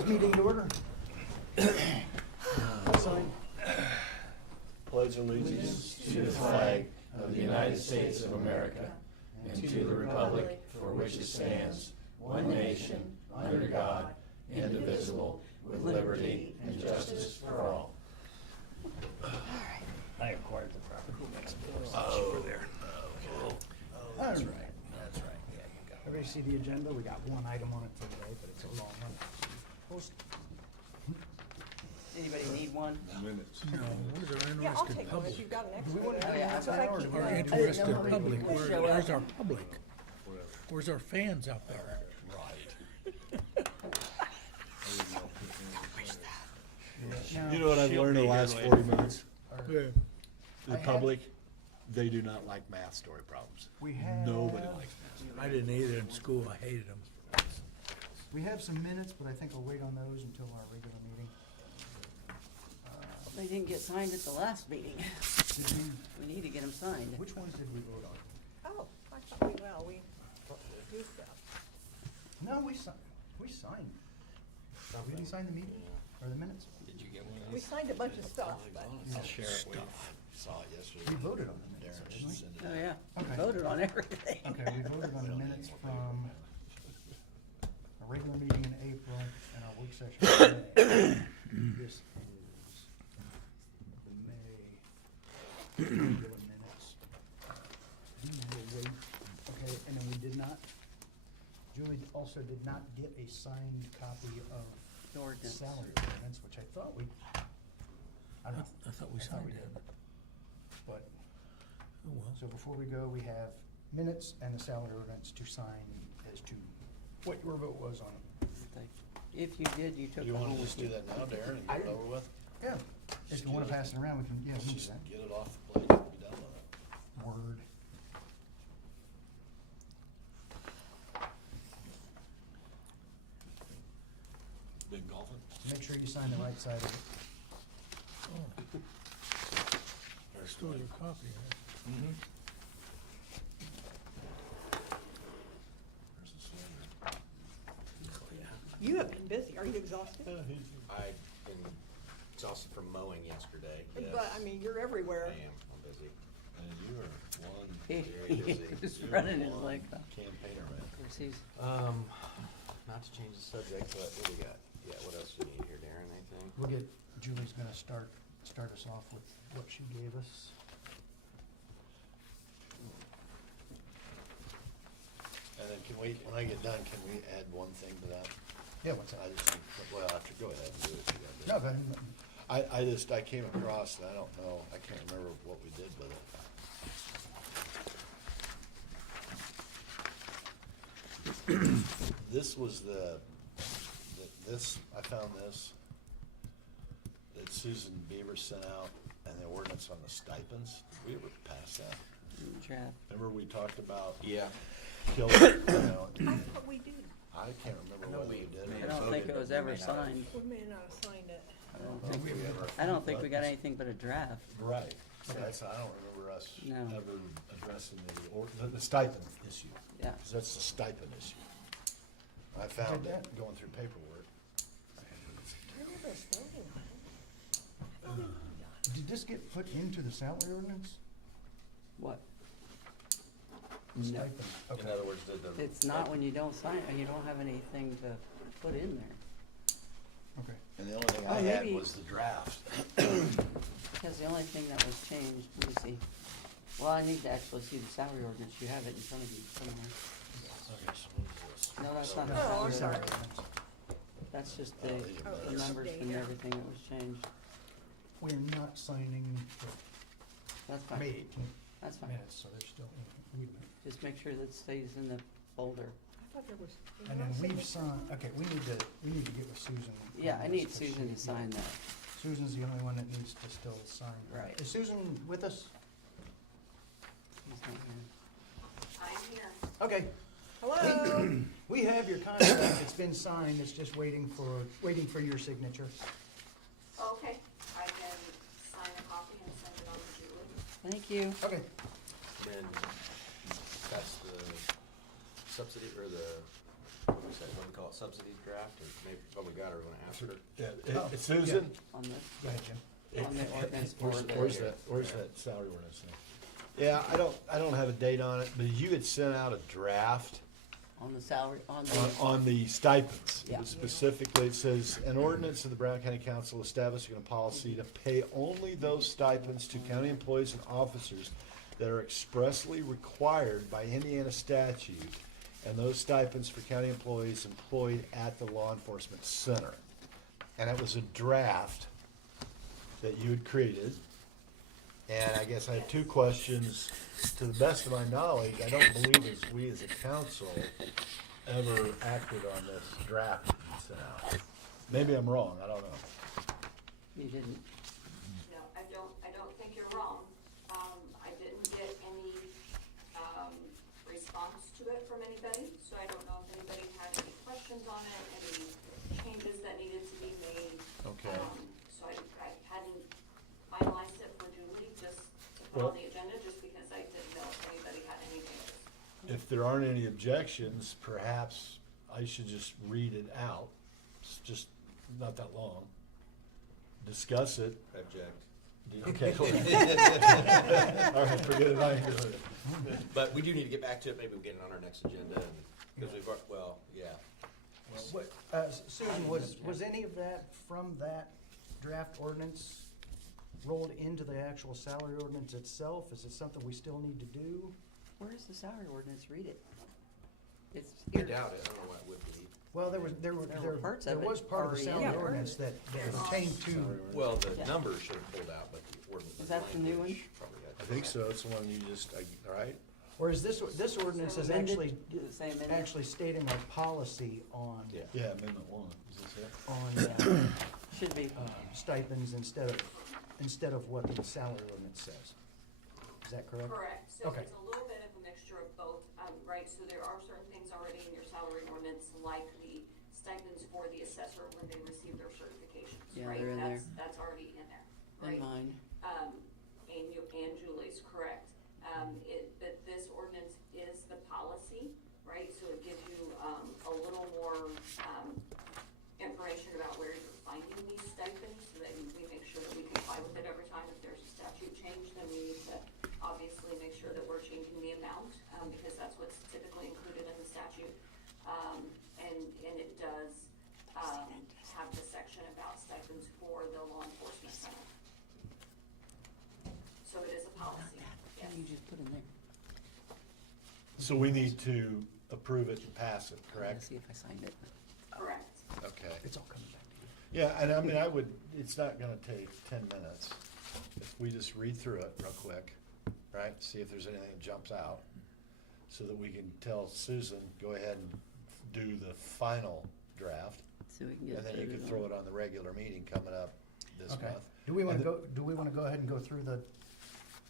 This meeting to order. Pledge allegiance to the flag of the United States of America and to the republic for which it stands, one nation, under God, indivisible, with liberty and justice for all. I acquired the property next door. Over there. That's right. That's right. Yeah, you got it. Everybody see the agenda? We got one item on it for today, but it's a long one. Anybody need one? Minutes. No, where's our Yeah, I'll interested take one if public? you've got an Do extra. we want to Oh, do yeah, minutes I now, or thought do we Our want to- interested how many public, people where, show where's up. our public? Where's our fans out there? No. You know what I've learned in the last 40 minutes? Yeah. The public, they do not like math story problems. We have. Nobody likes math. I didn't either in school, I hated them. We have some minutes, but I think I'll wait on those until our regular meeting. They didn't get signed at the last meeting. Did we, We need to get them signed. which ones did we vote on? Oh, I thought we used that. No, we signed. We didn't sign the meeting or the minutes. Did you get one We signed a bunch of stuff, but I'll share it with you. Saw it yesterday. We voted on the minutes, Darren didn't we? should send it Oh, out. yeah. Okay. Voted on everything. Okay, we voted on the minutes from a regular meeting in April and our work session in May. This is the May regular minutes. We will wait, okay, and then we did not, Julie also did not get a signed copy of The ordinance. salary ordinance, which I thought we, I don't know. I thought we signed did. it. But, Oh, well. so before we go, we have minutes and the salary ordinance to sign as to what your vote was on them. If you did, you took You it wanna home just with do you. that now, Darren, and get it over with? Yeah, if you wanna pass it around, we can, yeah, we can do Just that. get it off the plate and be done with it. Word. Been golfing? Make sure you sign the right side of it. Stole your copy, huh? Mm-hmm. There's the cylinder. you have been busy. Are you exhausted? I've been exhausted from mowing yesterday. But, I mean, you're everywhere. I am, I'm busy. And you are one Very busy. He's you're running his one leg. campaigner, man. Here's his- Not to change the subject, but what do we got? Yeah, what else do you need here, Darren, anything? We'll get, Julie's gonna start us off with what she gave us. And then can we, when I get done, can we add one thing to that? Yeah, what's that? I just, well, after, go ahead and do it. No, but, I came across, and I don't know, I can't remember what we did with it. This was I found this, that Susan Beaver sent out, and the ordinance on the stipends. Did we ever pass that? Draft. Remember we talked about Yeah. killing, you know, I thought we did. I can't remember whether we did. I don't think it was ever signed. We may not have signed it. I don't think we got anything but a draft. Right, so that's, I don't remember us No. ever addressing the stipend issue. Yeah. 'Cause that's the stipend issue. I found it going through paperwork. I remember us voting on it. did this get put into the salary ordinance? What? Stipend, In okay. other words, did the. It's not when you don't sign, you don't have anything to put in there. Okay. And the only thing Oh, I had maybe- was the draft. Because the only thing that was changed, let me see. Well, I need to actually see the salary ordinance. You have it in front of you somewhere. Okay, so what is this? No, that's not the Oh, I'm salary sorry. ordinance. That's just the Oh, these are the minutes. numbers and everything that was changed. We're not signing That's the May fine. 18th That's fine. minutes, so they're still in. Wait a minute. Just make sure that stays in the folder. I thought there was. And then we've signed, okay, we need to get with Susan. on Yeah, I this, need 'cause Susan to she- sign that. Susan's the only one that needs to still sign. Right. Is Susan with us? He's not here. Okay. Hello? We have your contract, it's been signed, it's just waiting for your signature. Okay, I can sign a copy and send it on to Julie. Thank you. Okay. Then that's the subsidy or the we say, what do we call it, subsidy draft, or maybe, what we got, or we wanna ask her? Yeah, Oh, Susan, On this, Go ahead, Jim. on the ordinance for where's the, that salary ordinance thing? Yeah, I don't have a date on it, but you had sent out a draft on the salary, on on the, the stipends. Yeah. Specifically, it says, an ordinance of the Brown County Council establishing a policy to pay only those stipends to county employees and officers that are expressly required by Indiana statute, and those stipends for county employees employed at the law enforcement center. And it was a draft that you had created. And I guess I have two questions. To the best of my knowledge, I don't believe we as a council ever acted on this draft that you sent out. Maybe I'm wrong, I don't know. you didn't, No, I don't think you're wrong. I didn't get any, response to it from anybody, so I don't know if anybody had any questions on it, any changes that needed to be made. Okay. So I hadn't finalized it for Julie, just to put on the agenda, just because I didn't know if anybody had any changes. If there aren't any objections, perhaps I should just read it out. It's just not that long. Discuss it. Object. Okay. All right, forget it, I ain't doing it. But we do need to get back to it, maybe we'll get it on our next agenda, and, because we've, well, yeah. What, Susan, was any of that from that draft ordinance rolled into the actual salary ordinance itself? Is it something we still need to do? where is the salary ordinance? Read it. It's I here. doubt it, I don't know what it would be. Well, there were parts of it was part of the already salary in there. ordinance that pertained to, Well, the Yeah. numbers should have pulled out, but the ordinance. Is that the new language one? probably had I to think go so, it's the one you just, all right? whereas this ordinance is Amended, actually, do the same amendment. actually stating our policy on, Yeah. Yeah, Amendment 1, is this it? on Should be, stipends instead of what the salary ordinance says. Is that correct? Correct, so Okay. it's a little bit of a mixture of both, right, so there are certain things already in your salary ordinance, like the stipends for the assessor when they receive their certifications, Yeah, right? they're in there. That's already in there, in right? mine. And Julie's correct. But this ordinance is the policy, right? So it gives you, a little more, information about where you're finding these stipends, so that we make sure that we comply with it every time. If there's a statute change, then we need to obviously make sure that we're changing the amount, because that's what's typically included in the statute. And it does, have the section about stipends for the law enforcement center. So it is a policy, yes. What did you just put in there? So we need to approve it and pass it, Let's correct? see if I signed it. Correct. Okay. It's all coming back to you. Yeah, and I mean, it's not gonna take 10 minutes. If we just read through it real quick, right? See if there's anything that jumps out, so that we can tell Susan, go ahead and do the final draft. So we can get And then you voted can on. throw it on the regular meeting coming up this Okay. month. Do we wanna And do we wanna go ahead and go through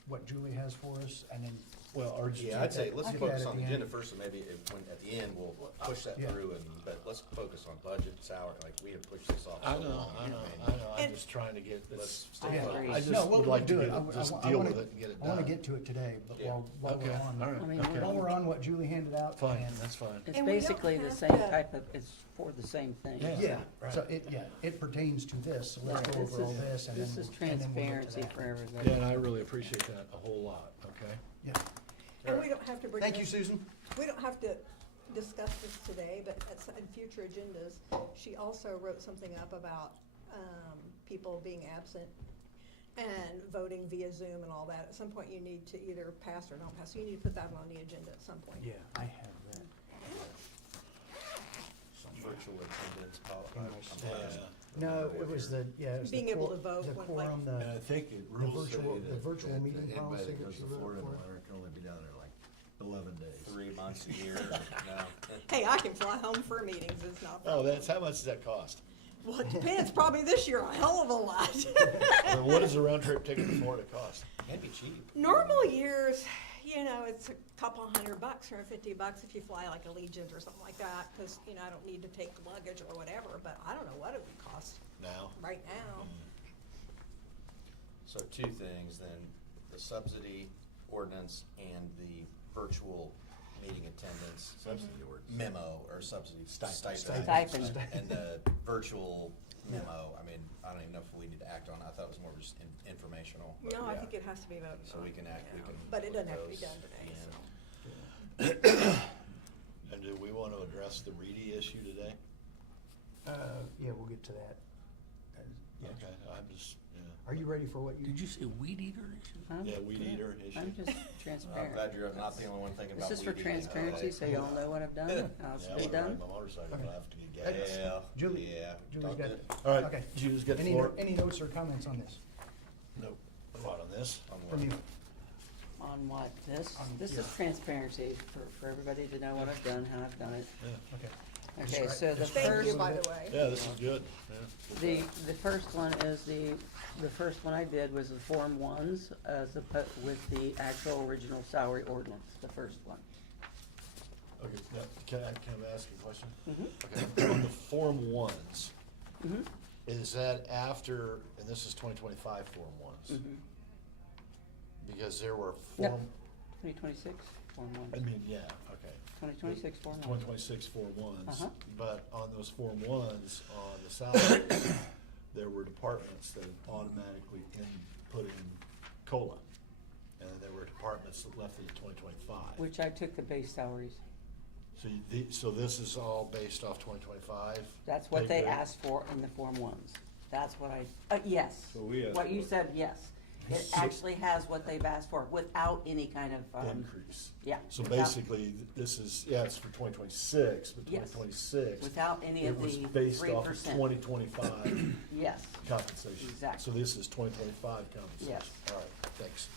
what Julie has for us, and then, Well, or just. Yeah, I'd say let's Okay. focus At on the the agenda end. first, and maybe when, at the end, we'll push that Yeah. through, but let's focus on budget, salary, like, we have pushed this off I so know, long. I know, and I'm And- just trying to get Let's this. stay I focused. agree. I just No, we'll would like to do it. get I- it, just I deal wanna- with it and get it I wanna done. get to it today, but Yeah. while we're Okay, on, all right, I mean, okay. while we're on what Julie handed out. Fine, and- that's fine. It's And we don't basically the have same to- type of, it's for the same thing. Yeah, right. so it pertains to this, so let's Right, go this over all is- this and then. This is and then we'll get to transparency that. for everybody. Yeah, and I really appreciate that a whole lot, okay? Yeah. And we don't have to bring Thank you, this, Susan. we don't have to discuss this today, but in future agendas, she also wrote something up about, people being absent and voting via Zoom and all that. At some point, you need to either pass or not pass, so you need to put that on the agenda at some point. Yeah, I have that. Some virtual attendance Yeah. No, it was it was the Being able quor- to vote the when, quorum, like- And I the, think it the rules virtual, say the that virtual meeting policy that Anybody she that goes to wrote Florida in for the us. winter can only be down there like 11 days. 3 months a year, no. Hey, I can fly home for meetings, it's not. a Oh, problem. that's, how much does that cost? Well, it depends, probably this year, a hell of a lot. Or what does a round trip ticket to Florida cost? Can be cheap. Normal years, it's a couple $100 or $50 if you fly like Allegiant or something like that, because, I don't need to take luggage or whatever, but I don't know what it would cost Now? right now. So 2 things then, the subsidy ordinance and the virtual meeting attendance. Subsidy orders. Memo or subsidy stipend. Stipend. And the virtual memo, I mean, I don't even know if we need to act on it. I thought it was more just informational. but No, I yeah. think it has to be voted So on. we can act, we Yeah. can. But it look doesn't have to be those done today, in. so. And do we want to address the Reedy issue today? Yeah, we'll get to that. Yeah. Okay, I'm just, Are you ready for what you? Did you say weed eater issue? I'm yeah, weed good. eater issue. I'm just I'm transparent. glad you're not the only one thinking about. This is for weed eating. transparency, so y'all know what I've done, and how it's Yeah, been I'm gonna done. ride my motorcycle, Okay. but I have to get gas. Yeah, Julie- yeah. Julie's talked got it. All right, Okay. Julie's got the Any, floor. any notes or comments on this Nope. What, on this? On from what? you? On what, this? On- This yeah. is transparency for everybody to know what I've done, how I've done it. Yeah. Okay. Okay, so the Describe- Thank you, first, by the way. Yeah, this is good, yeah. the first one is the first one I did was the Form 1s with the actual original salary ordinance, the first one. Okay, now, can I ask you a question? Mhm. Okay, on the Form 1s, Mhm. is that after, and this is 2025 Form 1s? Mhm. Because there were Yep. Form, 2026, Form I 1. mean, yeah, okay. 2026, Form 1. 2026 Form 1s, Uh-huh. but on those Form 1s, on the salaries, there were departments that automatically put in COLA. And there were departments that left it at 2025. Which I took the base salaries. So this is all based off 2025? That's what they pay grade? asked for in the Form 1s. That's what yes. So we asked What you for it. said, yes. It So- actually has what they've asked for without any kind of, Increase. yeah. So without- basically, this is, yeah, it's for 2026, but Yes. 2026. Without any it of was the based off of 3%. 2025 Yes, compensation. Exactly. So this is 2025 compensation. Yes. All right, thanks.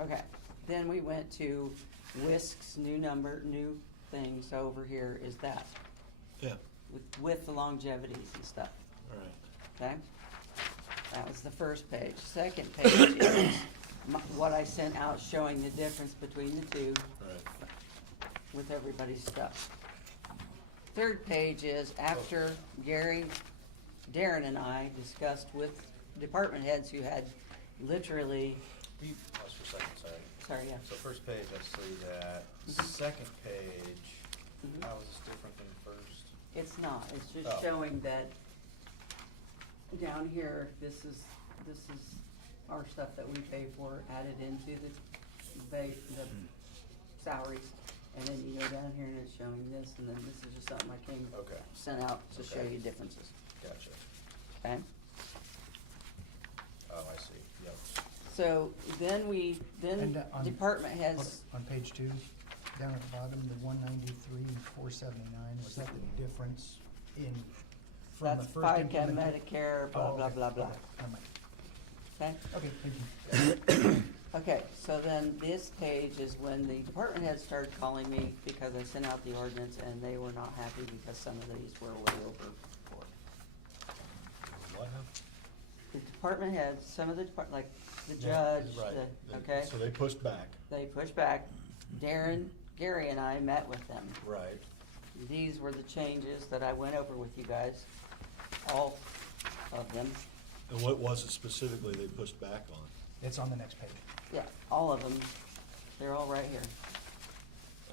okay. Then we went to WISC's new number, new thing, so over here is that, Yeah, with the longevities and stuff, all right. okay? That was the first page. Second page is what I sent out showing the difference between the two All right. with everybody's stuff. Third page is after Gary, Darren and I discussed with department heads who had literally, Will you pause for a second, sorry? sorry, yeah. So first page, I see that. Mhm. Second page, Mhm. how is this different than first? It's not, it's just Oh. showing that down here, this is our stuff that we pay for added into the salaries. And then you go down here and it's showing this, and then this is just something I Okay, sent out to show Okay. you differences, gotcha. okay? Oh, I see, yep. So then And, on- department heads, On page 2, down at the bottom, the 193,479, was that the difference from the that's first FICA, implementation? Medicare, blah, Oh, blah, okay, blah, blah, okay, never mind. okay? Okay, thank you. Okay, so then this page is when the department heads started calling me because I sent out the ordinance and they were not happy because some of these were way over board. What now? The department heads, some of the like the Yeah, judge, right. okay, So they pushed back. they pushed back. Darren, Gary and I met with them. Right. These were the changes that I went over with you guys, all of them. And what was it specifically they pushed back on? It's on the next page. Yeah, all of them. They're all right here.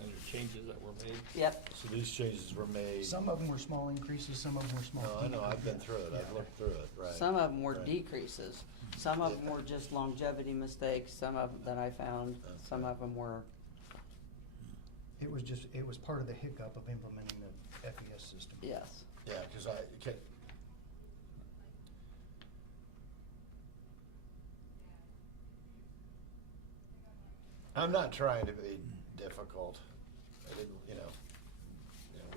Under changes that were made. Yep, So these changes were made. Some of them were small increases, some of them were small No, I know, I've been decreases. through it, I've Yeah. looked through it, right. some of them were Right. decreases. Some of them were just longevity mistakes, some of them that I found, some of them were, It was part of the hiccup of implementing the FES system. yes. Yeah, cause okay. I'm not trying to be difficult. I didn't,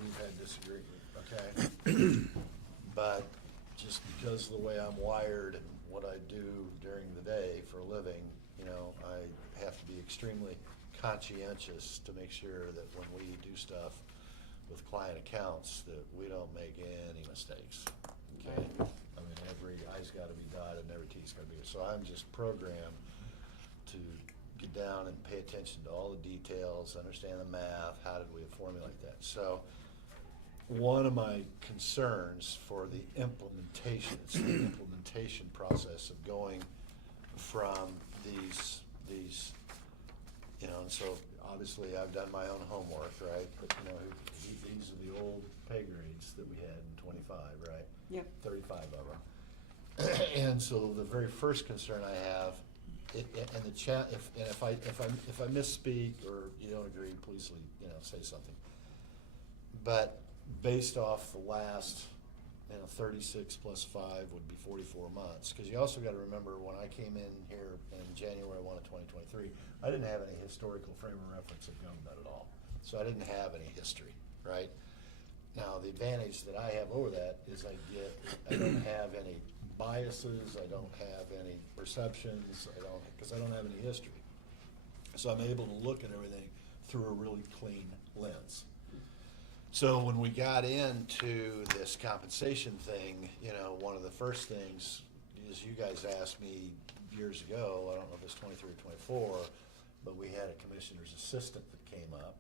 we've had disagreement, okay? But just because of the way I'm wired and what I do during the day for a living, I have to be extremely conscientious to make sure that when we do stuff with client accounts, that we don't make any mistakes, okay? I mean, every I's gotta be dotted and every T's gotta be, so I'm just programmed to get down and pay attention to all the details, understand the math, how did we formulate that? So, one of my concerns for the implementation, it's the implementation process of going from these You know, and so obviously I've done my own homework, right? But, you know, these are the old pay grades that we had in 25, right? Yep. 35 of them. And so the very first concern I have, and if I misspeak or you don't agree, please, say something. But based off the last, 36 plus 5 would be 44 months. Because you also got to remember, when I came in here in January 1 of 2023, I didn't have any historical frame of reference of government at all. So I didn't have any history, right? Now, the advantage that I have over that is I don't have any biases, I don't have any perceptions, because I don't have any history. So I'm able to look at everything through a really clean lens. So when we got into this compensation thing, one of the first things is you guys asked me years ago, I don't know if it's 23 or 24, but we had a commissioner's assistant that came up.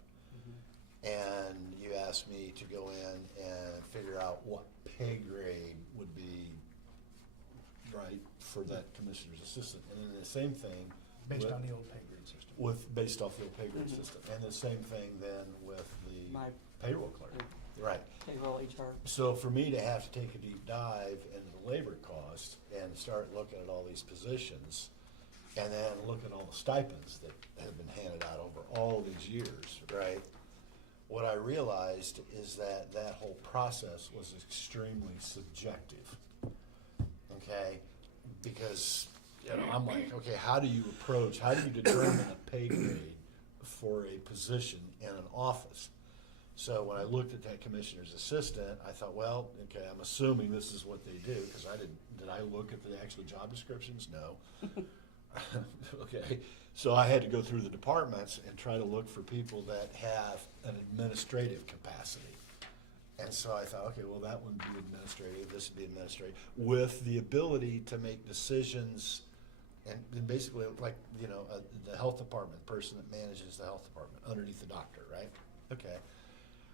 And you asked me to go in and figure out what pay grade would be right for that commissioner's assistant. And then the same thing. Based on the old pay grade system. Based off the old pay grade system. And the same thing then with the My payroll clerk. Right. payroll HR. So for me to have to take a deep dive into the labor cost and start looking at all these positions, and then look at all the stipends that have been handed out over all these years, right? What I realized is that that whole process was extremely subjective, okay? Because, I'm like, okay, how do you determine a pay grade for a position in an office? So when I looked at that commissioner's assistant, I thought, well, okay, I'm assuming this is what they do, because did I look at the actual job descriptions? No. Okay, so I had to go through the departments and try to look for people that have an administrative capacity. And so I thought, okay, well, that would be administrative, this would be administrative, with the ability to make decisions, and basically, like, the health department, person that manages the health department, underneath the doctor, right? Okay.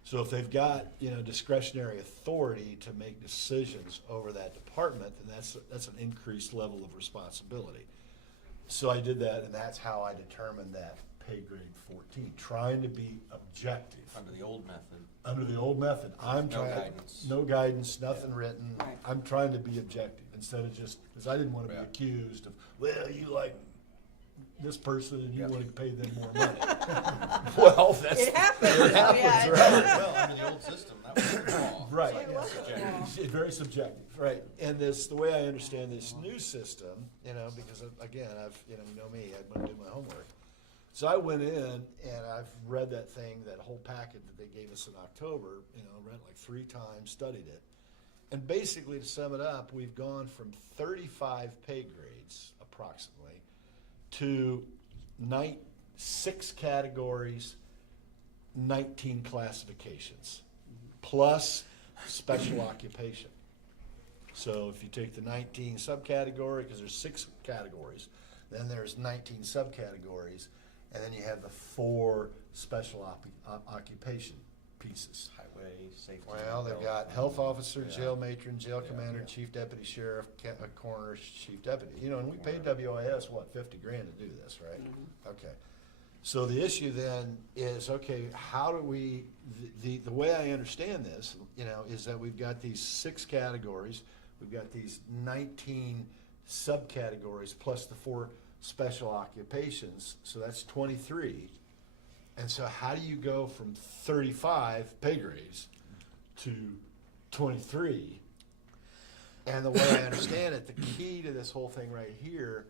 So if they've got, discretionary authority to make decisions over that department, then that's an increased level of responsibility. So I did that, and that's how I determined that pay grade 14, trying to be objective. Under the old method. Under the old method, I'm No trying. guidance. No guidance, nothing written. Right. I'm trying to be objective, instead of just, because I didn't want to be Yeah. accused of, well, you like this person and you Yeah. want to pay them more money. Well, that's. It happens. It happens, Yeah, it right? Well, under the old system, that was law. Right. It was subjective. It's very subjective, right? And the way I understand this new system, because again, you know me, I want to do my homework. So I went in and I've read that whole packet that they gave us in October, read it like 3 times, studied it. And basically, to sum it up, we've gone from 35 pay grades, approximately, to 6 categories, 19 classifications, plus special occupation. So if you take the 19 subcategory, because there's 6 categories, then there's 19 subcategories, and then you have the 4 special occupation pieces. Highway, safety. Well, they've got health officer, Yeah. jail matron, jail Yeah. commander, Yeah. chief deputy sheriff, coroner, chief deputy. And we paid WIS, $50 grand to do this, right? Okay. So the issue then is, okay, how do we, the way I understand this, is that we've got these 6 categories, we've got these 19 subcategories, plus the 4 special occupations, so that's 23. And so how do you go from 35 pay grades to 23? And the way I understand it, the key to this whole thing right here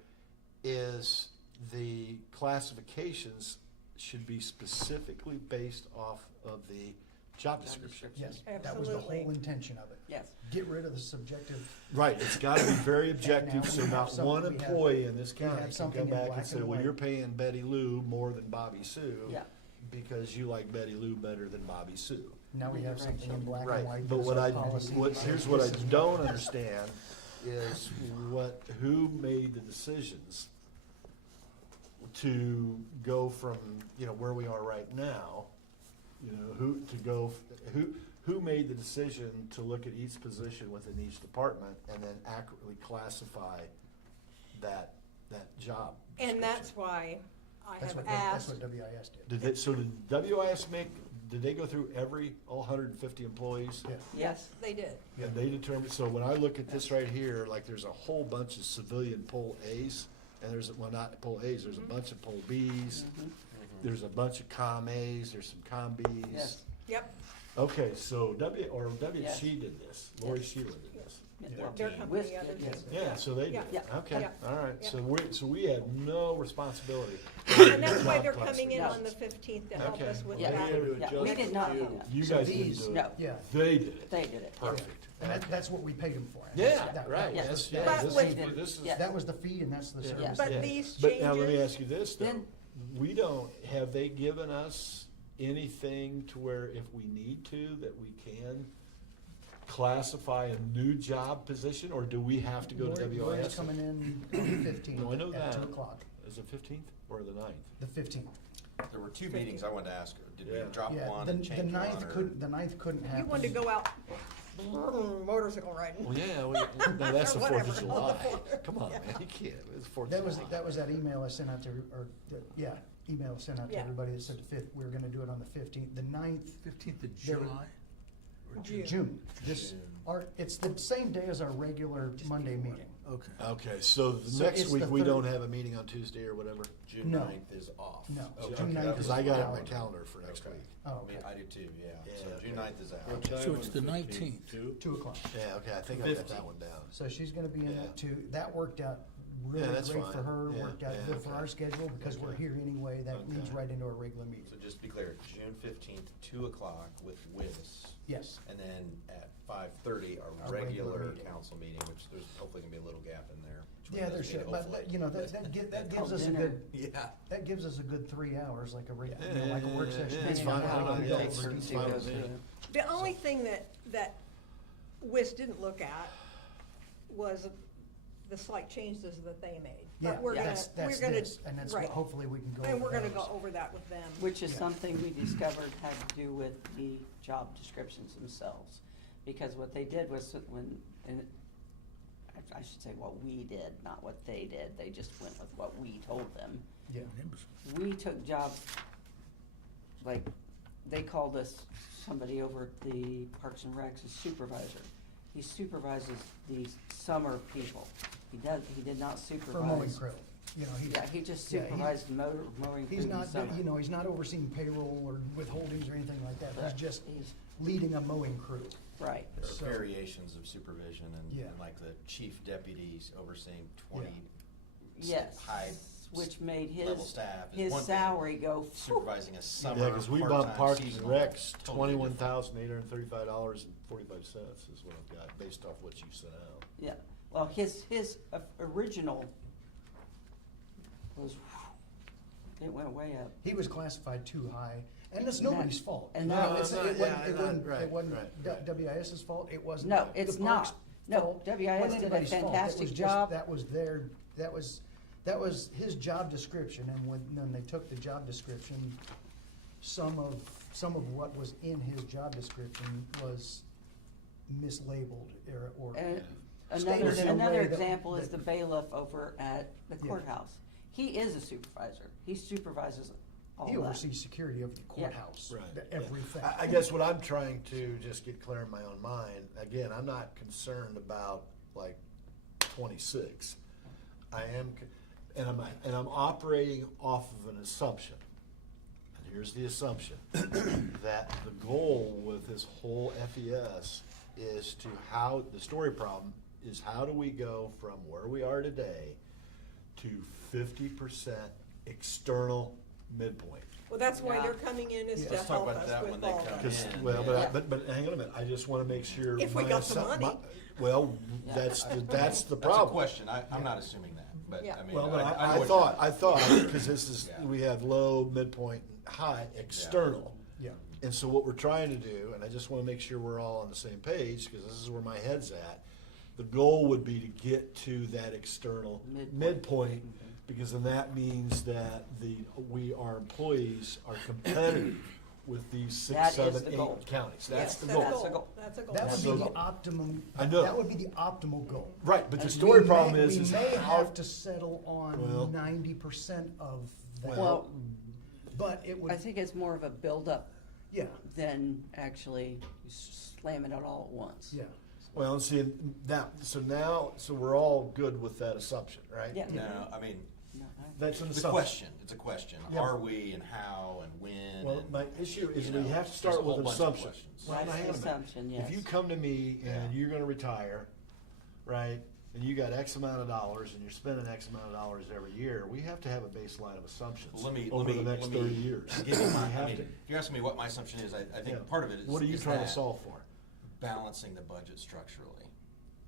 is the classifications should be specifically based off of the job description. Yes, that was the Absolutely. whole intention of it. Yes. Get rid of the subjective. Right, it's gotta be very And objective, now so we have not some- one we have- employee in this we have county can something come in back black and say, and well, white. you're paying Betty Lou more than Bobby Sue. Yeah. Because you like Betty Lou better than Bobby Sue. Now we have something in black and Right, white. but that's our policy. here's what I don't understand is who made the decisions to go from, where we are right now, who made the decision to look at each position within each department and then accurately classify that job And description? that's why I That's have what, that's asked, what WIS did. Did they, so did WIS did they go through all 150 employees? Yeah. yes, they did. And they determined, so when I look at this right here, like there's a whole bunch of civilian poll As, and there's, well, not poll As, there's a bunch of poll Bs, there's a bunch of com As, there's some com Bs. Yes. Yep, Okay, so WC Yes. did this, Lori Yes. Sheila did this. their Team. company, With- others. yes. Yeah, so they did, Yeah. okay, Yeah. all right, Yeah. so we had no responsibility. And that's why they're Job coming in on the classifications. 15th to help Okay. us with Yeah. that. Yeah, we did not do that. You So guys didn't these- do it. No. Yeah. They did it. They did it. Perfect. And that's what we paid them for. Yeah, That- right, that yes, was- yeah, But this with- is, this is. Yeah. That was the fee and that's the Yeah. service. But Yeah. these But now let me changes- ask you this though, Then- we don't, have they given us anything to where if we need to, that we can classify a new job position, or do we have to go to Lori's WIS? coming in on the 15th No, I know at that. 2:00, Is it 15th or the 9th? the 15th. There were two meetings I wanted to ask, did we Yeah. drop Yeah, one the and change one, or? the 9th couldn't happen. You wanted to go out motorcycle riding. Well, yeah, no, that's the Or 4th of whatever. July. Yeah. Come on, man, you can't, it's 4th of July. That was that email I sent out to, email I sent out to Yeah. everybody that said the 5th, we were gonna do it on the 15th. The 9th, 15th of There- July? Or June. June, it's the same day as our regular Monday meeting. Okay. Okay, so the So next it's week, the we third- don't have a meeting on Tuesday or whatever? June No. 9th is off. No, Okay. June 9th Because is I got it on my out. calendar for next Okay. week. Oh, I mean, okay, I do too, yeah, so Yeah, June okay. 9th is out. So it's the 19th. 2:00. Yeah, okay, I think I got that one down. So she's gonna be in Yeah. that too. That worked out Yeah, really that's great for fine. her, Yeah, worked out yeah, good for okay. our schedule because we're Okay. here anyway. That leads Okay. right into our regular meeting. So just to be clear, June 15th, 2:00 with WIS, Yes, and then at 5:30, our Our regular regular meeting. council meeting, which there's hopefully gonna be a little gap in there. between yeah, those there meetings, should, but hopefully. that, you know, that gives us a dinner. good, Yeah. that gives us a good 3 hours, like a regular, Yeah, like a work yeah, session. yeah, it's meeting. fine. I don't know, yeah, Takes it's her it's to fine go with me. through. The only thing that WIS didn't look at was the slight changes that they made. Yeah, But we're gonna, that's we're gonna, this, and that's what, right. hopefully we can go And over we're gonna those. go over that with them. Which is Yeah. something we discovered had to do with the job descriptions themselves. Because what they did was when, and I should say what we did, not what they did. They just went with what we told them. Yeah, We took jobs, like, they called us, somebody over at the Parks and Recs, a supervisor. He supervises these summer people. He did not supervise. for mowing crew, you know, he's. Yeah, he just yeah, he's- supervised mowing crew He's in the not, summer. you know, he's not overseeing payroll or withholdings or anything like that. He's Right. just He's- leading a mowing crew. Right. There So- are variations of supervision Yeah. and like the chief deputies overseeing 20 Yes, high which made level staff is his one thing. salary go. Supervising a summer Yeah, because we bumped part-time Parks and seasonal, Recs totally different. $21,835.45 is what I've got, based off what you sent out. Yeah, well, his original was, it went way up. He was classified too high, and it's nobody's fault. and No, that- it's- No, it no, wasn't, yeah, it wasn't, right, it wasn't right, D- right. WIS's fault, it wasn't. No, it's the park's not. No, fault. WIS Wasn't did a anybody's fault. It fantastic was just- job. That was that was his job description, and when they took the job description, some of what was in his job description was mislabeled or. And Stated in a another way that- example is that- the bailiff over at the Yeah. courthouse. He is a supervisor. He supervises all He that. oversees security of the Yeah. courthouse, Right. everything. I guess what I'm trying to just get clear in my own mind, again, I'm not concerned about like 26. I am, and I'm operating off of an assumption. And here's the assumption, that the goal with this whole FES is the story problem is how do we go from where we are today to 50% external midpoint? Well, that's why Yeah. they're coming in is Yeah. to Let's talk help about us that with when they all come that. Because, in. well, Yeah. but hang on a minute, I just wanna make sure. If we my got the assum- money. Well, Yeah. that's the That's a problem. question, I'm not assuming that, but Yeah. I mean. Well, but know I what- thought, because this is, Yeah. we have low, midpoint, and high, external. Yeah. And so what we're trying to do, and I just wanna make sure we're all on the same page, because this is where my head's at. The goal would be to get to that external midpoint, because then that means that our employees are competitive with these That 6, is 7, the goal. 8 counties. Yes, That's the that's goal. the goal. That's a goal. That That's would be the the goal. optimum, I know. that would be the optimal goal. Right, but the And story we problem may- is We may how. have to settle Well- on 90% of that. Well, But it would, I think it's more of a buildup yeah, than actually slamming it all at once. yeah. Well, see, so we're all good with that assumption, right? Yeah. No, I mean, No, That's an the assumption. question, it's a question. Yeah. Are we and how and when? Well, and, my issue is you we know, have to there's start a whole with an bunch of assumption. questions. Well, That's now, hang the on a minute. assumption, yes. If you come to me and Yeah. you're gonna retire, right, and you got X amount of dollars and you're spending X amount of dollars every year, we have to have a baseline of assumptions Let me, over let me, the next let me 30 years. give you my, We have I mean, to. if you're asking me what my assumption is, I think Yeah. part of it is. What are you is trying to that solve for? Balancing the budget structurally.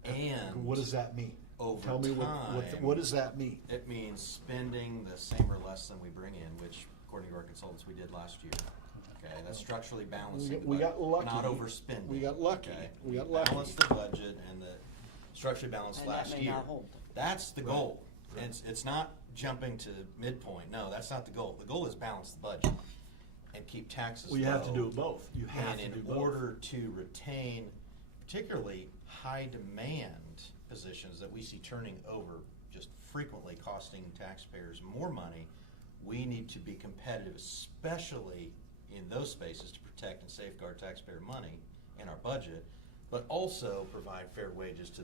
And. What does that mean? Over Tell me what time- does that mean? It means spending the same or less than we bring in, which according to our consultants, we did last year. Okay, that's structurally balancing. the We got budget, lucky. Not overspending. We got lucky. okay? We got lucky. Balanced the budget and the structurally balanced And that last may year. not hold. That's the Right. goal. It's not jumping to midpoint. No, that's not the goal. The goal is balance the budget and keep taxes Well, you have to low. do it both. You have And to do in both. order to retain particularly high demand positions that we see turning over just frequently costing taxpayers more money, we need to be competitive, especially in those spaces to protect and safeguard taxpayer money in our budget, but also provide fair wages to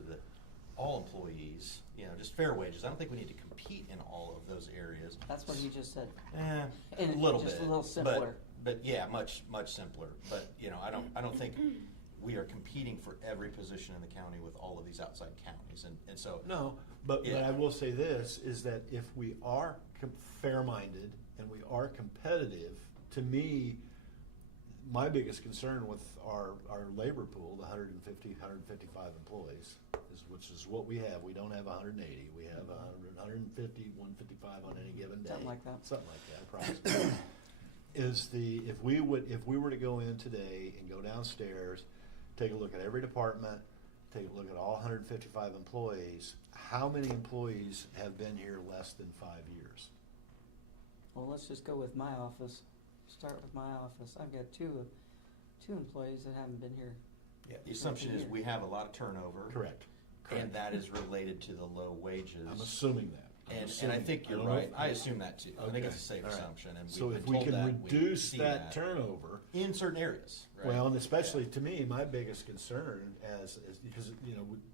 all employees, just fair wages. I don't think we need to compete in all of those areas. That's what he just said. A And little just bit. a little simpler. But yeah, much simpler. But, I don't think we are competing for every position in the county with all of these outside counties. And so. No, but Yeah. I will say this, is that if we are fair-minded and we are competitive, to me, my biggest concern with our labor pool, the 155 employees, which is what we have. We don't have 180. We have 150, 155 on any given day. Something like that. Something like that, approximately. If we were to go in today and go downstairs, take a look at every department, take a look at all 155 employees, how many employees have been here less than 5 years? Well, let's just go with my office. Start with my office. I've got two employees that haven't been here. Yeah, the assumption is we have a lot of turnover. Correct. And that is related to the low wages. I'm assuming that. I'm And I assuming. think you're don't know right. if- I assume that too. I think it's a Okay. safe All right. assumption, and So we've if been we told can that, we reduce see that turnover, in certain areas, right? well, and especially to me, my biggest concern as because,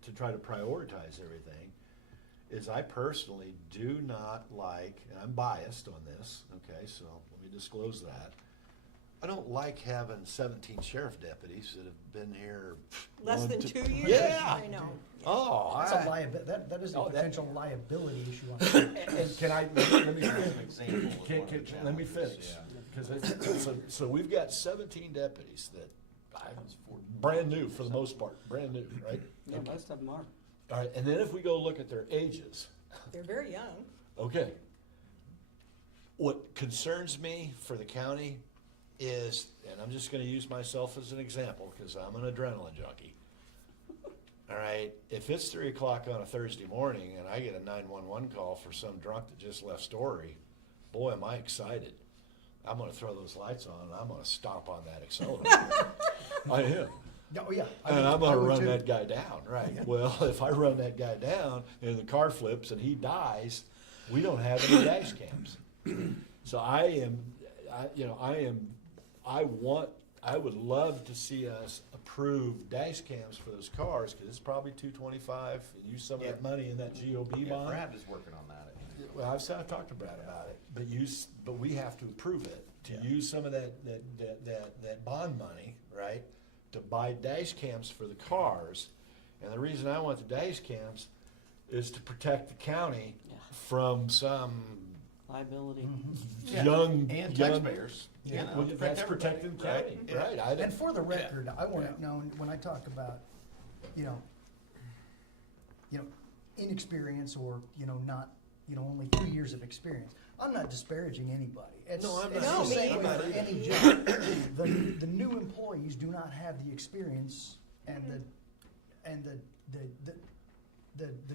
to try to prioritize everything, is I personally do not like, and I'm biased on this, okay, so let me disclose that. I don't like having 17 sheriff deputies that have been here. Less than 2 years? Yeah. I know. Oh, That's a that is a Oh, that- potential liability issue on that. And can I, let me As an finish. example of Can- one of the can- let me challenges, finish. yeah. Because so we've got 17 deputies that, brand new for the most part, brand new, right? Yeah, Okay. most of them are. All right, and then if we go look at their ages, They're very young. okay. What concerns me for the county is, and I'm just gonna use myself as an example, because I'm an adrenaline junkie. All right, if it's 3 o'clock on a Thursday morning and I get a 911 call for some drunk that just left Story, boy, am I excited. I'm gonna throw those lights on and I'm gonna stomp on that accelerator. I am. Oh, yeah. I And would- I'm I gonna would run too. that guy down, right? Well, if I run that guy down and the car flips and he dies, we don't have any dash cams. So I would love to see us approve dash cams for those cars, cause it's probably $225 and use some of that Yeah. money in that GOB Yeah, bond. Brad is working on that. Well, I've talked to Brad about it, but we have to approve it, to Yeah. use some of that bond money, right? To buy dash cams for the cars. And the reason I want the dash cams is to protect the county Yeah. from some Liability. Yeah, young. And young- taxpayers, Yeah. Well, protect that's everybody, protecting the right? county, Yeah. right? I And don't- for the record, I want to know, when I talk about, inexperience or, not, only 2 years of experience, I'm not disparaging anybody. No, I'm It's not the either. same I'm way not for either. any job. The new employees do not have the experience and the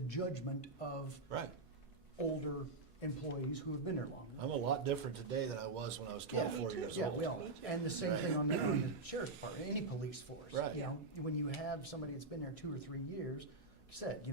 judgment of Right. older employees who have been there longer. I'm a lot different today than I was when I was 24 years Yeah, old. we all, and the same thing on the sheriff's department, any police force. Right. When you have somebody that's been there 2 or 3 years, like you said,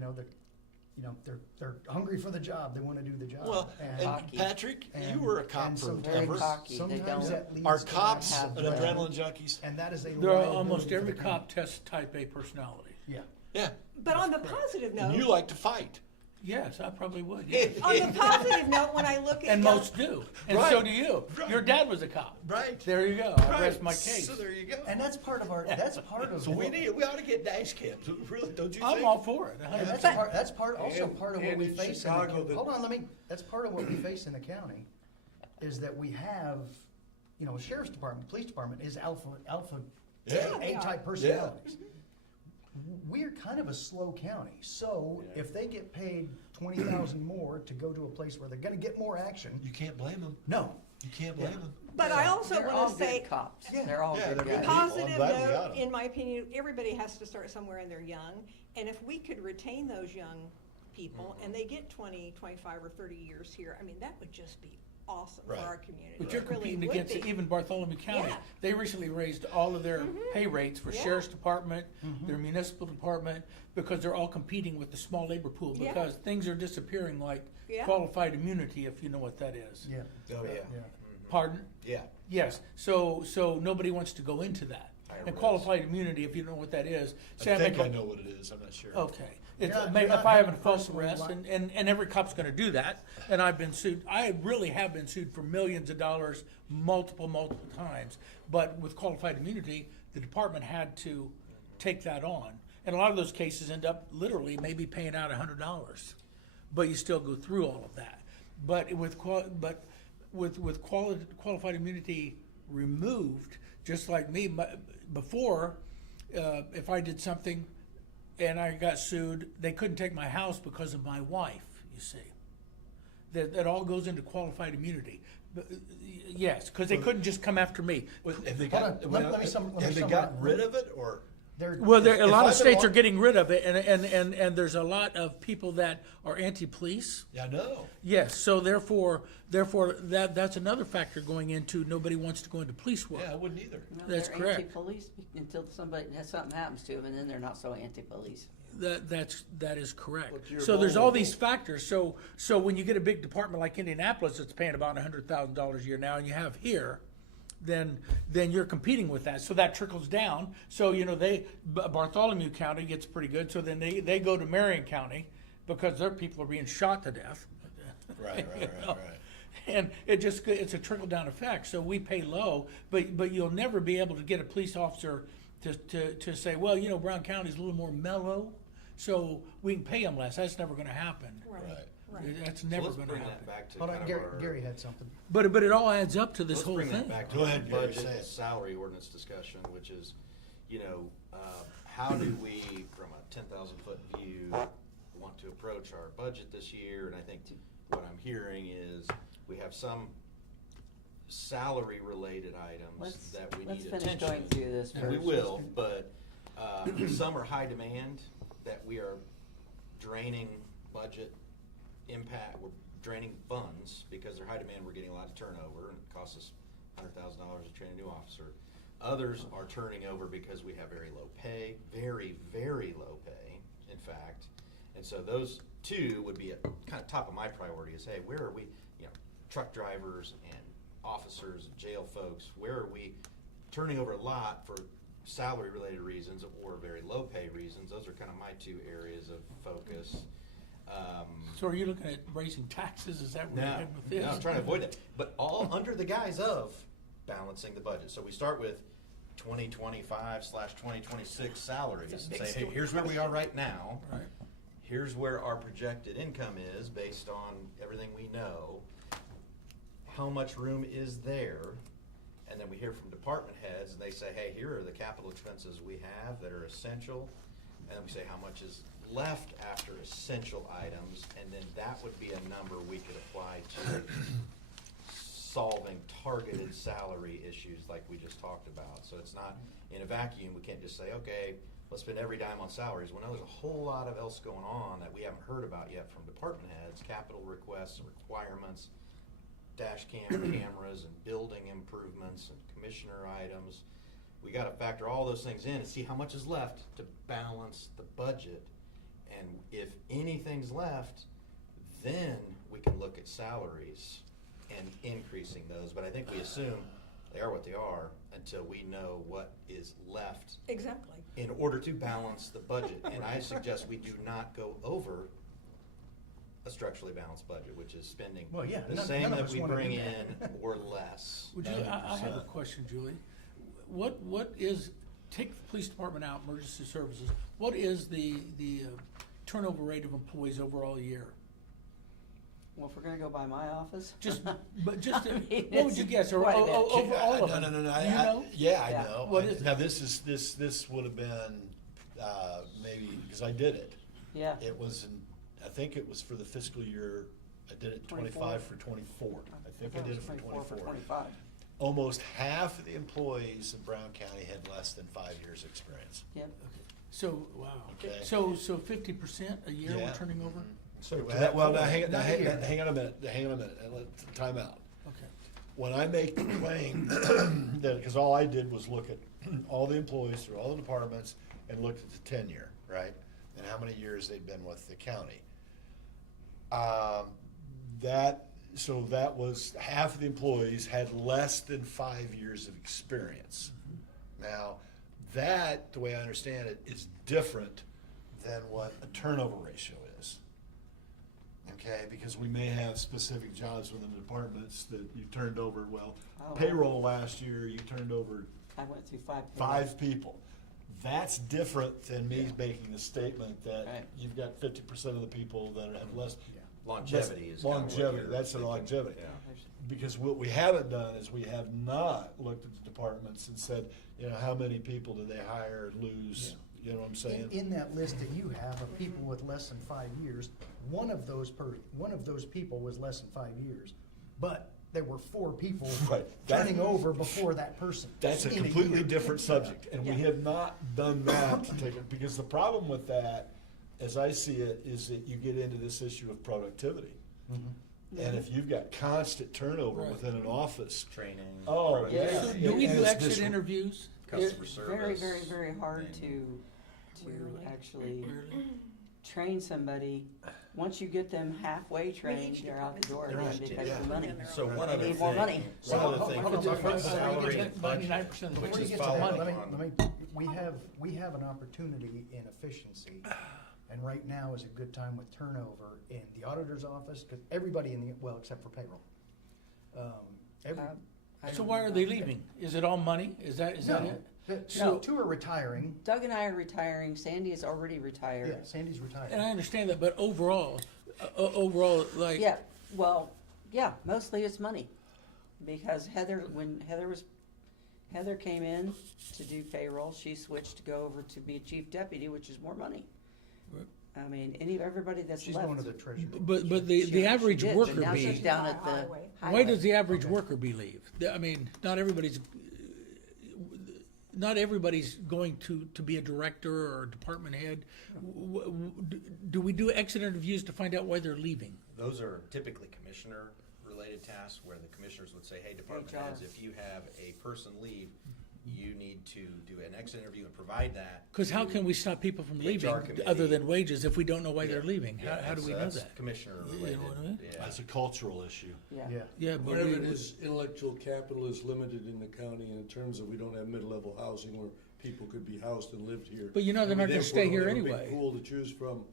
you know, they're hungry for the job, they wanna do the job. Well, and Cocky. Patrick, you and- were a cop and for sometimes- Very ever. cocky. They Sometimes don't- that leads Are to cops have an the- adrenaline junkies? And that is a There are liability almost for every the cop county. tests type A personality. Yeah. Yeah. But on the positive And you note, like like to fight. Yes, I probably would, yeah. on the positive note, when I look at And young- most do, and Right. so do you. Right. Your dad was a cop. Right. There you go, I Right. rest my case. So there you go. And that's part of our, that's part of. So we ought to get dash cams, really, don't you think? I'm all for it, And 100%. that's part, also part of what and we in face in the, Chicago, the- hold on, that's part of what we face in the county, is that we have, you know, sheriff's department, police department is alpha Yeah. A-type personalities. We're kind of a slow county, so if they get paid 20,000 more to go to a place where they're gonna get more action, You can't blame them. no. You can't blame them. but I also They're want all to say, good cops, Yeah. they're all Yeah, good they're good guys. people. I'm positive glad we got note, 'em. in my opinion, everybody has to start somewhere and they're young. And if we could retain those young people and they get 20, 25, or 30 years here, I mean, that would just be awesome for Right. our community. But you're It really competing would against be. even Bartholomew County. Yeah. They recently raised all of their pay rates for Yeah. sheriff's department, their municipal department, because they're all competing with the small labor pool, Yeah. because things are disappearing like Yeah. qualified immunity, if you know what that is. Yeah, Oh, yeah. yeah. Pardon? Yeah. Yes, so nobody wants to go into that. Higher And risk. qualified immunity, if you don't know what that is. I say think make I a- know what it is, I'm not sure. Okay, it's, You're not- maybe you're if not I have a false personally arrest, li- and every cop's gonna do that, and I've been sued, I really have been sued for millions of dollars, multiple times. But with qualified immunity, the department had to take that on. And a lot of those cases end up literally maybe paying out $100, but you still go through all of that. But with qualified immunity removed, just like me, before, if I did something and I got sued, they couldn't take my house because of my wife, you see. That all goes into qualified immunity. But, yes, because they couldn't just come after me. Have they Hold got, on, let me sum have they up. gotten rid of it, or? Well, a lot of I've been states wa- are getting rid of it, and there's a lot of people that are anti-police. Yeah, I know. Yes, so therefore, that's another factor going into nobody wants to go into police work. Yeah, I wouldn't either. No, That's they're correct. anti-police until something happens to them, and then they're not so anti-police. That is correct. Well, to your So there's all vulnerable- these factors. So when you get a big department like Indianapolis that's paying about $100,000 a year now, and you have here, then you're competing with that. So that trickles down. So Bartholomew County gets pretty good. So then they go to Marion County because their people are being shot to death. Right. You know? And it's a trickle down effect. So we pay low, but you'll never be able to get a police officer to say, well, Brown County's a little more mellow, so we can pay them less. That's never going to happen. Right. That's So never let's going to bring happen. that back to Hold on, kind of our. Gary had something. But it all adds up to this Let's whole bring thing. that back to Go our ahead, Gary, budget say and it. salary ordinance discussion, which is, how do we, from a 10,000-foot view, want to approach our budget this year? And I think what I'm hearing is we have some salary-related items that we Let's need finish attention. going through this And we first. will, but some are high demand that we are draining budget impact, we're draining funds because they're high demand, we're getting a lot of turnover, and it costs us $100,000 to train a new officer. Others are turning over because we have very low pay, very, very low pay, in fact. And so those two would be kind of top of my priority is, hey, where are we, truck drivers and officers, jail folks, where are we turning over a lot for salary-related reasons or very low pay reasons? Those are kind of my two areas of focus. So are you looking at raising taxes? Is that where you're No, heading with this? I'm trying to avoid that, but all under the guise of balancing the budget. So we start with 2025/2026 salaries and say, hey, here's where we are right now. Right. Here's where our projected income is based on everything we know. How much room is there? And then we hear from department heads, and they say, hey, here are the capital expenses we have that are essential. And then we say how much is left after essential items, and then that would be a number we could apply to solving targeted salary issues like we just talked about. So it's not in a vacuum. We can't just say, okay, let's spend every dime on salaries. Well, no, there's a whole lot of else going on that we haven't heard about yet from department heads, capital requests and requirements, dash cam cameras and building improvements and commissioner items. We got to factor all those things in and see how much is left to balance the budget. And if anything's left, then we can look at salaries and increasing those. But I think we assume they are what they are until we know what is left Exactly. in order to balance the budget. And I suggest we do not go over a structurally balanced budget, which is spending Well, yeah, the none same of that us we wanna bring do in that. or less. Would you, I have a 90%. question, Julie. What is, take the police department out, emergency services, what is the turnover rate of employees overall a year? Well, if we're gonna go by my office. But just, I mean, what would you it's guess, or quite a bit. over all of No, them? no, no, Do you know? yeah, I Yeah. know. What is it? Now, this would have been, maybe, because I did it. Yeah. It was I think it was for the fiscal year, I did it 24. 25 for 24. I think I thought did it for 24 24. 25. Almost half of the employees in Brown County had less than 5 years' experience. Yep. So, wow. Okay. So 50% a year we're Yeah. turning over? So, to that well, point, now hang not a year. on a minute, and let, time out. Okay. When I make the claim, that, because all I did was look at all the employees through all the departments and looked at the tenure, right? And how many years they'd been with the county. So that was, half of the employees had less than 5 years of experience. Now, that, the way I understand it, is different than what a turnover ratio is. Okay, because we may have specific jobs within the departments that you turned over, well, Oh. payroll last year, you turned over I went through 5. 5 people. That's different than me making the statement that Right. you've got 50% of the people that have less. Longevity is kinda what Longevity, you're that's the thinking, longevity. yeah. Because what we haven't done is we have not looked at the departments and said, you know, how many people do they hire, lose, you know what I'm saying? In that list that you have of people with less than 5 years, one of those people was less than 5 years. But there were 4 people Right. turning over before that person. That's a in completely year. different subject, and we Yeah. have not done that to take it, because the problem with that, as I see it, is that you get into this issue of productivity. And if you've got constant turnover Right. within an office, Training. oh, right. yeah. So do we and do it's exit dis- interviews? Customer It's service. very, very hard to actually train somebody. Once you get them halfway trained, they're out the door again Right, because yeah. of money. So one They other need more money. thing, one other thing Hold for on, the hold on, salary and budget, 99% of the which Before you is get to following that, on. let me, we have an opportunity in efficiency, and right now is a good time with turnover in the auditor's office, because everybody well, except for payroll. Every, So why are they leaving? Is it all money? Is that no, it? two are retiring, Doug and I are retiring. Sandy is already retired. yeah, Sandy's retiring. And I understand that, but overall, like. Yeah, well, yeah, mostly it's money. Because when Heather came in to do payroll, she switched to go over to be chief deputy, which is more money. Right. I mean, everybody that's She's left. going to the treasury. But She the average did, but worker now she's bee, down at the why highway. does the average Okay. worker bee leave? I mean, not everybody's going to be a director or a department head. Do we do exit interviews to find out why they're leaving? Those are typically commissioner-related tasks where the commissioners would say, hey, department HR. heads, if you have a person leave, you need to do an exit interview and provide that. Because how to can we stop people from HR leaving committee. other than wages if we don't know why they're leaving? Yeah, How do we know that's that? Commissioner-related, You know what I mean? yeah. That's a cultural issue. Yeah. Yeah. Yeah, but Part of we- it is intellectual capital is limited in the county in terms of we don't have mid-level housing where people could be housed and lived here. But you know they're And we not gonna therefore stay don't here have a big anyway. pool to choose from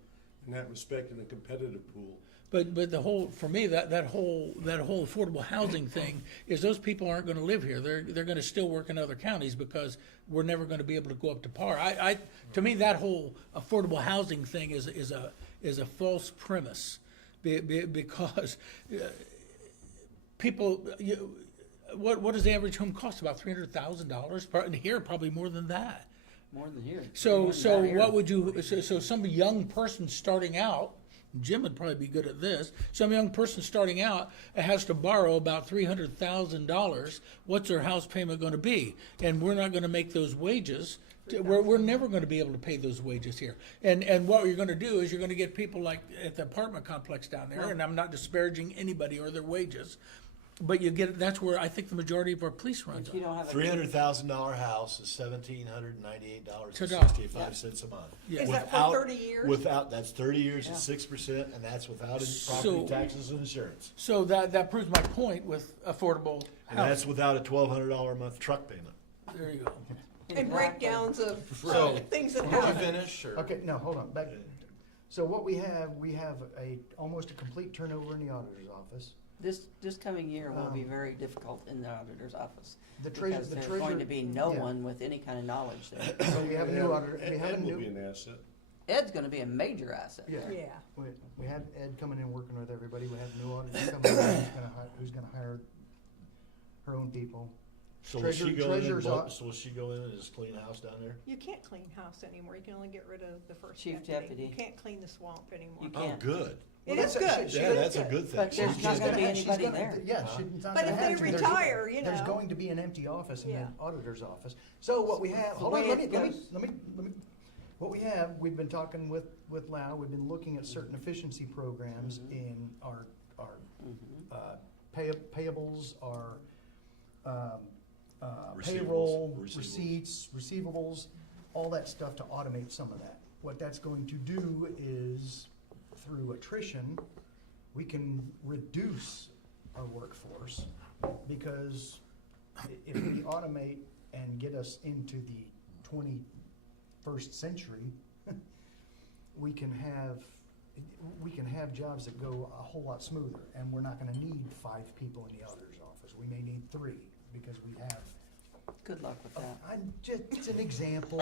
in that respect, in a competitive pool. But the whole, for me, that whole affordable housing thing is those people aren't gonna live here. They're gonna still work in other counties because we're never gonna be able to go up to par. To me, that whole affordable housing thing is a false premise. Because people, what does the average home cost? About $300,000? And here, probably more than that. More than here. So Down here. what would you, so some young person starting out, Jim would probably be good at this, some young person starting out has to borrow about $300,000, what's their house payment gonna be? And we're not gonna make those wages, we're never gonna be able to pay those wages here. And what you're gonna do is you're gonna get people like at the apartment complex down there, and I'm not disparaging anybody or their wages, But you get, that's where I think the majority of our police runs If you are. don't have a. $300,000 house is $1,798 and Yeah. 65 cents a month. Yeah. Is that for Without- 30 years? Without, that's 30 years Yeah. at 6%, and that's without any So- property taxes and insurance. So that proves my point with affordable And that's housing. without a $1,200 a month truck payment. There you go. And Exactly. breakdowns of So, things that did you happen. finish, or? Okay, no, hold on, back. So what we have almost a complete turnover in the auditor's office. This coming year will be Um, very difficult in the auditor's office. The treasurer, Because the there's treasurer. going to be no yeah. one with any kind of knowledge there. So we have a new auditor, we Ed have a will be new, an asset. Ed's gonna be a major asset. yeah. Yeah. We have Ed coming in, working with everybody, we have a new auditor coming in, who's gonna hire her own people. So will she Treasurer- go in and treasurer's bu- au- so will she go in and just clean house down there? You can't clean house anymore. You can only get rid of the first Chief deputy. You deputy. can't clean the swamp anymore. You Oh, can't. good. It Well, is that's- good. she- Yeah, that's a good thing. But there's She's not just gonna be gonna- anybody there. Yeah, she's not But gonna if have they to. There's- retire, you There's know. going to be an empty office in the Yeah. auditor's office. So what we have, The hold on, way let me, it let me, goes. let me, what we have, we've been talking with Lau, we've been looking at certain efficiency programs in our, payables, our, payroll, Receivables. receipts, receivables, all that stuff to automate some of that. What that's going to do is, through attrition, we can reduce our workforce, because if we automate and get us into the 21st century, we can have jobs that go a whole lot smoother, and we're not gonna need 5 people in the auditor's office. We may need 3, because we have, Good luck with that. it's an example.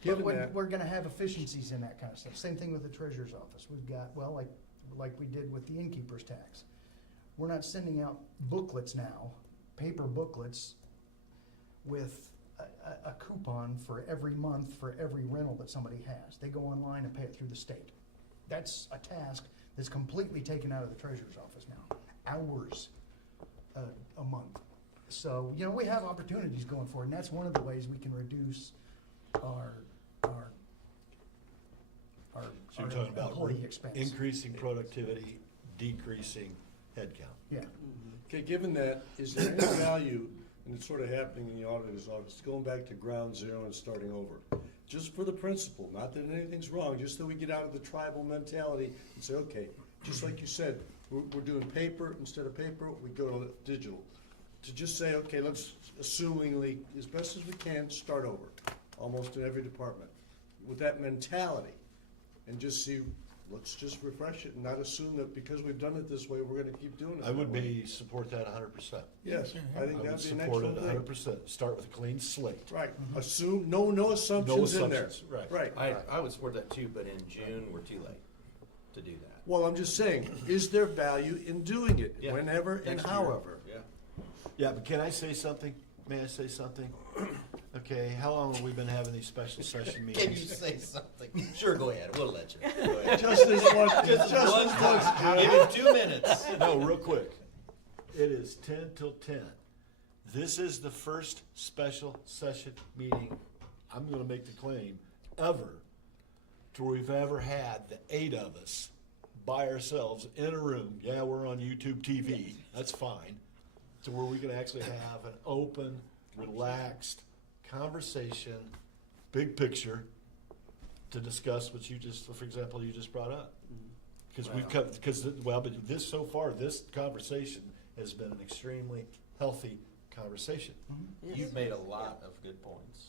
Given But that- we're gonna have efficiencies in that kind of stuff. Same thing with the treasurer's office. We've got, well, like we did with the innkeeper's tax. We're not sending out booklets now, paper booklets, with a coupon for every month for every rental that somebody has. They go online and pay it through the state. That's a task that's completely taken out of the treasurer's office now. Hours a month. So, we have opportunities going forward, and that's one of the ways we can reduce our So you're talking about employee expense. increasing productivity, decreasing headcount. Yeah. Okay, given that, is there any value, and it's sort of happening in the auditor's office, going back to ground zero and starting over? Just for the principle, not that anything's wrong, just that we get out of the tribal mentality and say, okay, just like you said, we're doing paper, instead of paper, we go to digital. To just say, okay, let's assumingly, as best as we can, start over, almost in every department, with that mentality, and just see, let's just refresh it and not assume that because we've done it this way, we're gonna keep doing it I would that way. support that 100%. Yes, I I think would that'd be an support it excellent thing. 100%. Start with a clean slate. Right, assume, no assumptions in there. assumptions, right. Right. I would support that too, but in June, we're too late to do that. Well, I'm just saying, is there value in doing it, Yeah. whenever and Next year. however? Yeah. Yeah, but can I say something? May I say something? Okay, how long have we been having these special session meetings? Can you say something? Sure, go ahead, we'll let you. Go ahead. Just this one, Just one question, give him 2 minutes. No, real quick. It is 10 till 10. This is the first special session meeting, I'm gonna make the claim, ever, to where we've ever had the 8 of us by ourselves in a room. Yeah, we're on YouTube TV, that's fine. To where we can actually have an open, relaxed conversation, big picture, to discuss what you just, for example, you just brought up. Because we've cut, but this, so far, this conversation has been an extremely healthy conversation. Yes. You've made a lot of good points.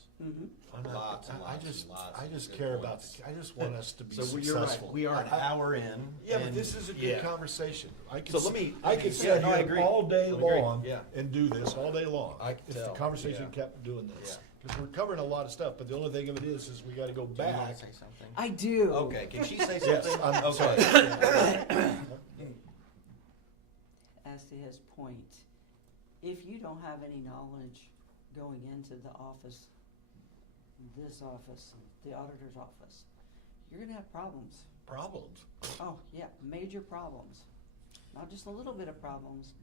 I'm not- Lots and I lots just- and lots I of just good care about, points. I just want us to be So successful. you're right, we are an hour in. Yeah, but and- this is a good yeah. conversation. I could So let sit- me- I could yeah, sit no, I here agree. all day I agree, long yeah. and do this all day long. I can If the tell, conversation yeah. kept doing this. Yeah. Because we're covering a lot of stuff, but the only thing of it is we gotta go Do you wanna back. say something? I do. Okay, can she say Yes, something? I'm Okay. sorry. As to his point, if you don't have any knowledge going into the office, this office, the auditor's office, you're gonna have problems. Problems. Oh, yeah, major problems. Not just a little bit of problems,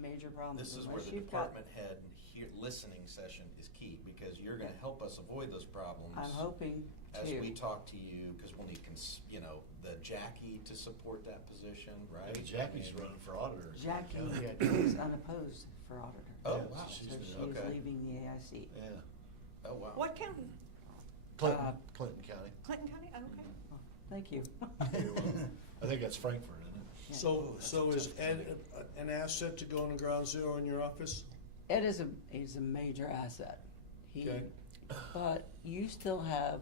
major problems. This is where unless the you've got- department head listening session is key, because you're gonna help us avoid those problems. I'm hoping As we to. talk to you, because we'll need, the Jackie to support that position, right? Maybe Jackie's I mean, running for auditor. Jackie Yeah. is unopposed for auditor. Oh, Yeah, wow. So she's she the- is okay. leaving the AIC. Yeah, Oh, wow. What county? Clinton, Clinton County. Clinton County? Oh, okay. Thank you. I think that's Frankfurt, isn't it? Yeah. So is Ed an asset to go into Ground Zero in your office? Ed is a major asset. He, Okay. but you still have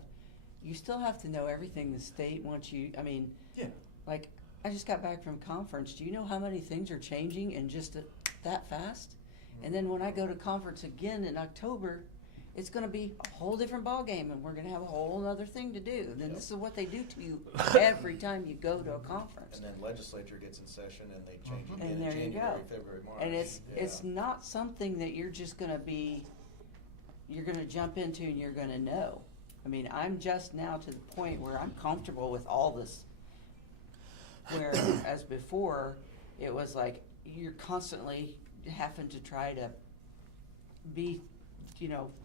to know everything the state wants you, I mean, Yeah. like, I just got back from conference. Do you know how many things are changing in just that fast? And then when I go to conference again in October, it's gonna be a whole different ballgame, and we're gonna have a whole other thing to do. Then this is what they do to you every time you go to a conference. And then legislature gets in session and they change again And in there you January, go. February, March. And it's Yeah. not something that you're just gonna jump into and you're gonna know. I mean, I'm just now to the point where I'm comfortable with all this. Whereas before, it was like, you're constantly having to try to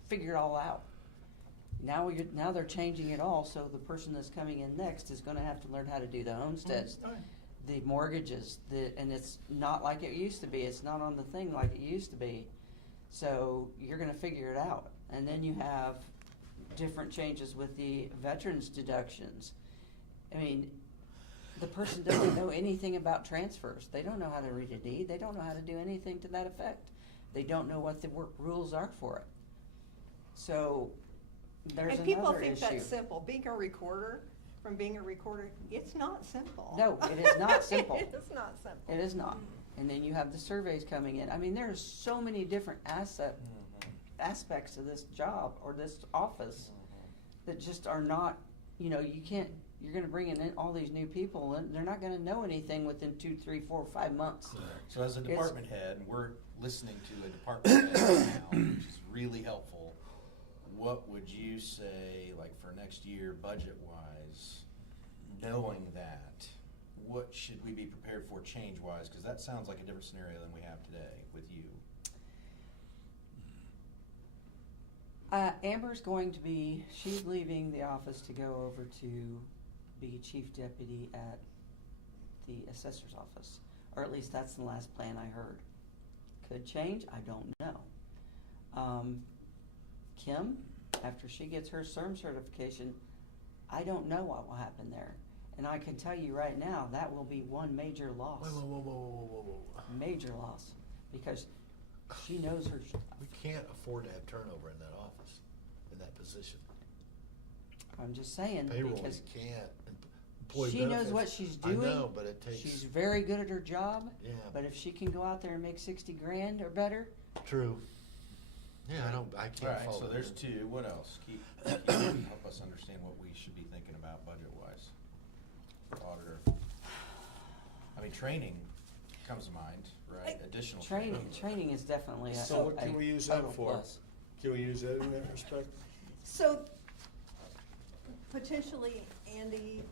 figure it all out. Now they're changing it all, so the person that's coming in next is gonna have to learn how to do the homesteads, the mortgages, and it's not like it used to be. It's not on the thing like it used to be. So you're gonna figure it out. And then you have different changes with the veterans deductions. I mean, the person doesn't know anything about transfers. They don't know how to read a deed. They don't know how to do anything to that effect. They don't know what the work rules are for it. So there's And people another think issue. that's simple. Being a recorder, it's not simple. No, it is not simple. It is not simple. It is not. And then you have the surveys coming in. I mean, there's so many different aspects to this job or this office that just are not, you're gonna bring in all these new people and they're not gonna know anything within 2, 3, 4, 5 months. So as a It's- department head, and we're listening to a department head now, which is really helpful, what would you say, like for next year, budget-wise, knowing that, what should we be prepared for change-wise? Because that sounds like a different scenario than we have today with you. Amber's she's leaving the office to go over to be chief deputy at the assessor's office. Or at least that's the last plan I heard. Could change, I don't know. Kim, after she gets her CERM certification, I don't know what will happen there. And I can tell you right now, that will be one major loss. Whoa. Major loss, because she knows her. We can't afford to have turnover in that office, in that position. I'm just saying, Payroll, you because can't. Employee she knows benefits, what she's doing. I know, but it takes. She's very good at her job. Yeah. But if she can go out there and make 60 grand or better, True. Yeah, I can't All right, follow. so there's that. two. What else? Help us understand what we should be thinking about budget-wise for auditor. I mean, training comes to mind, right? Additional training is definitely a So what can we use that total for? plus. Can we use that in that respect? So potentially Andy,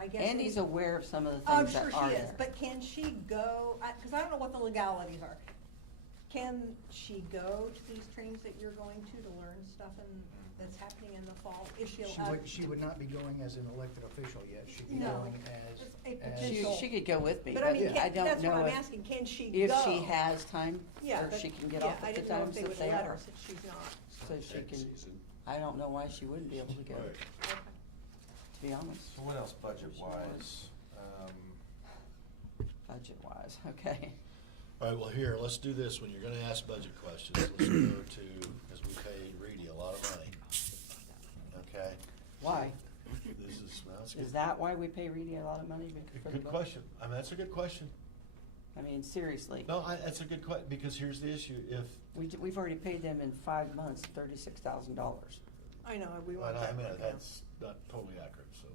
I guess. Andy's aware of some of the I'm things sure that are she is, there. but can she go, because I don't know what the legalities are. Can she go to these trainings that you're going to learn stuff that's happening in the fall? Is she allowed? She would not be going as an elected official yet. She'd be No. going as. A as- potential. She could go with me, But but I mean, I don't that's what know I'm asking, can she go? if she has time, Yeah, or but- she can get yeah, off I at the didn't know if times they that would they let her are. since she's not. So she Tax can, season. I don't know why she wouldn't be able to go, Right. Okay. to be honest, So what else budget-wise? budget-wise, okay. All right, well, here, let's do this. When you're gonna ask budget questions, let's go to, because we pay Reedy a lot of money. Okay? Why? This is, well, it's good. Is that why we pay Reedy a lot of money for the Good book? question. I mean, that's a good question. I mean, seriously. No, that's a good question, because here's the issue. If, We've already paid them in 5 months, $36,000. I know, we well, want I that. mean, broken down. that's not totally accurate, so.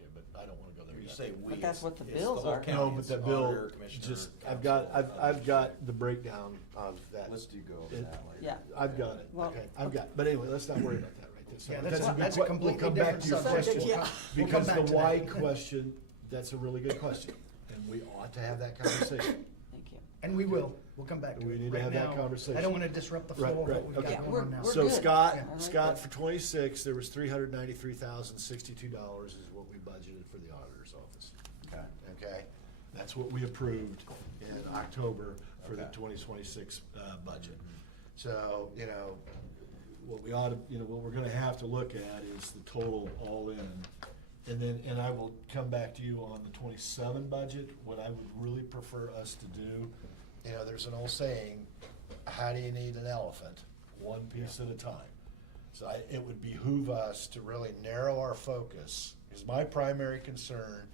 Okay, but I don't wanna go there You yet. say we. But that's what the it's bills whole are. county, No, but it's that bill, auditor, commissioner, just, council, I've got the breakdown of that. Let's do go over It- that later. Yeah. I've got it, Well, okay, I've got, but anyway, let's not worry about that right this Yeah, second. that's a good completely We'll come back different to your subject. question, Yeah. We'll because come the back to why that. question, that's a really good question, and we ought to have that conversation. Thank you. And we will, we'll come back to it. We need to Right have that now, conversation. I don't wanna disrupt the Right, flow of right, what we've okay. got Yeah, going on now. we're So good. Scott, I like Scott, that. for 26, there was $393,062 is what we budgeted for the auditor's office. Okay. Okay? That's what we approved in October for the Okay. 2026 budget. So, what we ought to, what we're gonna have to look at is the total all in. And I will come back to you on the 27 budget. What I would really prefer us to do, there's an old saying, how do you need an elephant? One piece at a time. So it would behoove us to really narrow our focus, because my primary concern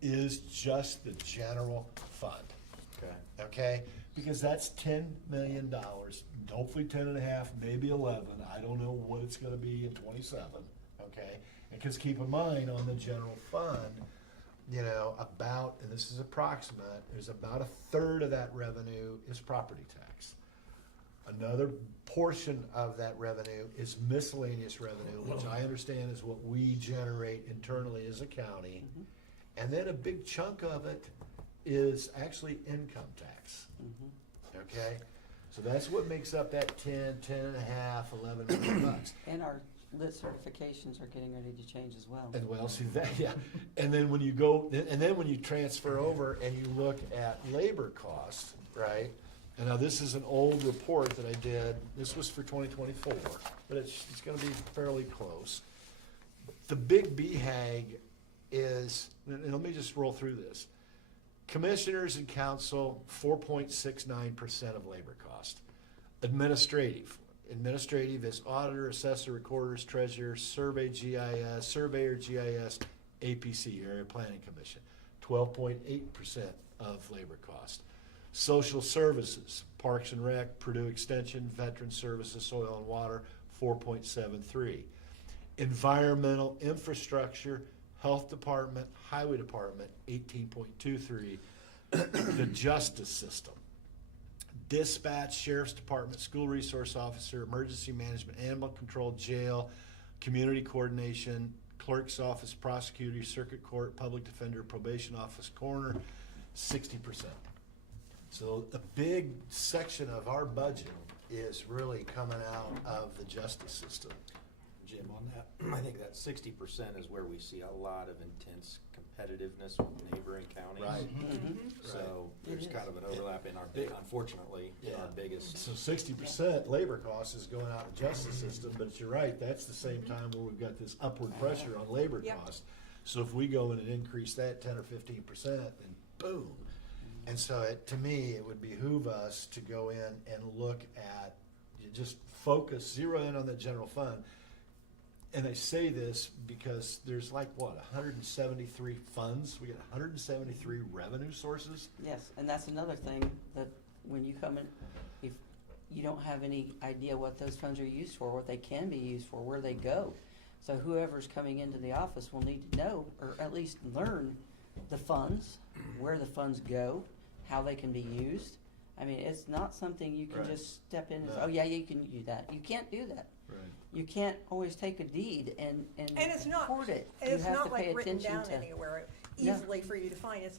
is just the general fund. Okay. Okay? Because that's $10 million, hopefully 10.5, maybe 11. I don't know what it's gonna be in 27, okay? Because keep in mind, on the general fund, about, and this is approximate, there's about 1/3 of that revenue is property tax. Another portion of that revenue is miscellaneous revenue, which I understand is what we generate internally as a county. And then a big chunk of it is actually income tax. Okay? So that's what makes up that 10.5, $11 million. And our lit certifications are getting ready to change as well. And well, see that, yeah. And then when you go, and then when you transfer over and you look at labor costs, right? And now this is an old report that I did. This was for 2024, but it's gonna be fairly close. The big BHAG is, and let me just roll through this. Commissioners and council, 4.69% of labor cost. Administrative is auditor, assessor, recorders, treasurer, surveyor, GIS, APC, Area Planning Commission, 12.8% of labor cost. Social services, Parks and Rec, Purdue Extension, Veteran Services, Soil and Water, 4.73. Environmental infrastructure, Health Department, Highway Department, 18.23. The Justice System, Dispatch, Sheriff's Department, School Resource Officer, Emergency Management, Animal Control, Jail, Community Coordination, Clerk's Office, Prosecutor, Circuit Court, Public Defender, Probation Office, Coroner, 60%. So a big section of our budget is really coming out of the justice system. Jim, on that, I think that 60% is where we see a lot of intense competitiveness with neighboring counties. Right. So there's It is. kind of an overlap in our big, unfortunately, in our biggest. So 60% labor cost is going out in the justice system, but you're right, that's the same time where we've got this upward pressure on labor Yep. cost. So if we go in and increase that 10 or 15%, then boom. And so to me, it would behoove us to go in and look at, you just focus, zero in on the general fund. And I say this because there's 173 funds. We got 173 revenue sources. Yes, and that's another thing, that when you come in, if you don't have any idea what those funds are used for, what they can be used for, where they go. So whoever's coming into the office will need to know, or at least learn the funds, where the funds go, how they can be used. I mean, it's not something you can Right. just step in and say, No. oh yeah, you can do that. You can't do that. Right. You can't always take a deed and And it's not, record it. and You it's have not to like pay written attention down to. anywhere No. easily for you to find. It's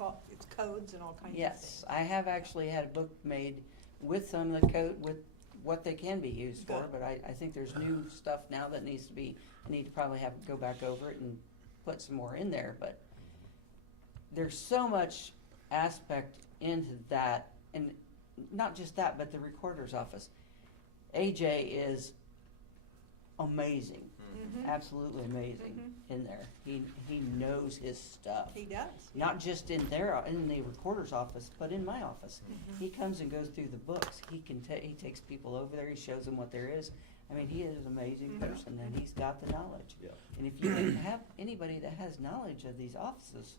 codes and all kinds of things. Yes, I have actually had a book made with some of the code, with what they can be used for, Good. but I think there's new stuff now that needs to be, I need to probably go back over it and put some more in there, but there's so much aspect into that, and not just that, but the recorder's office. AJ is amazing, Mhm. absolutely amazing in there. He knows his stuff. He does. Not just in the recorder's office, but in my office. He comes and goes through the books. He takes people over there. He shows them what there is. I mean, he is an amazing person, and he's got the knowledge. Yeah. And if you didn't have anybody that has knowledge of these offices,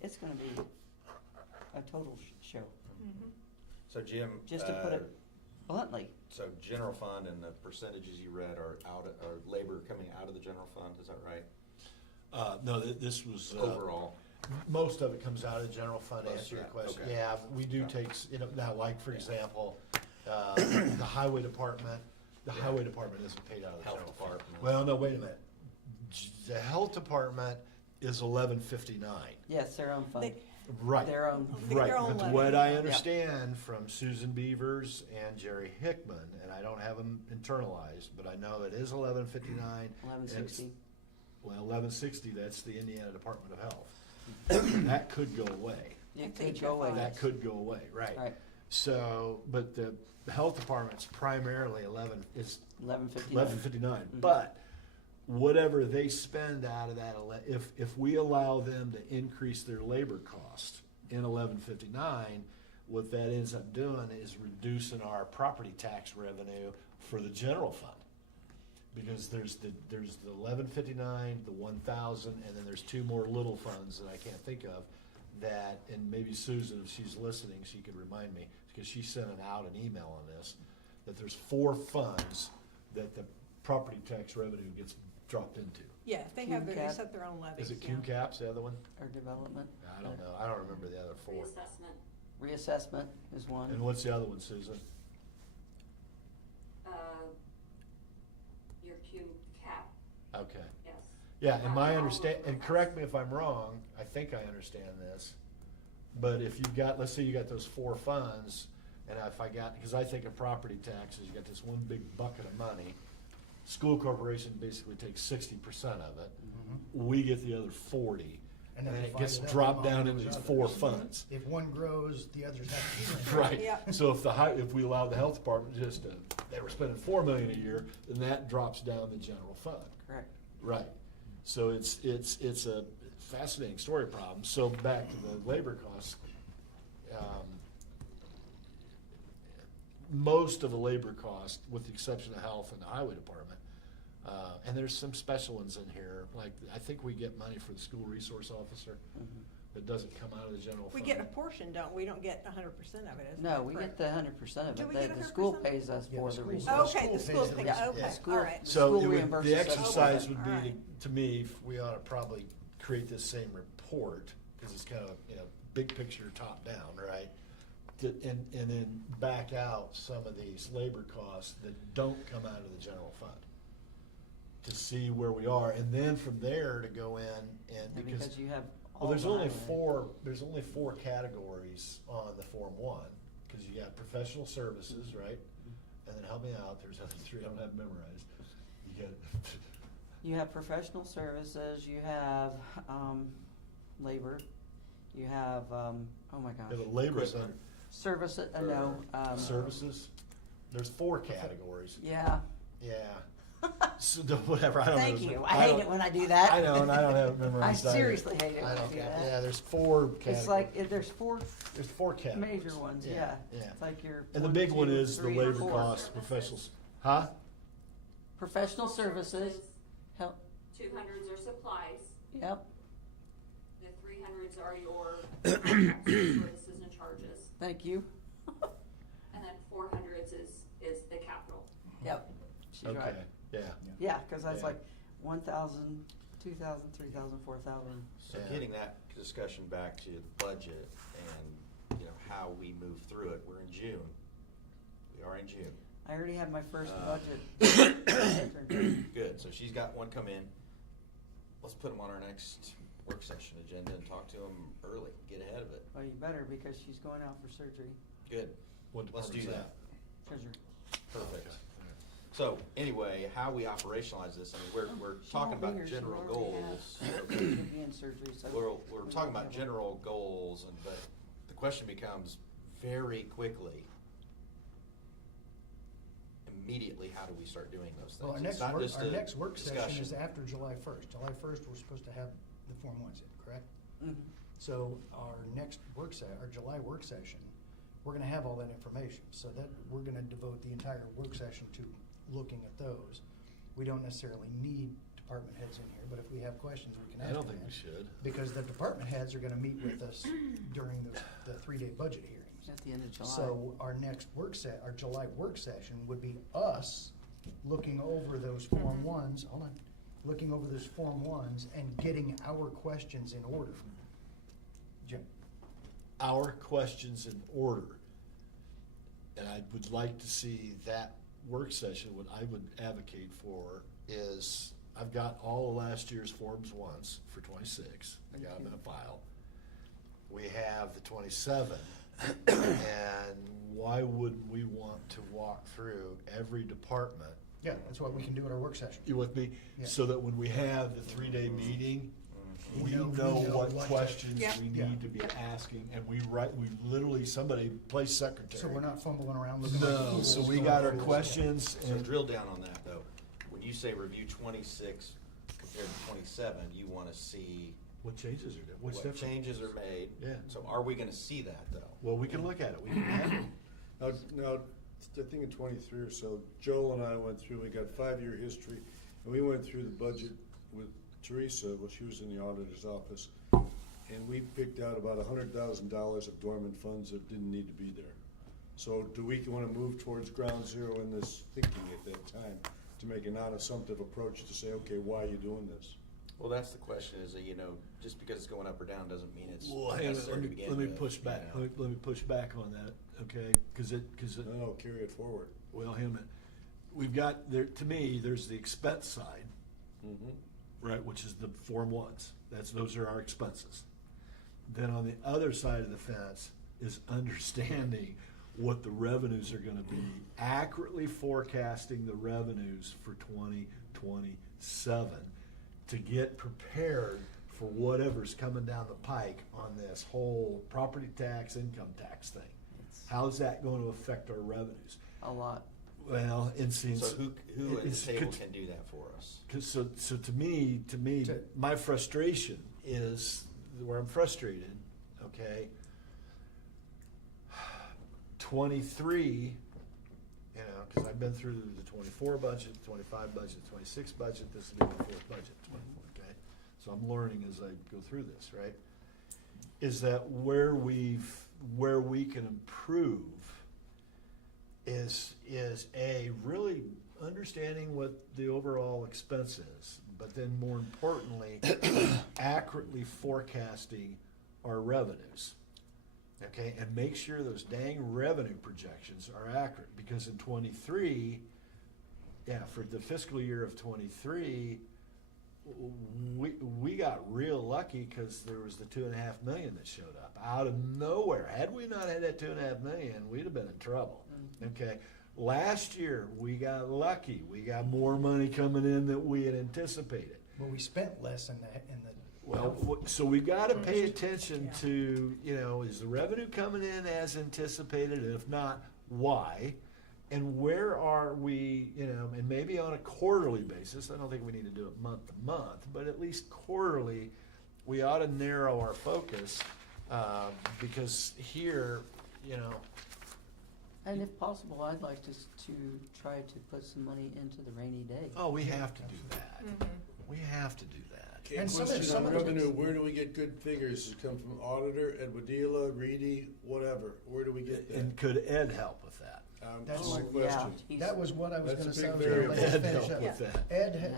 it's going to be a total show. So Jim. Just to put it bluntly. So general fund and the percentages you read are labor coming out of the general fund, is that right? No, this was. Overall? Most of it comes out of the general fund, to Most answer of your that, question. okay. Yeah, we do take, now like, for example, the highway department isn't paid out of the Health general fund. department. Well, no, wait a minute. The health department is 1159. Yes, their own fund. Right. their own. Right, Their own but levy. what I understand from Susan Beavers and Jerry Hickman, and I don't have them internalized, but I know it is 1159. 1160. Well, 1160, that's the Indiana Department of Health. That could go away. It That's could go away. HFI. That could go away, right. Right, So, but the health department's primarily is 1159. 1159, Mhm. but whatever they spend out of that, if we allow them to increase their labor cost in 1159, what that ends up doing is reducing our property tax revenue for the general fund. Because there's the 1159, the 1000, and then there's two more little funds that I can't think of that, and maybe Susan, if she's listening, she could remind me, because she sent out an email on this, that there's 4 funds that the property tax revenue gets dropped into. Yeah, they have, they QCAP. set their own levies. Is it yeah. QCAP's the other one? Or development. I don't know, I don't remember the other 4. Reassessment, Reassessment is one. And what's the other one, Susan? your Q cap, Okay. yes. Yeah, and my All understand, of and them. correct me if I'm wrong, I think I understand this, but if you've got, let's say you got those 4 funds, and if I got, because I think of property taxes, you got this one big bucket of money, school corporation basically takes 60% of it, we get the other 40, and then it divide gets up dropped among down into those these 4 others. funds. If one grows, the others have to do it. Right, Yeah. so if we allow the health department just to, they were spending $4 million a year, then that drops down the general fund. Correct. Right, so it's a fascinating story problem, so back to the labor costs. Most of the labor cost, with the exception of health and the highway department, and there's some special ones in here, like, I think we get money for the school resource officer, that doesn't come out of the general We fund. get a portion, don't we? We don't get 100% of it, isn't No, that we correct? get the 100% of Do it. we The- get The school 100%? pays us Yeah, for the the school- resource. Okay, the School school pays the pick, resource. okay, Yeah. School- all right. So School it would, reimburses the us. exercise would be, Alright. to me, we ought to probably create this same report, because it's kind of, big picture, top down, right? And then back out some of these labor costs that don't come out of the general fund, to see where we are, and then from there to go in and, And because, because you have well, all there's the only highway. there's only 4 categories on the Form 1, because you got professional services, right? And then help me out, there's other 3 I don't have memorized. You got, You have professional services, you have, labor, you have, oh my gosh. the labor's under, Service, no, services, there's 4 categories, yeah. yeah. So, whatever, I don't know. Thank you. I hate don't- it when I do that. I know, and I don't have it memorized I either. seriously hate it when I don't do get- that. Yeah, there's 4 categories. It's like, there's 4 There's 4 categories. major ones, Yeah, yeah. yeah. It's like your. And the 1, big one 2, is the 3, or labor 4. cost, professionals, huh? Professional services, help, 200s are supplies, yep, the 300s are your contracts, services and charges, thank you. and then 400s is the capital. Yep, she's Okay, right. yeah. Yeah, cause that's Yeah. like 1,000, 2,000, 3,000, 4,000. So Yeah. getting that discussion back to budget and, how we move through it, we're in June. We are in June. I already have my first budget. Good, so she's got one come in. Let's put them on our next work session agenda and talk to them early, get ahead of it. Well, you better, because she's going out for surgery, Good, What let's do department's that. treasurer. Perfect. Okay. So, anyway, how we operationalize this, I mean, we're She talking won't be about here. She general already goals. has- She'll be in surgery, so. We're talking about general goals, but the question becomes very quickly, immediately, how do we start doing those Well, things? It's not just our a next work session discussion. is after July 1st. July 1st, we're supposed to have the Form 1s in, correct? Mhm. So our next our July work session, we're gonna have all that information, so that, we're gonna devote the entire work session to looking at those. We don't necessarily need department heads in here, but if we have questions, we can ask I them. don't think we then. should. Because the department heads are gonna meet with us during the 3-day budget hearings. At the end of July. So our next our July work session would be us looking over those Form 1s, hold on, looking over those Form 1s and getting our questions in order. Jim? Our questions in order. And I would like to see that work session, what I would advocate for is, I've got all of last year's Forms 1s for 26, I got them in a file. we have the 27th, and why wouldn't we want to walk through every department? Yeah, that's what we can do at our work session. You with me? Yeah. So that when we have the 3-day meeting, we We know know what what to- questions Yeah. we Yeah. need to be asking, and we literally, somebody plays secretary. So we're not fumbling around looking like No, fools. so we going got our through this. questions, So and drill down on that though. When you say review 26 compared to 27, you want to see what changes are there? What's what different? changes are made. Yeah. So are we going to see that though? Well, we can look at it. We can have it. Now, I think in 23 or so, Joel and I went through, we got 5-year history, and we went through the budget with Teresa, when she was in the auditor's office, and we picked out about $100,000 of dormant funds that didn't need to be there. So do we want to move towards ground zero in this thinking at that time, to make a non-assumptive approach to say, okay, why are you doing this? Well, that's the question is that, just because it's going up or down doesn't mean it's Well, hang on, necessary to begin let me with, push back. you know. Let me push back on that, okay? Because No, carry it forward. well, hang on a minute. We've got there. To me, there's the expense side, right, which is the Form 1s. Those are our expenses. Then on the other side of the fence is understanding what the revenues are going to be, accurately forecasting the revenues for 2027 to get prepared for whatever's coming down the pike on this whole property tax, income tax thing. How's that going to affect our revenues? A lot. Well, it seems. So who at the it's- table can do that for us? So to me, my frustration is where I'm frustrated, okay? 23, because I've been through the 24 budget, 25 budget, 26 budget, this will be my 4th budget, 24, okay? So I'm learning as I go through this, right? Is that where we can improve is really understanding what the overall expense is, but then more importantly, accurately forecasting our revenues. Okay, and make sure those dang revenue projections are accurate, because in 23, for the fiscal year of 23, we got real lucky because there was the $2.5 million that showed up out of nowhere. Had we not had that $2.5 million, we'd have been in trouble. Okay, last year we got lucky. We got more money coming in than we had anticipated. But we spent less in the. Well, so we got to pay attention to, is the revenue coming in as anticipated? And if not, why? And where are we, and maybe on a quarterly basis, I don't think we need to do it month to month, but at least quarterly, we ought to narrow our focus, because here, And if possible, I'd like to try to put some money into the rainy day. oh, we have to do that. We have to do that. Okay, And question some on of the- revenue, where do we get good figures? Does it come from auditor, Edwadilla, Reedy, whatever? Where do we get that? And could Ed help with that? That's my my question. he's- That was what I was That's gonna a say. big variable. Ed Finish help up. with that. Ed,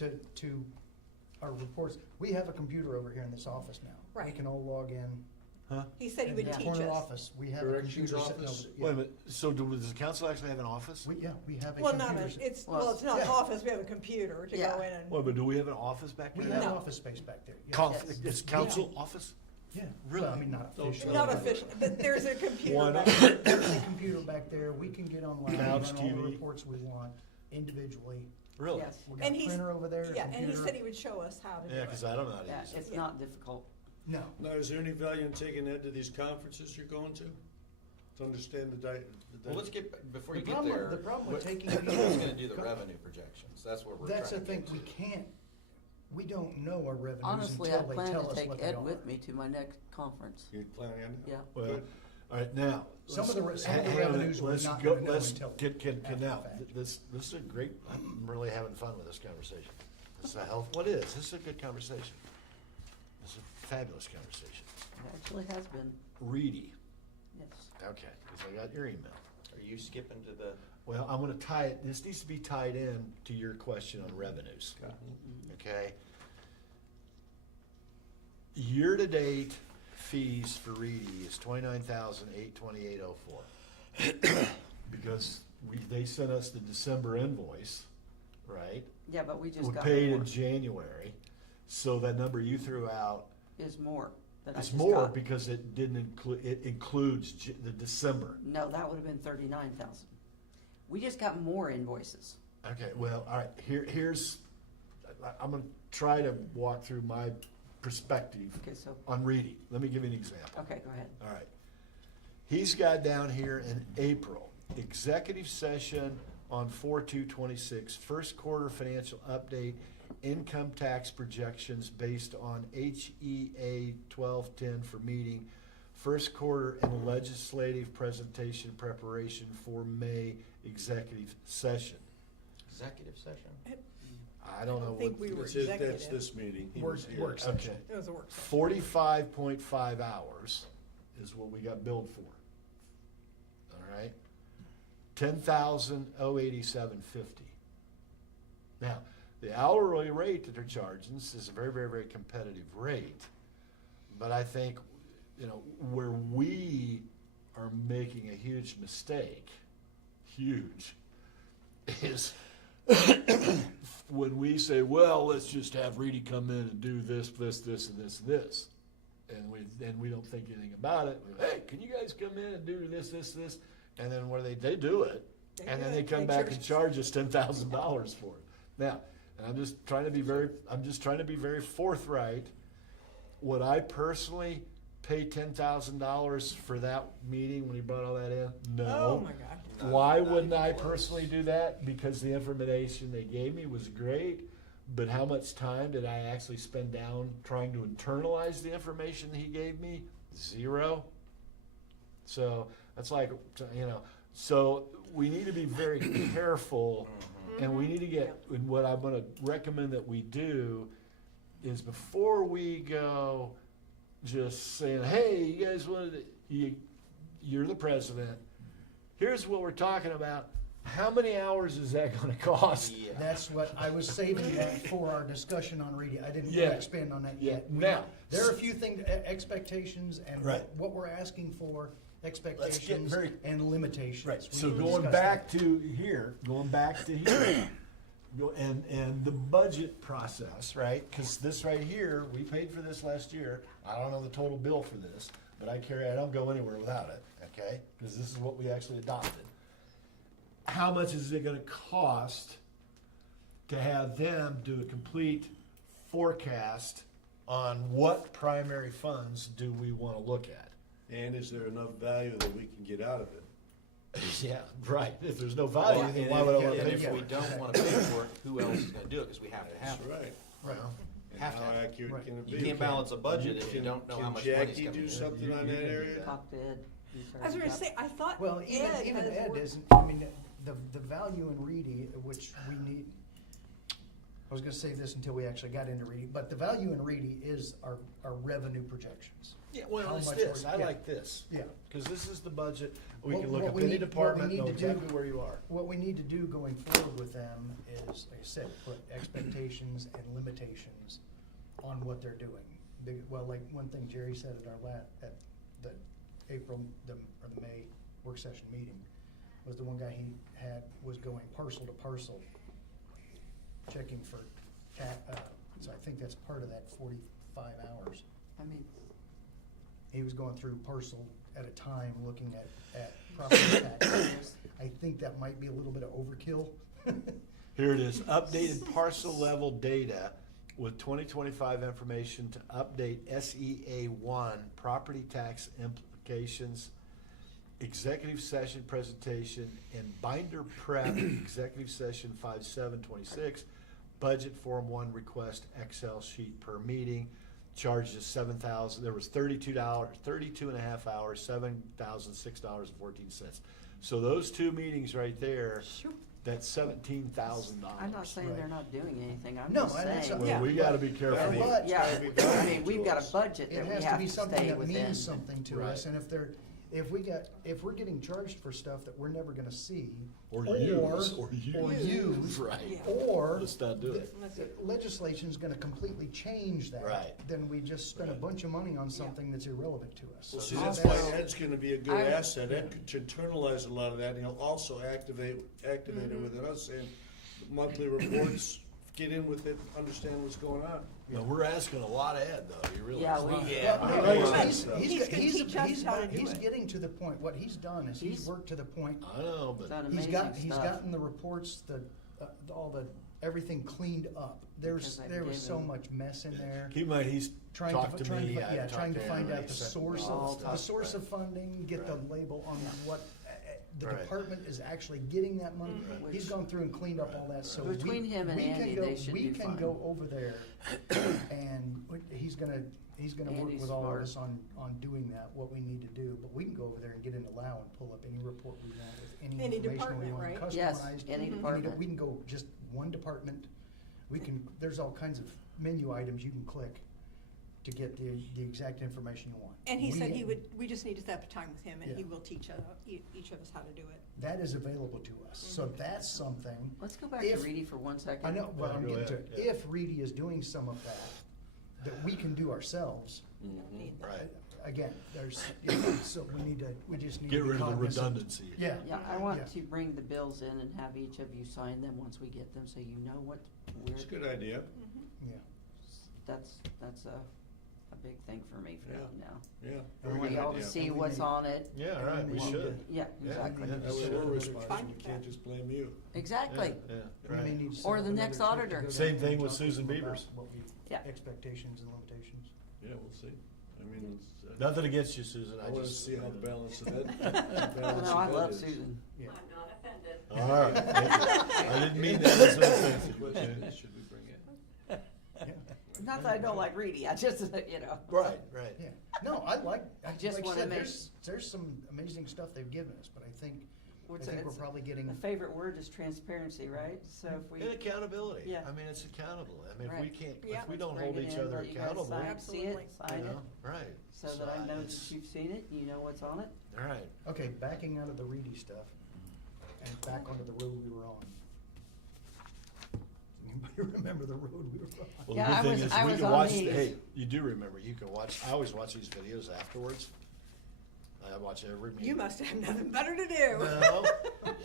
Yeah. to our reports, we have a computer over here in this office now. We Right. can all log in. Huh? He said he In would the teach corner us. office, we have a Corrections computer sitting office? over. Wait a minute, so does the council actually have an office? We have a Well, not computer. it's not an Yeah. office, we have a computer to Yeah. go in and. Well, but do we have an office back We there? have No. office space back there. Yeah. Conf- It's council office? Yeah, Really? well, I mean, not Don't officially. Not official, but there's a computer. Why not? back there. There's a computer back there, we can get online, run all Couch the TV. reports we want individually. Really? Yes. We got And a he's, printer over there, a yeah, and he computer. said he would show us how to do Yeah, it. because I don't know how to Yeah, use it. it's not difficult. No, Now, is there any value in taking Ed to these conferences you're going to? To understand the Well, let's get, before The you get problem- there. the problem with what- taking Who's people- gonna do the revenue projections? That's what we're trying that's the to thing, get we to. can't, we don't know our revenues Honestly, I until they plan tell to us take what they Ed are. with me to my next conference. You're planning on that? Yeah. Well, Good. all right, now. Some of the let's- some of the hang on a minute. revenues we're Let's not go- gonna know let's until can after now, the fact. this is a great, I'm really having fun with this conversation. This is a health, what is? This is a good conversation. This is a fabulous conversation. It actually has been, Reedy, yes. okay, because I got your email. Are you skipping to the, Well, I'm gonna tie it, this needs to be tied in to your question on revenues, okay? Year-to-date fees for Reedy is $29,828.04. Because they sent us the December invoice, right? Yeah, but we just We got paid more. in January, so that number you threw out Is more. that I It's just more got. because it didn't include, it includes the December. No, that would have been 39,000. We just got more invoices. Okay, well, all right, here's, I'm gonna try to walk through my perspective Okay, so, on Reedy. Let me give you an example. okay, go ahead. All right. He's got down here in April, executive session on 4/2/26, first quarter financial update, income tax projections based on HEA 1210 for meeting, first quarter and legislative presentation preparation for May executive session. Executive session? I don't know think what. we were That's executive. this meeting. He Work- was here. work session. Okay. It was a work session. 45.5 hours is what we got billed for. All right? 10,087.50. Now, the hourly rate that they're charging is a very, very, very competitive rate. But I think, you know, where we are making a huge mistake, is when we say, well, let's just have Reedy come in and do this, this, this, and this, and this. And we don't think anything about it. We go, hey, can you guys come in and do this, this, this? And then what do? They do it. They And do then it. they come They back charge and us. charge us $10,000 for it. Now, and I'm just trying to be very forthright. Would I personally pay $10,000 for that meeting when he brought all that in? No. Oh, my God. Why wouldn't I personally do that? Because the information they gave me was great, but how much time did I actually spend down trying to internalize the information he gave me? 0. So that's like, you know, so we need to be very careful, and we need to get, and what I'm gonna recommend that we do is before we go just saying, hey, you guys wanted to, you're the president, here's what we're talking about, how many hours is that gonna cost? That's what I was saving that for our discussion on Reedy. I didn't Yeah. expand on that Yeah. yet. Now- There are a few things, expectations and Right. what we're asking for, expectations very- and limitations. Right, We so need to going discuss back that. to here, and the budget process, right? Because this right here, we paid for this last year. I don't know the total bill for this, but I don't go anywhere without it, okay? Because this is what we actually adopted. How much is it gonna cost to have them do a complete forecast on what primary funds do we wanna look at? And is there enough value that we can get out of it? Yeah, right. If there's no value, Well, then why would I wanna and pay if for we it? don't wanna pay for it, who else is gonna do it? Because we have to have That's it. right. Well, And Have to how have it. accurate Right. can it be? You can't balance a budget if you Can- don't know how much Can money's Jackie coming do in. something on that area? Talk to Ed. He's I was already gonna got- say, I thought Well, even Ed Ed has worked. isn't, I mean, the value in Reedy, which we need, I was gonna save this until we actually got into Reedy, but the value in Reedy is our revenue projections. yeah, well, How it's much this. we're- I yeah. like this. Yeah. Because this is the budget. We What- can look what up we any need- what we department, need know to do- exactly where you are. What we need to do going forward with them is, like I said, put expectations and limitations on what they're doing. Well, like one thing Jerry said at our at the April, or the May work session meeting, was the one guy he had was going parcel to parcel, checking for so I think that's part of that 45 hours. I mean, He was going through parcel at a time, looking at property taxes. I think that might be a little bit of overkill. Here it is, updated parcel level data with 2025 information to update SEA 1 property tax implications, executive session presentation, and binder prep executive session 5/7/26, budget form 1 request Excel sheet per meeting. Charges $7,000. There was $32 and a half hours, $7,006.14. So those two meetings right there, that's $17,000. I'm not saying they're Right. not doing anything, I'm No, just and that's- saying. Well, Yeah. we gotta be careful. But- But- Yeah, It's gotta be I valuable mean, we've to got us. a budget It that we has to have be to something stay that within. means something to us, Right. and if we're getting charged for stuff that we're never gonna see. Or use. Or use. Right. Or Let's not do it. the legislation's gonna completely change that. Right. Then we just spent a bunch of money on something that's irrelevant to us. Well, see, So that's that's- why Ed's gonna be a good I- asset. Ed could internalize a lot of that, and he'll also activate it within us, and monthly reports get in with it, understand what's going on. No, we're asking a lot of Ed, though, you realize? Yeah, we- Well, Right. he's He's gonna teach us how to do he's it. getting to the point, what he's done is he's He's- worked to the point, I know, but Done he's amazing stuff. gotten the reports, all the, everything cleaned up. Because I There was gave so him- much mess in there. keep in mind, he's Trying talked to, to trying me, to, I've yeah, talked trying to to find him, out he the sent source me all of, the stuff, source right. of funding, get the Right. label on what, the Right. department is actually getting that money. Right. He's gone through and cleaned up all that, so we. Between him and we can Andy, go- they should We do can fine. go over there and he's gonna work Andy's with all of smart. us on doing that, what we need to do. But we can go over there and get into Lao and pull up any report we want with any Any information we department, want, right? customized. Yes, any We department. We can go just one department. There's all kinds of menu items you can click to get the exact information you want. And he said We- we just need to set up a time with him, and he Yeah. will teach each of us how to do it. That is available to us, so that's something. Let's go back to If- Reedy for 1 second. I know, well, I'm Go getting to ahead, it. yeah. If Reedy is doing some of that we can do ourselves, Right. again, so we just need to Get be rid of the cognizant. redundancy. Yeah. Yeah, I want Yeah. to bring the bills in and have each of you sign them once we get them, so you know what It's a good idea. Yeah. That's a big thing for me for Yeah. now. Yeah. And I very want good y'all to idea. see what's on it. Yeah, And right, then we we should. need Yeah, Yeah. exactly. Yeah. That way we're responsible, Fine we with can't that. just blame you. Exactly. Yeah, We may right. need to set Or up the another next trip to auditor. go Same down thing and with talk Susan them about Beavers. what Yeah. expectations and limitations. Yeah, we'll see. I mean, it's, Nothing against you, Susan, I I wanna just. see how the balance of that. Oh, no, I love Susan. Yeah. I'm not offended. All right, thank you. I didn't mean that as offensive. Should we bring it? Not that I don't like Reedy, I just, you know. Right, right. Yeah, no, I just like I wanna said, make- there's some amazing stuff they've given us, but I think we're probably getting. The favorite word is transparency, right? So if we, And accountability. Yeah. I mean, it's accountable. I mean, if we Right. can't, Yeah. if we let's don't bring hold it each in, other let you guys accountable, sign- see Absolutely. it, sign you it, know, right. so that I know it's- that you've seen it, you know what's on it. All right. Okay, backing out of the Reedy stuff and back onto the road we were on. Anybody remember the road we were on? Well, Yeah, the I good was- thing is, I we was can on watch, these. hey, you do remember, you can watch, I always watch these videos afterwards. I watch every meeting. You must have nothing better to do. No.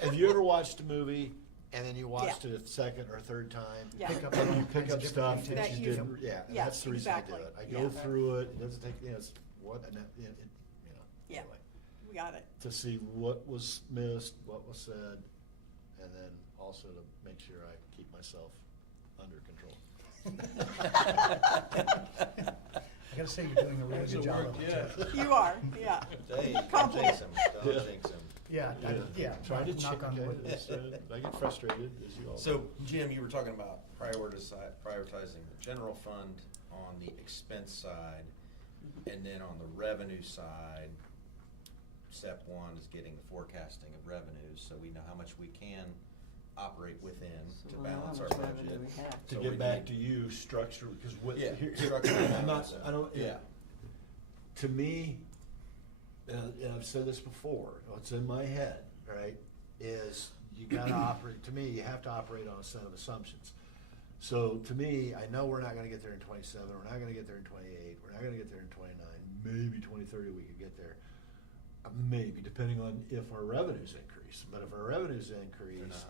Have you ever watched a movie and then you watched Yeah. it a second or third time? Yeah. Pick up And on you all pick kinds up of stuff different that That you you- didn't, yeah, and Yeah, that's the reason I do exactly. it. I Yeah. go through it, it doesn't take, it's what, and you know, Yeah. anyway. We got it. To see what was missed, what was said, and then also to make sure I keep myself under control. I gotta say, you're doing a really good job of it. too. You are, yeah. Hey, don't Compliment. jinx 'em, don't Yeah. jinx 'em. Yeah, Trying to knock on wood. I get frustrated, as you all. So, Jim, you were talking about prioritizing the general fund on the expense side, and then on the revenue side, step one is getting the forecasting of revenues, so we know how much we can operate within So to we'll know how balance our much revenue budget. we have. To So get we back need- to you, structure, because what, Yeah, here, structure I'm not, matters, I don't, yeah. To me, and I've said this before, what's in my head, right, is you gotta operate, to me, you have to operate on a set of assumptions. So to me, I know we're not gonna get there in 27, we're not gonna get there in 28, we're not gonna get there in 29, maybe 2030 we could get there. Maybe, depending on if our revenues increase, but if our revenues increase,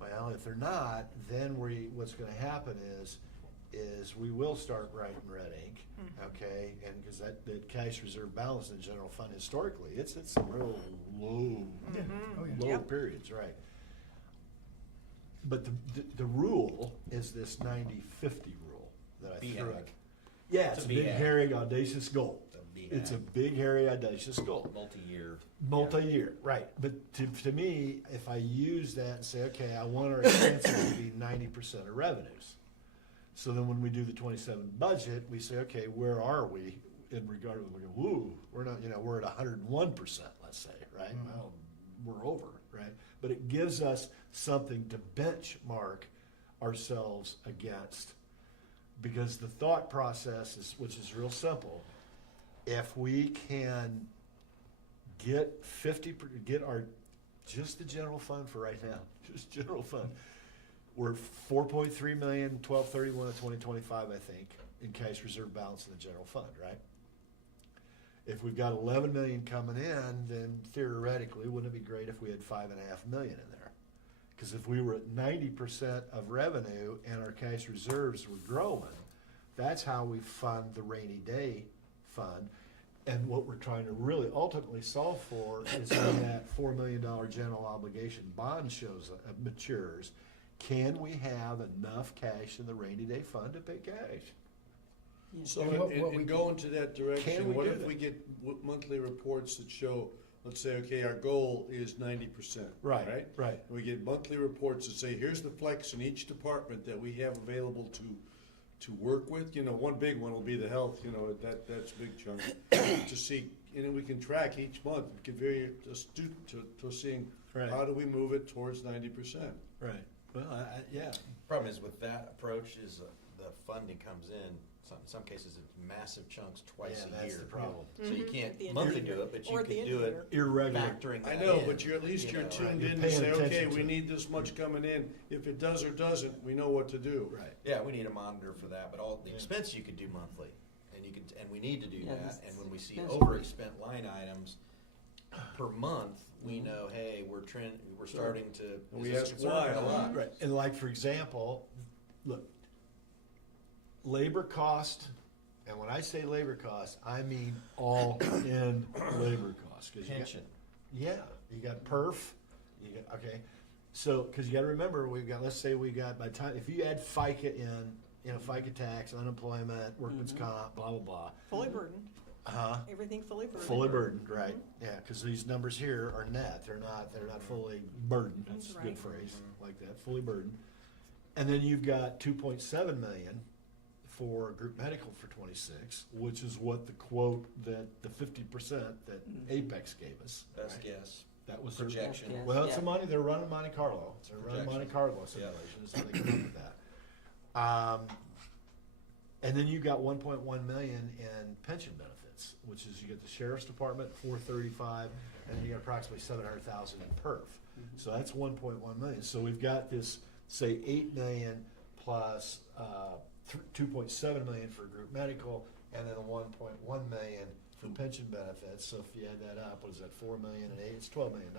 well, if they're not, then what's gonna happen is we will start writing red ink, okay? And, cause that cash reserve balance in the general fund historically, it's some real low, Oh, yeah. low Yep. periods, right? But the rule is this 90-50 rule that I threw out. BHAG. Yeah, It's it's a a big, BHAG. hairy, audacious goal. It's a It's a big, hairy, audacious goal. multi-year. Multi-year, right, but to me, if I use that and say, okay, I want our expenses to be 90% of revenues. So then when we do the 27 budget, we say, okay, where are we in regard to, we go, woo, we're not, we're at 101%, let's say, right? Well, we're over, right? But it gives us something to benchmark ourselves against. Because the thought process is, which is real simple, if we can get just the general fund for right now, just general fund. We're 4.3 million, 12/31 of 2025, I think, in cash reserve balance in the general fund, right? If we've got 11 million coming in, then theoretically, wouldn't it be great if we had 5.5 million in there? Cause if we were at 90% of revenue and our cash reserves were growing, that's how we fund the rainy day fund. And what we're trying to really ultimately solve for is when that $4 million general obligation bond matures, can we have enough cash in the rainy day fund to pay cash? So And what in we- going to that Can direction, we what do if that? we get monthly reports that show, let's say, okay, our goal is 90%, Right, right? right. And we get monthly reports that say, here's the flex in each department that we have available to work with. You know, one big one will be the health, you know, that's a big chunk. To see, and then we can track each month, get very astute to seeing, Right. how do we move it towards 90%? Right. Well, yeah. Problem is with that approach is the funding comes in, some cases it's massive chunks twice Yeah, a that's year. the problem. So you Mhm. At can't the end of monthly the do year. it, but you Or at the can end do of the it year. Irregular. factoring I that know, in, but you're at least you you're know. tuned You're in to paying say, attention okay, to we it. need this much coming in. If it does or doesn't, we know what to do. Right. Yeah, we need a monitor for that, but all the Yeah. expense you could do monthly, and we need to do Yeah, that. this And when we see expense- overexpent line items per month, we know, hey, we're starting to. And we is this ask concern why or a not? lot. Right, and like, for example, look, labor cost, and when I say labor cost, I mean all in labor cost. 'Cause you got- Pension. Yeah, you got perf, you got, okay, so, cause you gotta remember, we've got, let's say we got, by the time, if you add FICA in, you know, FICA tax, unemployment, workman's comp, blah, blah, blah. Fully burdened, Uh-huh. everything fully burdened. Fully burdened, right, yeah, cause these numbers here are net, they're not fully burdened, that's a good Right. phrase, like that, fully burdened. And then you've got 2.7 million for group medical for 26, which is what the quote that, the 50% that Apex gave us. Best right? guess, That was their projection. Yes. well, it's Yeah. the money, they're running Monte Carlo, they're running Monte Projection. Carlo Yeah. simulations, so they come up with that. And then you got 1.1 million in pension benefits, which is you get the sheriff's department, 435, and then you got approximately 700,000 in perf. So that's 1.1 million, so we've got this, say, 8 million plus, 2.7 million for group medical, and then 1.1 million for pension benefits, so if you add that up, what is that, 4 million and 8, it's $12 million.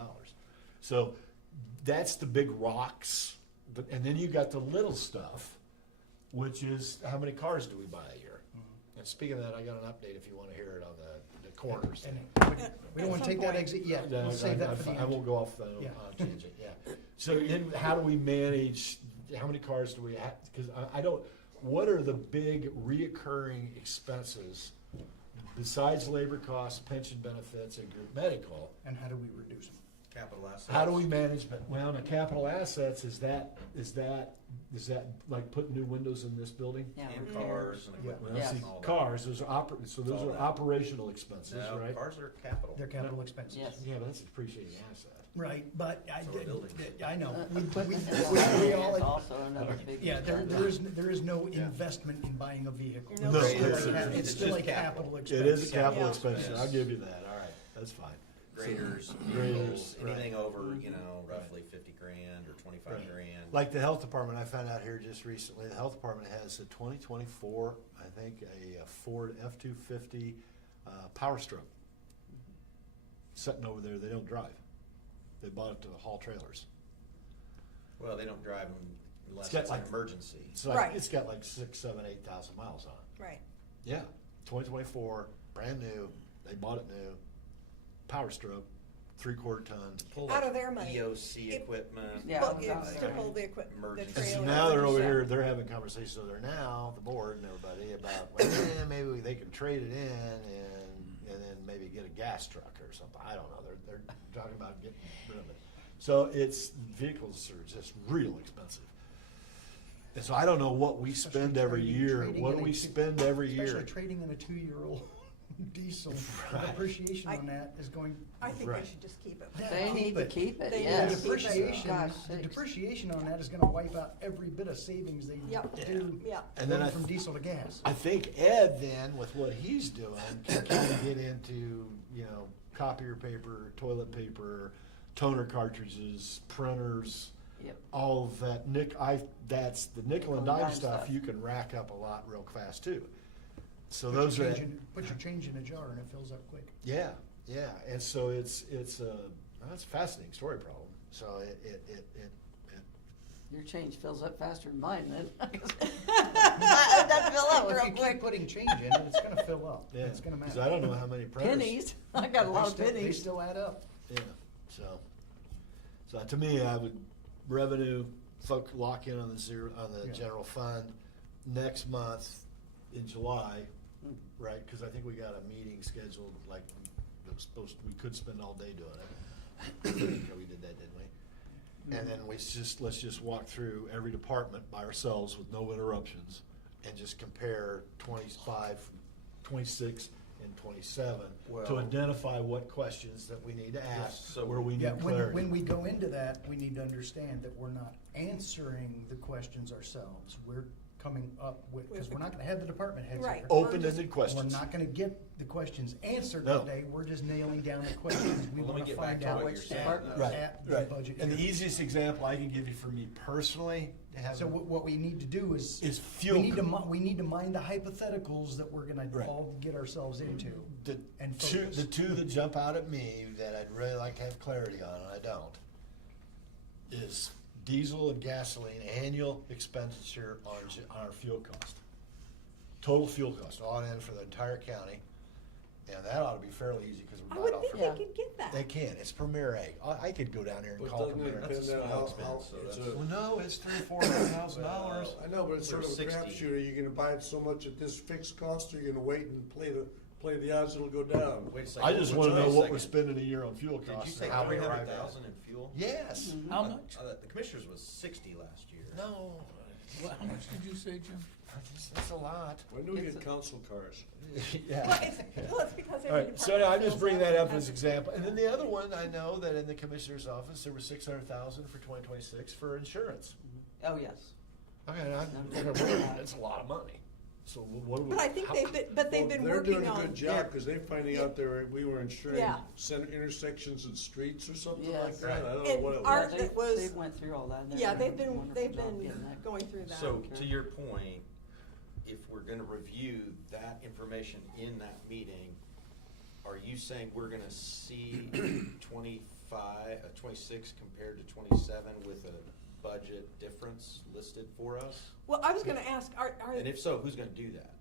So that's the big rocks, and then you got the little stuff, which is, how many cars do we buy a year? And speaking of that, I got an update if you wanna hear it on the corners. And thing. we don't wanna take that exit yet, Yeah, we'll save that for the I won't end. go off the Yeah. tangent, yeah. So then, how do we manage, how many cars do we have, cause I don't, what are the big reoccurring expenses besides labor costs, pension benefits, and group medical? And how do we reduce them? Capital assets. How do we manage, well, the capital assets, is that like putting new windows in this building? Yeah, And repairs. cars and Yeah. equipment. Well, Yes. see, all that. cars, those are so those All are that. operational expenses, No, right? cars are capital. Their capital expenses. Yes. Yeah, but that's a depreciating asset. Right, but So are buildings. I know, Equipment we is all, also another big. yeah, expense. there is no investment in buying a vehicle. No. No, It's still it's- a cap- it's It's still just a capital. capital expense. It is a capital Yeah. expenditure, I'll Yes. give you that, all right, that's fine. Graders, Graders, vehicles, right. anything over, you know, roughly 50 grand or 25 Right. grand. Like the health department, I found out here just recently, the health department has a 2024, I think, a Ford F-250 Power Stroke. Sitting over there, they don't drive. They bought it to haul trailers. Well, they don't drive them unless It's got it's an like- emergency. It's like, Right. it's got like 6, 7, 8,000 miles on it. Right. Yeah, 2024, brand new, they bought it new, Power Stroke, 3/4 ton. Pull Out up of their money. EOC It- equipment. Yeah. Well, Yeah. it's to pull the equipment, the Emergency. And so trailer. now they're over Yeah. here, they're having conversations over there now, the board and everybody, about, well, maybe they can trade it in and then maybe get a gas truck or something. I don't know. They're talking about getting rid of it. So vehicles are just real expensive. And so I don't know what we spend every year. What do we spend every year? Especially trading in a 2-year-old diesel, the Right. depreciation on that is going. I think Right. they should just keep it. They need to keep it, They need yes. to The keep it. depreciation, Gosh the sakes. depreciation on that is gonna wipe out every bit of savings they Yep. do. Yeah. And then going I from diesel to gas. I think Ed then, with what he's doing, can kind of get into, you know, copier paper, toilet paper, toner cartridges, printers, Yep. all of that that's the nickel and dime stuff you can rack up a lot real fast too. So those are, Put your change in a jar and it fills up quick. yeah, and so it's a fascinating story problem. So it Your change fills up faster than mine then. That doesn't fill up Well, if real you keep quick. putting change in it, it's gonna fill up. Yeah, It's gonna because matter. I don't know how many printers. Pennies, I got a lot of They pennies. still add up. Yeah, so to me, I would revenue, lock in on the zero, on the Yeah. general fund next month in July, right? Because I think we got a meeting scheduled, like, it was supposed, we could spend all day doing it. I think we did that, didn't we? And then let's just walk through every department by ourselves with no interruptions and just compare 25, 26, and 27 to Well- identify what questions that we need to ask, so- where we Yeah, need when clarity. we go into that, we need to understand that we're not answering the questions ourselves. We're coming up with, because we're not gonna have the department heads Right. here. Open-ended We're questions. not gonna get the questions answered No. today, we're just nailing down the questions. We Well, let me wanna get back find to out what which you're saying, department though. is Right, at the right. budget. And the hearing. easiest example I can give you for me personally, to have. So what we need to do is. Is fuel We need to, co- we need to mind the hypotheticals that we're gonna Right. all get ourselves into. and The focus. two that jump out at me that I'd really like to have clarity on, and I don't, is diesel and gasoline annual expenditure on our fuel cost. Total fuel cost, all in for the entire county, and that ought to be fairly easy, because I we're would not think off. Yeah. they could get that. They can, it's Premier Ag. I could go down there and But call doesn't it Premier. depend on how, it's a. Well, no, it's $3,000-$4,000. I know, but it's sort of a 60. crapshoot. Are you gonna buy it so much at this fixed cost, or are you gonna wait and play the odds it'll go down? Wait a second. I just wanna know Wait a what we're second. spending a year on fuel Did you costs say and how we arrive at 300,000 it. in fuel? Yes. How much? The commissioners was 60 last year. No, How much did you say, Jim? that's a lot. When do we It's get a- council cars? Yeah. Well, it's because All every right, so I department just bring fills that up has as a- example. And then the other one, I know that in the commissioner's office, there was 600,000 for 2026 for insurance. Oh, yes. Okay, that's a lot of money. So what do we? But I think how- they've been, but they've been They're working doing a on. good job, because they're finding out there, we were insuring Yeah. center intersections and streets or something Yes. like that. I don't know And what it our- was. Yeah, it was- They went through all that. and Yeah, they're they've doing a been, wonderful they've job been getting that. going through that. So, to your point, if we're gonna review that information in that meeting, are you saying we're gonna see 26 compared to 27 with a budget difference listed for us? Well, I was gonna ask, are, And if so, who's gonna do that?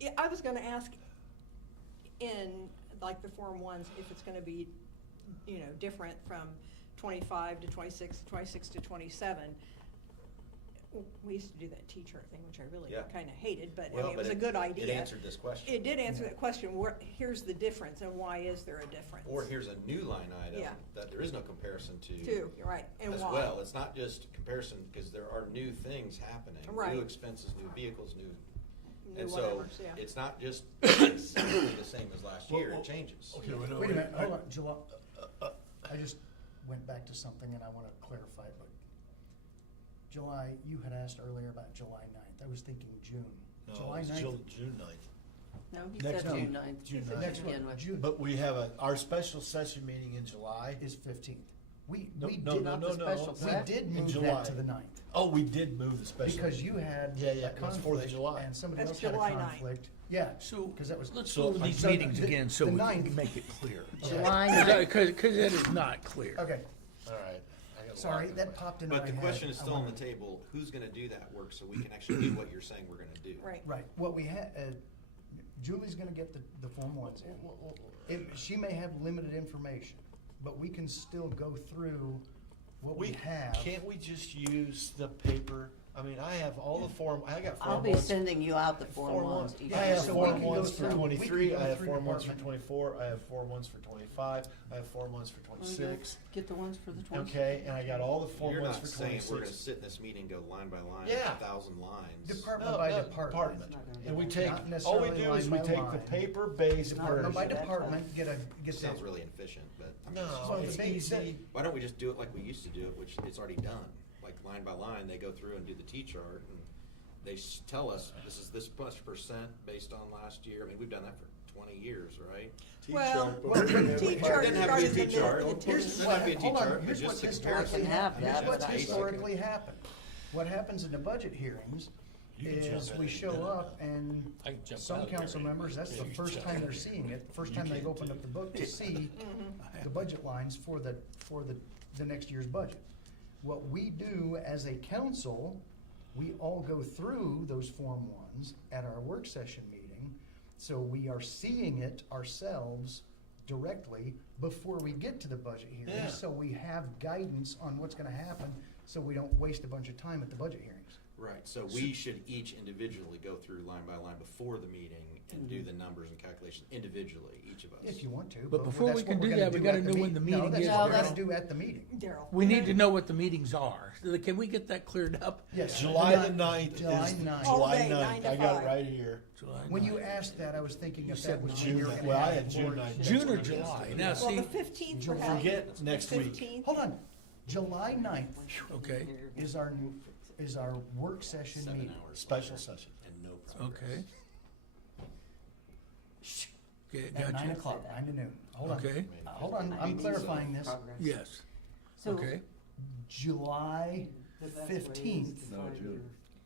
yeah, I was gonna ask in, like, the Form 1s, if it's gonna be, different from 25 to 26, 26 to 27. We used to do that T-chart thing, which I really Yeah. kinda hated, but, I Well, mean, it was but a good idea. It answered this question. It did answer that question, here's the difference, and why is there a difference? Or here's a new line item Yeah. that there is no comparison to. Two, you're right, and As why? well, it's not just comparison, because there are new things happening. Right. New expenses, new vehicles, new. New And so, whatevers, yeah. it's not just exactly the same as last year, Well, it changes. Okay, Wait a minute, hold on, July, I just went back to something and I wanna clarify, but July, you had asked earlier about July 9th. I was thinking June. No, July it's 9th. June 9th. No, he Next said month. June 9th. June to 9th. Next begin one, with. June. But we have our special session meeting in July. Is 15th. We No, did, no, we no, Not the no, special no. session. did In move July. that to the 9th. Oh, we did move the special. Because you had Yeah, a it was 4th of conflict July. and somebody That's else had a July 9th. conflict. Yeah, So, because that was. let's So- go over these so meetings the- again so the we 9th can make it clear. July Because it is not clear. Okay, All right. I got a sorry, lot that of popped into my But head. the question is I still on the wanted- table, who's gonna do that work so we can actually do what you're saying we're gonna do? Right. Right, what we had, Julie's gonna get the Form 1s in. She may have limited information, but we can still go through what we have. Can't we just use the paper? I mean, I have all the form, I got I'll Form be 1s. sending you out the Form 1s each I have So week. we Form can go 1s for through- we 23, can go I have through Form 1s for department. 24, I have Form 1s for 25, I have Form 1s for 26. Get the ones for the 20. Okay, and I got all the Form You're 1s not for saying we're gonna 26. sit in this meeting, go line by line, Yeah. 1,000 lines. Department by department. Department. It's not gonna be And we long. take, Not all we necessarily do is we line by take the line. paper-based Department by version. department, get the. Sounds really efficient, but. I mean, No, Well, it's the big- easy. Why don't we just do it like we used to do it, which it's already done? Like line by line, they go through and do the T-chart, and they tell us, this is this much percent based on last year. I mean, we've done that for 20 years, right? Well, T-chart, but well, we have a- T-chart It doesn't have to be a started in the T-chart. mid- Here's It doesn't have to be a hold on, T-chart, but here's just what's the historically comparison. have that, Here's what's but I- historically happened. What happens in the budget hearings You can is jump we in show any minute up and I can jump some out there council any members, minute. that's the Yeah, you first jump time in. they're seeing it, first You time they've can't opened do up the book to see Mm-hmm. the budget lines for the next year's budget. what we do as a council, we all go through those Form 1s at our work session meeting. So we are seeing it ourselves directly before we get to the budget hearing. Yeah. So we have guidance on what's gonna happen, so we don't waste a bunch of time at the budget hearings. Right, so we should each individually go through line by line before the meeting and Mm-hmm. do the numbers and calculations individually, each of us. If you want to. But before that's we what can we're do gonna that, we gotta at the know when the meeting. meeting No, is. that's what we're No, gonna do at the meeting. Daryl. We need to know what the meetings are. Can we get that cleared up? Yes. July the 9th is, July 9th. All July day, 9th, 9 to I got 5. it right here. July When you 9th. asked that, I was thinking You if said that was when June, you were gonna well, I have had the June board. 9th. June or July? Now, Well, see, the 15th July. perhaps. Forget next week. 15th. Hold on, July 9th okay, is our work session 7 meeting. hours. Special session. And no progress. okay. Okay, At 9 gotcha. o'clock, 9 to noon. Hold on. Okay. Hold on, I'm clarifying this. Progress. Yes, So, okay. July the best way is 15th. to No, find June. your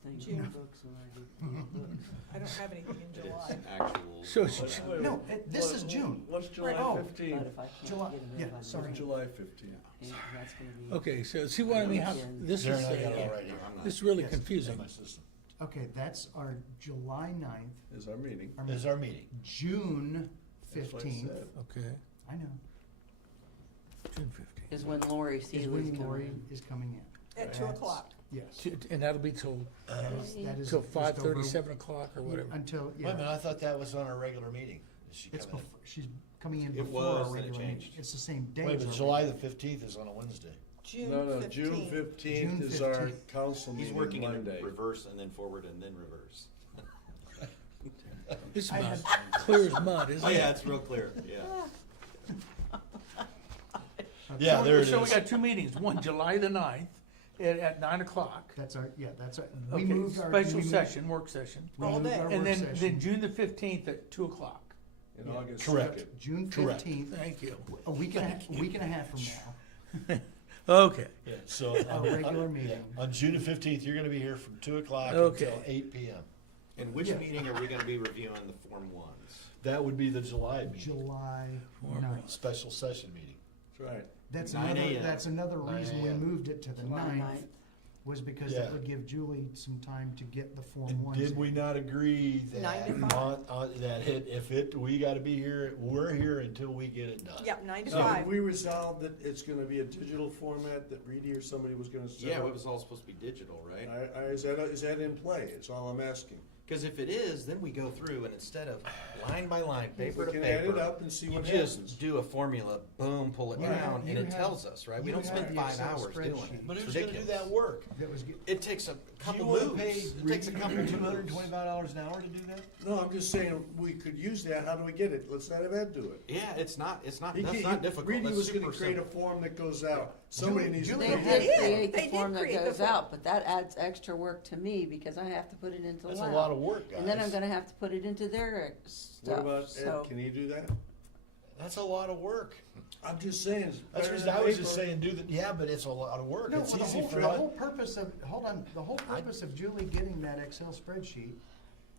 thing in June. the books when I do books. I don't have anything in It July. is actual. So it's- No, this is June. What's July Oh. But 15th? if I can't July- get it yeah, in by sorry. Monday, July 15th. that's gonna be. Okay, so see what I mean, how, this is, Darren, I got it all right here. I'm not- this is really Yes. confusing. My system. Okay, that's our July 9th. Is our meeting. This is our meeting. June That's what I 15th. said. Okay, I know. June 15th. Is when Lori Is Seeley's when coming Lori in. is coming in. At 2 That's- o'clock. Yes. And that'll be till, That is till just 5:30, over- 7 o'clock or whatever. Until, Wait a minute, yeah. I thought that was on our regular meeting. Is she It's coming before, she's coming in It before was, our then it regular meeting. changed. It's the same in? day. Wait, as but our July regular- the 15th is on a Wednesday. June No, June 15th. 15th June is our 15th. council He's meeting working in Monday. reverse and then forward and then reverse. This is I about had- clear as mud, isn't Oh, it? yeah, it's real clear, yeah. Yeah, there it So we is. got two meetings, one July the 9th at 9 o'clock. That's our, yeah, that's our, we Okay, moved our. special we moved- session, work session. we All moved day. our And work then session. June the 15th at 2 o'clock. In August Correct. 2nd. June Correct. 15th, Thank you. a week and a half from now, Okay, Yeah, so. our regular meeting. On June the 15th, you're gonna be here from 2 o'clock Okay. until 8 PM. And which Yeah. meeting are we gonna be reviewing the Form 1s? That would be the July meeting, July Formal. 9th. special session meeting. That's right. That's 9 another, a.m. that's another 9 reason we a.m. moved it to the July 9th, 9th. was because Yeah. that would give Julie some time to get the Form And 1s. did we not agree 9 to that, 5. we gotta be here, we're here until we get it done? Yep, 9 to So 5. we resolved that it's gonna be a digital format that Reedy or somebody was gonna set Yeah, up? it was all supposed to be digital, right? Is that in play? It's all I'm asking. Because if it is, then we go through and instead of line by line, paper to We can add it paper, up and see you what just happens. do a formula, boom, pull it You down, have- and you it have- tells us, right? We you don't have spend the 5 Excel hours doing spreadsheet. it. But It's who's gonna do ridiculous. that work? That was, It takes a Do couple you wanna moves. pay It takes a Reedy couple moves. $225 an hour to do that? No, I'm just saying, we could use that. How do we get it? Let's not have Ed do it. Yeah, it's not, that's He- not difficult. Reedy That's was gonna super create a simple. form that goes out. Somebody needs to. Julie They do did it. create They the did form that create the goes form. out, but that adds extra work to me because I have to put it into That's Lao. a lot of work, guys. And then I'm gonna have to put it into their What stuff, about so. Ed? Can he do that? That's a lot of work. I'm just saying. it's That's better what than I was just paper. saying, yeah, but it's a lot of work. no, It's well, the easy whole, for the us. whole purpose of, hold on, the whole purpose of Julie getting that Excel spreadsheet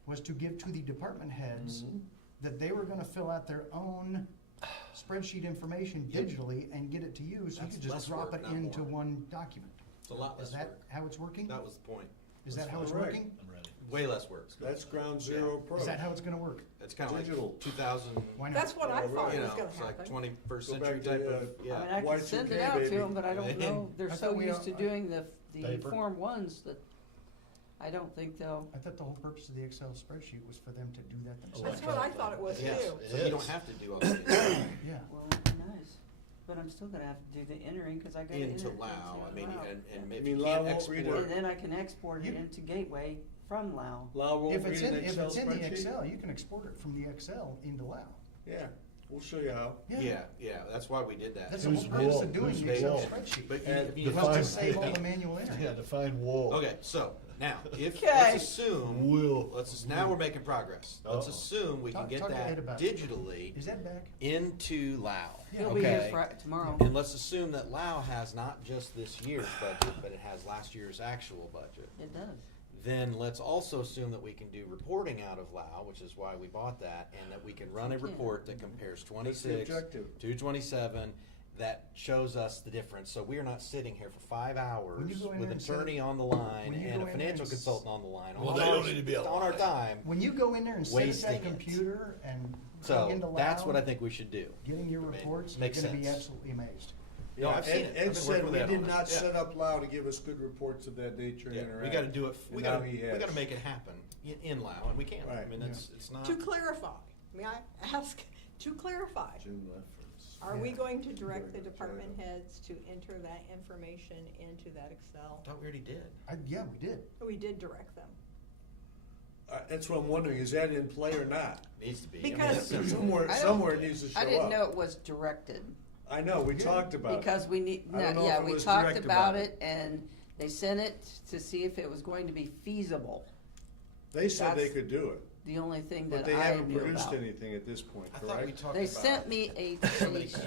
was to give to the department heads Mm-hmm. that they were gonna fill out their own spreadsheet information Yep. digitally and get it to you, so you That's could just less drop work, it not into more. one document. It's a lot Is less that work. how it's working? That was the point. Is that how it's Correct. working? I'm ready. Way less work. That's Ground Zero Pro. Is that how it's gonna work? It's kind of like Digital. 2000, Why not? That's what I thought you was know, gonna it's like happen. 21st Go century back to, type of, I mean, yeah. I can send it Y2K, out to baby. them, but I don't And know, they're I so thought we used to all- doing the Paper. Form 1s that I don't think they'll. I thought the whole purpose of the Excel spreadsheet was for them to do that That's themselves. what I thought it was Yes, too. so you don't is. have to do all that Yeah. Well, it'd be nice, but I'm still gonna have to do the entering, cause I gotta enter it into into Lao. I mean, Lao. and I if mean, you Lao can't won't read export. And then I can export it You- into Gateway from Lao. Lau won't If it's read in, an if Excel it's in the spreadsheet? Excel, you can export it from the Excel into Lao. Yeah, we'll show you how. Yeah, that's why we did that. That's the whole Who's purpose wool? of doing Who's the Excel wool? spreadsheet. But And you Was to define- save all the manual entry. Yeah, define wool. Okay, so now, if, Okay. let's assume, Wool. now we're making progress. Let's Uh-oh. assume we can Talk- get talk to Ed that about it. digitally Is that back? into Lao. He'll be here Okay. tomorrow. And let's assume that Lao has not just this year's budget, but it has last year's actual budget. It does. Then let's also assume that we can do reporting out of Lao, which is why we bought that, and that we can run a You can. report that compares That's the 26 objective. to 27, that shows us the difference. So we are not sitting here for 5 hours When you go in with there an and set attorney up- on the line when you and go a in there financial and consultant on the line. Well, on they our- don't need to be on our alive. time. When you go in there and set up Wasting that it. computer and So plug into that's Loud, what I think we should do. getting your I mean, reports, you're makes gonna be sense. absolutely amazed. No, I've seen it. I've Ed been said working we with Ed did on it. not Yeah. set up Lau to give us good reports of that nature and Yeah, interact. we gotta do it, And we now gotta, he we has. gotta make it happen in Lao, and we can. I Right. mean, it's not. To clarify, may I ask, to clarify, Jim Lefferts. are we Yeah. going to direct the Very good department job. heads to enter that information into that Excel? I thought we already did. Yeah, we did. We did direct them. That's what I'm wondering, is that in play or not? Needs to be. I mean, Because- it's- Somewhere, I don't- somewhere it needs to show up. I didn't know it was directed, I know, we Yeah. talked about it. because we need, I don't know if yeah, it we was talked direct about it, and they sent it to see if it was going to be feasible. They said they That's- could do it, The only thing but that they I haven't knew produced about. anything at this point, I thought we correct? talked They about. sent me a somebody sheet.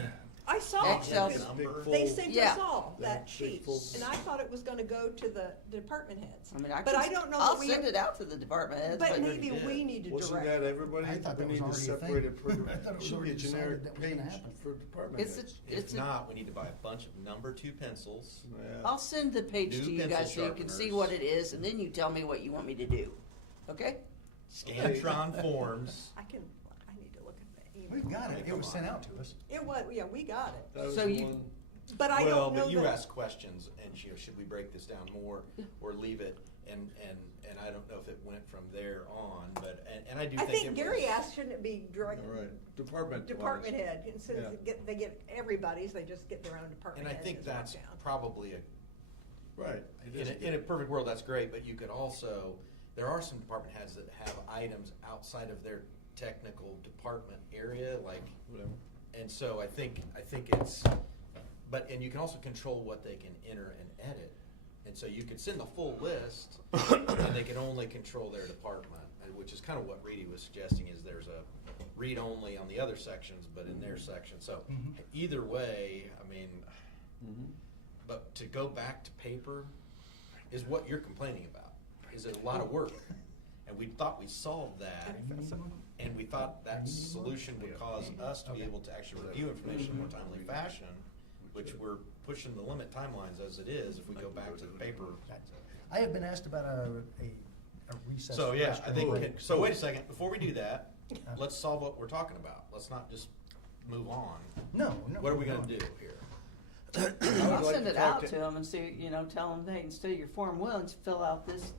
I saw Excel. it. Big Number. full- They sent Yeah. us all Yeah, that big sheet, full- and I thought it was gonna go to the department heads. I mean, I But can, I don't know I'll that we. send it out to the department heads, But but maybe did. we need to Wasn't direct. that everybody? I thought that We was need to already a separate it thing. per, I thought it was should be a already decided generic that was gonna page happen. for department it's heads. a, it's If a, not, we need to buy a bunch of number 2 pencils. Yeah. I'll send the page New to you pencil guys so you can see sharpeners. what it is, and then you tell me what you want me to do, okay? Scantron forms. I need to look at the email. We've got it. It Come was on. sent out to us. It was, yeah, we got it. That was So the you- one- But I Well, don't know but you that. asked questions, and should we break this down more or leave it? And I don't know if it went from there on, but, and I do I think it think Gary was- asked, shouldn't it be direct, All right, department. department wise. head, instead Yeah. of they get everybody's, they just get their own department And I head think and drop that's down. probably Right. it is in a perfect world, that's great, but you could also, there are some department heads that have items outside of their technical department area, like, Whatever. and so I think it's, and you can also control what they can enter and edit. And so you could send the full list, and they can only control their department, which is kind of what Reedy was suggesting, is there's a read only on the other sections, but in their section. So Mhm. either way, I mean, Mhm. but to go back to paper is what you're complaining about, is it a lot of work? And we thought we solved that, and we thought that solution would cause us to be able to actually review information in a more timely fashion, which we're pushing the limit timelines as it is if we go back to the paper. I have been asked about a recess. So, yeah, I think, question. so wait a second, before we do that, let's solve what we're talking about. Let's not just move on. No. What are we no. gonna do here? I would I'll like send to it talk out to them and see, tell them, hey, instead of your Form 1s, fill out this.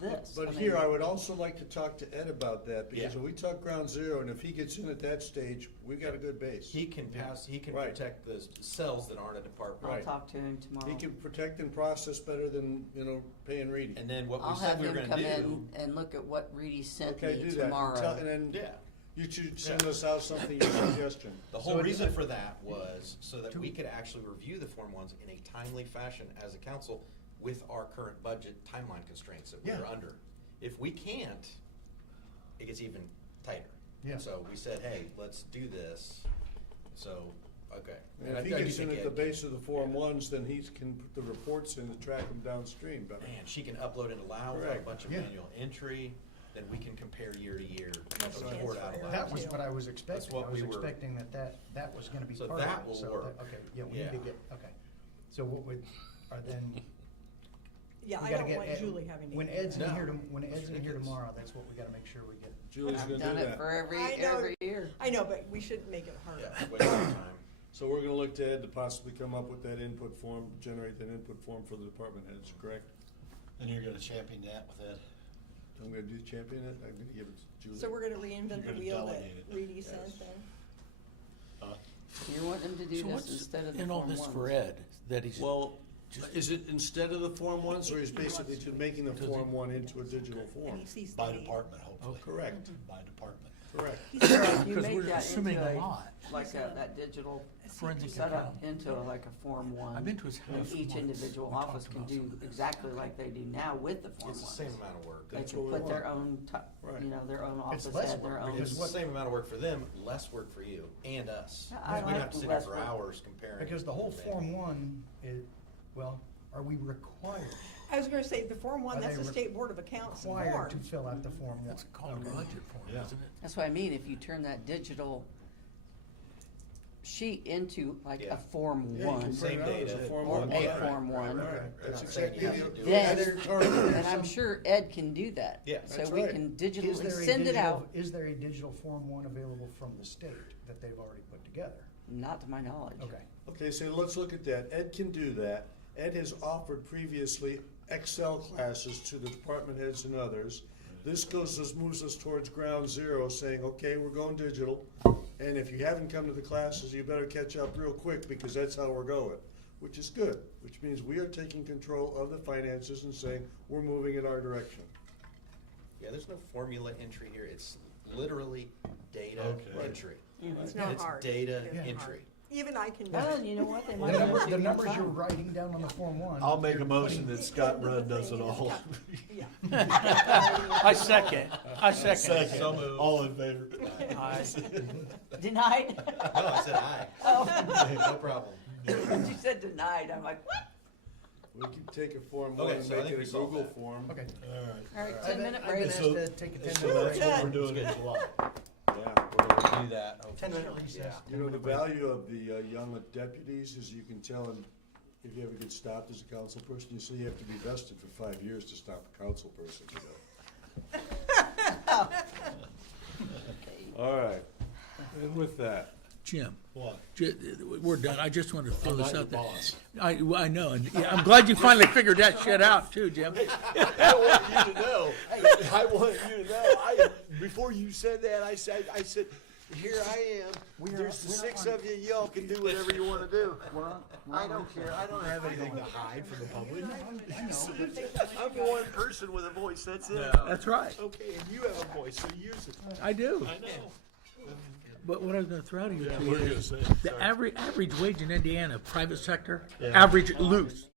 But mean, here, I would also like to talk to Ed about that, because Yeah. when we talk ground zero, and if he gets in at that stage, we got a good base. He can Right. protect the cells that aren't a department. I'll Right. talk to him tomorrow. He can protect and process better than, paying Reedy. And then what we I'll said have we were him gonna come do. in and look at what Reedy sent Okay, me do that. tomorrow. And then Yeah. you should send us out something, your suggestion. The So whole it- reason for that was so that To- we could actually review the Form 1s in a timely fashion as a council with our current budget timeline constraints that we're Yeah. under. If we can't, it gets even tighter. Yeah. So we said, hey, let's do this. So, okay. And I if he do gets in think at the Ed base can- of the Form 1s, then he can put the reports in to track them downstream better. Man, she can upload and allow a Correct. bunch of Yeah. manual entry, then we can compare year to year, That's a right. report out of that. That was what I was expecting. what I was we were- expecting that was gonna be So part of it. that will So work. Okay, yeah, we need to Yeah. get, okay. So what would, are then, Yeah, we I gotta don't get want Ed- Julie having to. when Ed's in No. here, when Ed's in here tomorrow, that's what we gotta make sure we get. Julie's I've gonna do done it that. for I know. every year. I know, but we should make it harder. Yeah, waste of time. So we're gonna look to Ed to possibly come up with that input form, generate that input form for the department heads, correct? And you're gonna champion that with Ed? I'm gonna do champion it, I'm gonna give it to Julie. So we're gonna reinvent You're the gonna wheel that delegate it. Reedy sent Yes. then? You want him to do So this what's instead of the in all Form this 1s? for Ed, that he's, Well, Just- is it instead of the Form 1s, or is basically to making the Does he- Form 1 into a digital And form? he sees By the- department, hopefully. Correct, By department. correct. He said- You because make we're that assuming into a a- lot. Like that digital Forensic set up accountant. into like a Form 1. I've been to his And house each once. individual We talked office can about do some of this. exactly like they do now with the Form It's the 1s. same amount of work. They That's can what we put their want. own, Right. their own office less had their work own. because It's the same amount of work for them, less work for you and us. Yeah, I We don't like have to the sit here less for work. hours comparing. Because the whole everything. Form 1 is, well, are we required, I was gonna say, the Form 1, Are that's they the State Board of Accounts required to form. fill out the Form 1? It's called a budget form, Yeah. isn't it? That's what I mean, if you turn that digital sheet into like Yeah. a Form Yeah, you can One. Same print it out as a data. Form Or one. a Right, Form right, One. right. We're That's not saying you exactly have to do the. it. Then- other target. And I'm sure Ed can do that. Yeah. So That's we right. can Is digitally there a send it digital- out, Is there a digital Form 1 available from the state that they've already put together? not to my knowledge. Okay. Okay, so let's look at that. Ed can do that. Ed has offered previously Excel classes to the department heads and others. This moves us towards ground zero, saying, okay, we're going digital. And if you haven't come to the classes, you better catch up real quick because that's how we're going, which is good, which means we are taking control of the finances and saying, we're moving in our direction. Yeah, there's no formula entry here. It's literally data Okay. entry. It's not It's hard. data It's not entry. hard. Even I can do Well, it. you know what, they The might number, have the to numbers time. you're writing down on the Form 1. I'll make a you're motion putting- that Scott Rudd does it all. Yeah. I second. Second, So moved. all in favor? Denied? No, I said aye. Oh, No problem. you said denied, I'm like, what? We can take a Form Okay, one and so I make think it we a solved Google that. form. Okay. All right, I've 10-minute been break. asked So- to take a So 10-minute that's break. what we're doing in July. Yeah, we're gonna do that. 10-minute recess. You know, the value of the young deputies is you can tell them, if you ever get stopped as a council person, you say you have to be vested for 5 years to stop a council person, you know. All right, and with that, Jim, What? we're done. I just wanted to throw I'm this not your out there. boss. I know, and yeah, I'm glad you finally figured that shit out too, Jim. I want you to know, I want you to know, before you said that, I said, here I am, there's the six of you, y'all can do whatever you wanna do. I don't care, I don't have anything to hide from the public. I'm one person with a voice, that's it. That's right. Okay, and you have a voice, so use it. I do. I know. But what I was going to throw to you Yeah, too what are you is gonna say? the average wage in Indiana, private sector, Yeah. average loose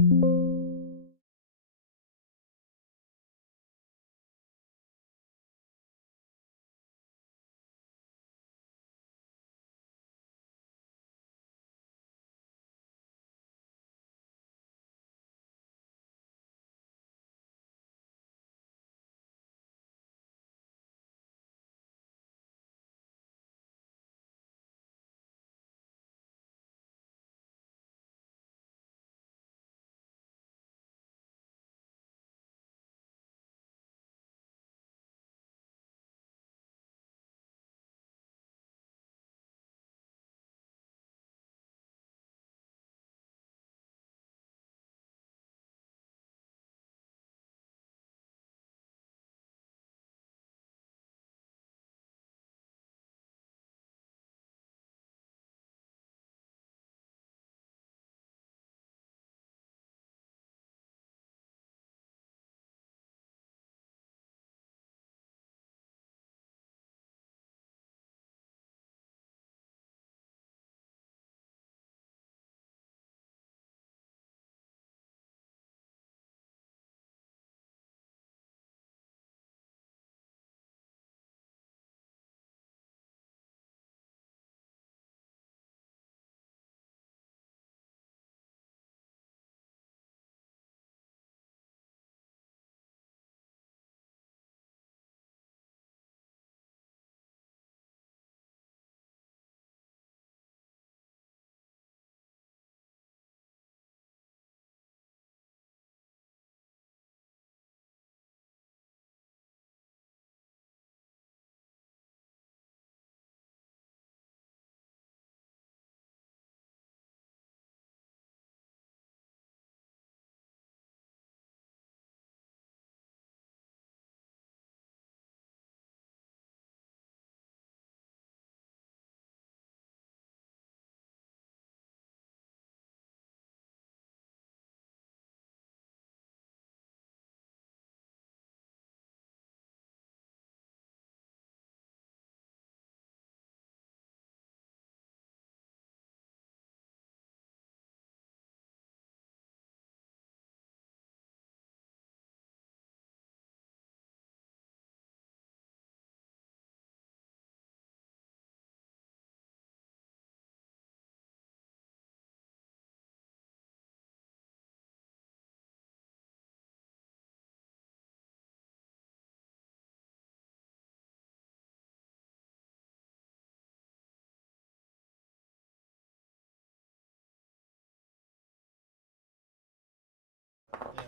Yeah,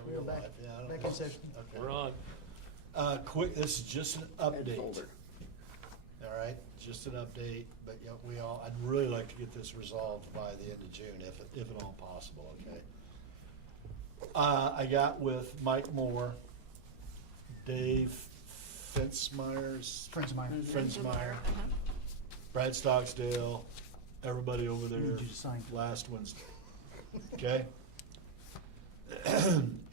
We're back, Yeah, I don't back know. in session. Okay. We're on. Quick, this is just an update. folder. All right, just an update, but yeah, I'd really like to get this resolved by the end of June, if at all possible, okay? I got with Mike Moore, Dave Fensmeyer's. Friendsmeyer. Fensmeyer, Brad Stocksdale, everybody over there. Need you to sign. Last Wednesday, okay?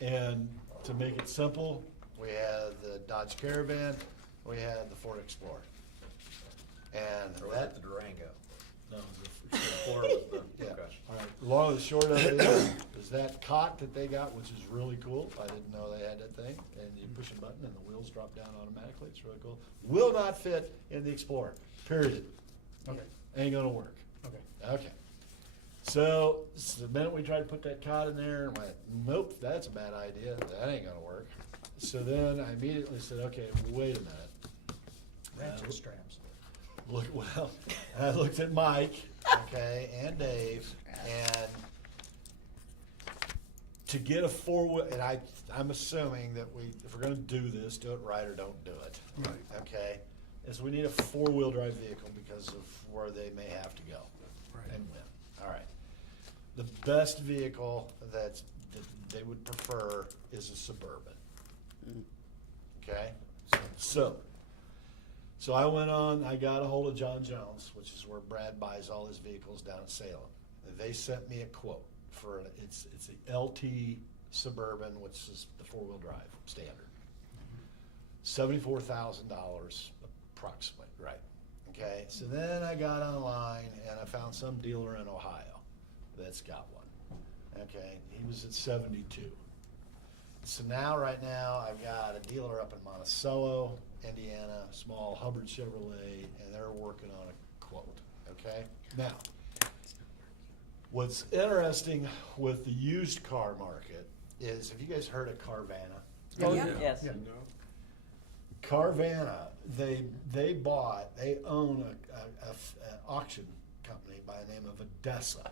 And to make it simple, we had the Dodge Caravan, we had the Ford Explorer. And Or was that, it the Durango? no, Or was the, yeah, okay. all right, long and the short of it is that cot that they got, which is really cool, I didn't know they had that thing, and you push a button and the wheels drop down automatically, it's really cool. Will not fit in the Explorer, period. Okay, Ain't gonna work. okay. Okay. So, the minute we tried to put that cot in there, I went, nope, that's a bad idea, that ain't gonna work. So then I immediately said, okay, wait a minute. Ratchet straps. Look, well, I looked at Mike, okay, and Dave, and to get a four-wheel, and I'm assuming that if we're gonna do this, do it right or don't do it. Right. Okay, is we need a four-wheel drive vehicle because of where they may have to go. Right. And when, all right. The best vehicle that they would prefer is a Suburban. Okay, so I went on, I got a hold of John Jones, which is where Brad buys all his vehicles down in Salem. And they sent me a quote for it's the LT Suburban, which is the four-wheel drive standard. $74,000 approximately, right? Okay, so then I got online and I found some dealer in Ohio that's got one. Okay, he was at 72. So now, right now, I've got a dealer up in Monticello, Indiana, small Hubbard Chevrolet, and they're working on a quote, okay? Now, what's interesting with the used car market is, have you guys heard of Carvana? Oh, Yeah. yeah. Yes. No? Carvana, they own a auction company by the name of Odessa.